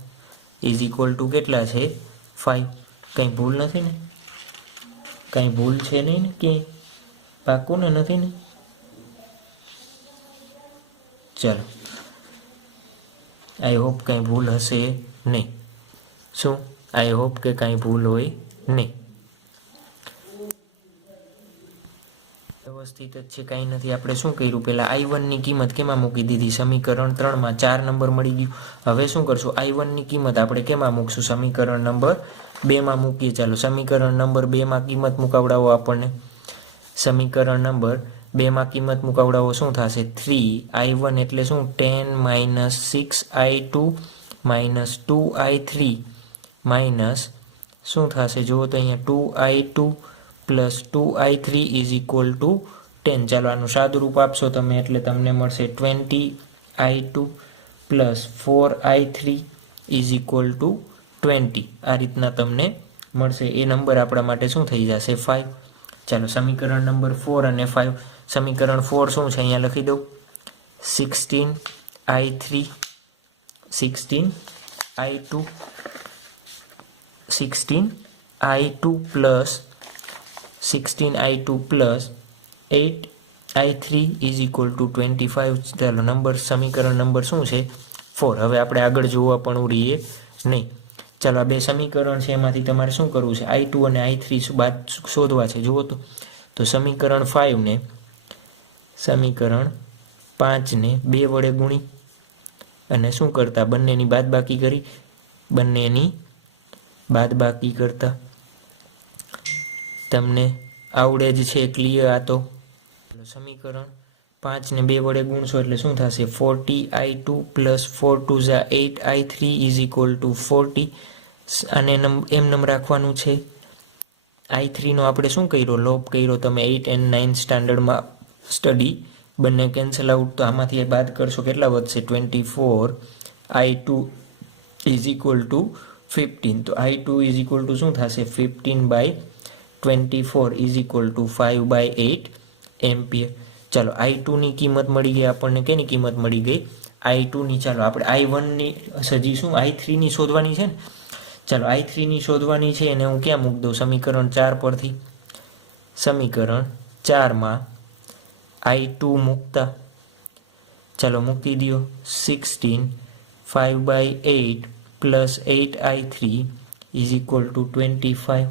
ઇઝ ઇક્વલ ટુ કેટલા છે 5. કંઈ ભૂલ નથી ને કંઈ ભૂલ છે નહીં ને ક્યાંય પાકું ને નથી ને. ચાલો આઈ હોપ કંઈ ભૂલ હશે નહીં. શું આઈ હોપ કે કાંઈ ભૂલ હોય નહીં. વ્યવસ્થિત જ છે કાંઈ નથી. આપણે શું કર્યું પહેલાં i1ની કિંમત કેમાં મૂકી દીધી સમીકરણ 3માં 4 નંબર મળી ગયું. હવે શું કરશું i1ની કિંમત આપણે કેમાં મૂકશું સમીકરણ નંબર 2માં મૂકીએ. ચાલો સમીકરણ નંબર 2માં કિંમત મુકાવડાવો આપણને. સમીકરણ નંબર 2માં કિંમત મુકાવડાવો શું થશે 3i1 એટલે શું 10 minus 6i2 minus 2i3 minus શું થશે જુઓ તો અહીંયા 2i2 plus 2i3 is equal two 10. ચાલો આનું સાદુરૂપ આપશો તમે એટલે તમને મળશે 20i2 plus 4i3 is equal two 20. આ રીતના તમને મળશે. એ નંબર આપણા માટે શું થઈ જશે 5. ચાલો સમીકરણ નંબર 4 અને 5. સમીકરણ 4 શું છે અહીંયા લખી દઉં 16i3 16i2 plus 16i2 plus 8i3 is equal two 25. ચાલો નંબર સમીકરણ નંબર શું છે 4. હવે આપણે આગળ જોવા પણ ઉડીએ નહીં. ચાલો આ બે સમીકરણ છે એમાંથી તમારે શું કરવું છે i2 અને i3 બાદ શોધવા છે. જુઓ તો સમીકરણ 5 ને સમીકરણ 5 ને 2 વડે ગુણી અને શું કરતા બંનેની બાદબાકી કરી બંનેની બાદબાકી કરતા તમને આવડે જ છે ક્લિયર. આ તો સમીકરણ 5 ને 2 વડે ગુણશો એટલે શું થશે 40i2 plus 4 2 8i3 is equal two 40. અને એમ રાખવાનું છે. i3 નો આપણે શું કર્યો લોપ કર્યો તમે 8 and 9 સ્ટાન્ડર્ડમાં સ્ટડી બંને કેન્સલ આઉટ તો આમાંથી બાદ કરશો કેટલા વધશે 24i2 ઇઝ ઇક્વલ ટુ 15. તો i2 ઇઝ ઇક્વલ ટુ શું થશે 15/24 ઇઝ ઇક્વલ ટુ 5/8 એમ્પિયર. ચાલો i2 ની કિંમત મળી ગઈ આપણને. કેની કિંમત મળી ગઈ i2ની ચાલો આપણે i1ની હજી શું i3ની શોધવાની છે ને, ચાલો i3ની શોધવાની છે અને હું ક્યાં મૂકી દઉં સમીકરણ 4 પરથી, સમીકરણ 4માં i2 મૂકતા, ચાલો મૂકી દો 16 5/8 plus 8i3 is equal two 25.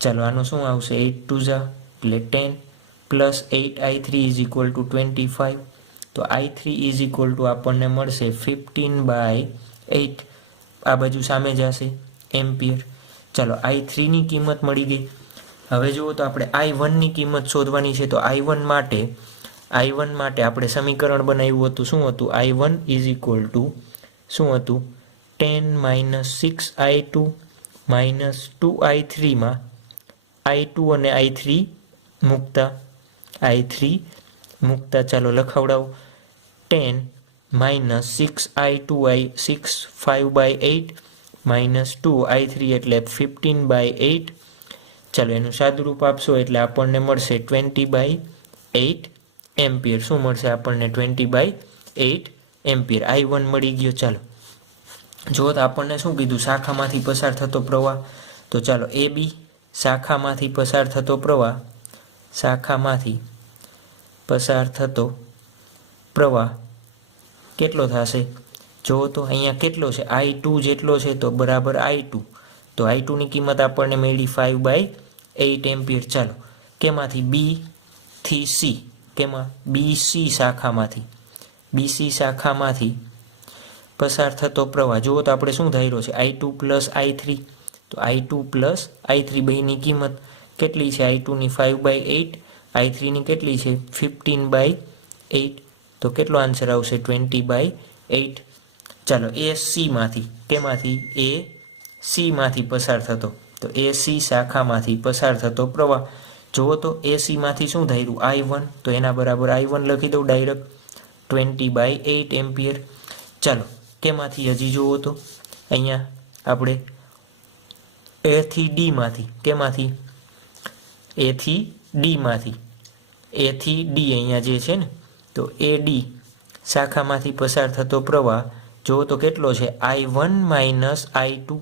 ચાલો આનું શું આવશે 8 2 જા એટલે 10 plus 8i3 is equal two 25. તો i3 ઇઝ ઇક્વલ ટુ આપણને મળશે 15/8, આ બાજુ સામે જશે એમ્પિયર. ચાલો i3ની કિંમત મળી ગઈ. હવે જુઓ તો આપણે i1ની કિંમત શોધવાની છે. તો i1 માટે આપણે સમીકરણ બનાવ્યું હતું, શું હતું i1 ઇઝ ઇક્વલ ટુ શું હતું 10 - 6i2 - 2i3માં i2 અને i3 મૂકતા, ચાલો લખાવડાવો 10 - 6 5/8 - 2i3 એટલે 15/8. ચાલો એનું સાદુરૂપ આપશો એટલે આપણને મળશે 20/8 એમ્પિયર. શું મળશે આપણને 20/8 એમ્પિયર. i1 મળી ગયો. ચાલો જો તો આપણને શું કીધું શાખામાંથી પસાર થતો પ્રવાહ, તો ચાલો એ બી શાખામાંથી પસાર થતો પ્રવાહ, શાખામાંથી પસાર થતો પ્રવાહ કેટલો થશે જો તો અહીંયા કેટલો છે i2 જેટલો છે તો બરાબર i2, તો i2ની કિંમત આપણને મળી 5/8 એમ્પિયર. ચાલો કેમાંથી બી થી સી, કેમાં બીસી શાખામાંથી પસાર થતો પ્રવાહ જુઓ તો આપણે શું ધાર્યો છે i2 પ્લસ i3, તો i2 પ્લસ i3 બેની કિંમત કેટલી છે i2ની 5/8, i3ની કેટલી છે 15/8, તો કેટલો આન્સર આવશે 20/8. ચાલો એ સીમાંથી, કેમાંથી એ સીમાંથી પસાર થતો, તો એ સી શાખામાંથી પસાર થતો પ્રવાહ જુઓ તો એ સીમાંથી શું ધાર્યું i1, તો એના બરાબર i1 લખી દઉં ડાયરેક્ટ 20/8 એમ્પિયર. ચાલો કેમાંથી હજી જુઓ તો અહીંયા આપણે એ થી ડીમાંથી, કેમાંથી એ થી ડીમાંથી, એ થી ડી અહીંયા જે છે ને, તો એ ડી શાખામાંથી પસાર થતો પ્રવાહ જુઓ તો કેટલો છે i1 - i2.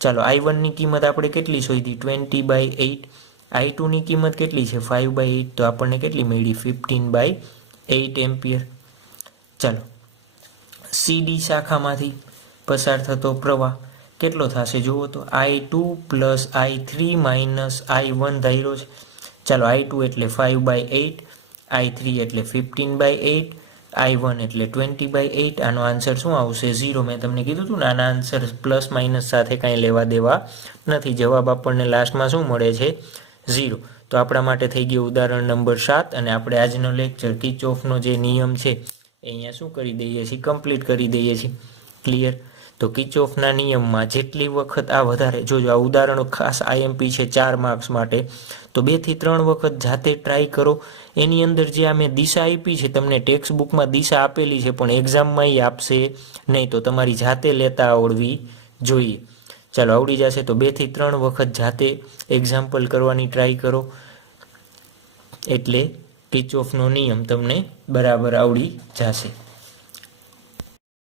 ચાલો i1ની કિંમત આપણે કેટલી શોધી 20/8, i2ની કિંમત કેટલી છે 5/8, તો આપણને કેટલી મળી 15/8 એમ્પિયર. ચાલો સીડી શાખામાંથી પસાર થતો પ્રવાહ કેટલો થશે જુઓ તો i2 plus i3 minus i1 ધાર્યો છે. ચાલો i2 એટલે 5/8, i3 એટલે 15/8, i1 એટલે 20/8. આનો આન્સર શું આવશે 0. મેં તમને કીધું હતું ને આના આન્સર પ્લસ માઇનસ સાથે કાંઈ લેવા દેવા નથી. જવાબ આપણને લાસ્ટમાં શું મળે છે 0. તો આપણા માટે થઈ ગયું ઉદાહરણ નંબર 7 અને આપણે આજનો લેક્ચર કિર્ચોફનો જે નિયમ છે એ અહીંયા શું કરી દઈએ છીએ કમ્પ્લીટ કરી દઈએ છીએ. ક્લિયર. તો કિર્ચોફના નિયમમાં જેટલી વખત આ વધારે જોજો, આ ઉદાહરણો ખાસ આઈએમપી છે 4 માર્ક્સ માટે, તો 2 થી 3 વખત જાતે ટ્રાય કરો. એની અંદર જે આ મેં દિશા આપી છે તમને ટેક્સ્ટ બુકમાં દિશા આપેલી છે પણ એક્ઝામમાં એ આપશે નહીં, તો તમારી જાતે લેતા આવડવી જોઈએ. ચાલો આવડી જશે તો 2 થી 3 વખત જાતે એક્ઝામ્પલ કરવાની ટ્રાય કરો એટલે કિર્ચોફનો નિયમ તમને બરાબર આવડી જશે.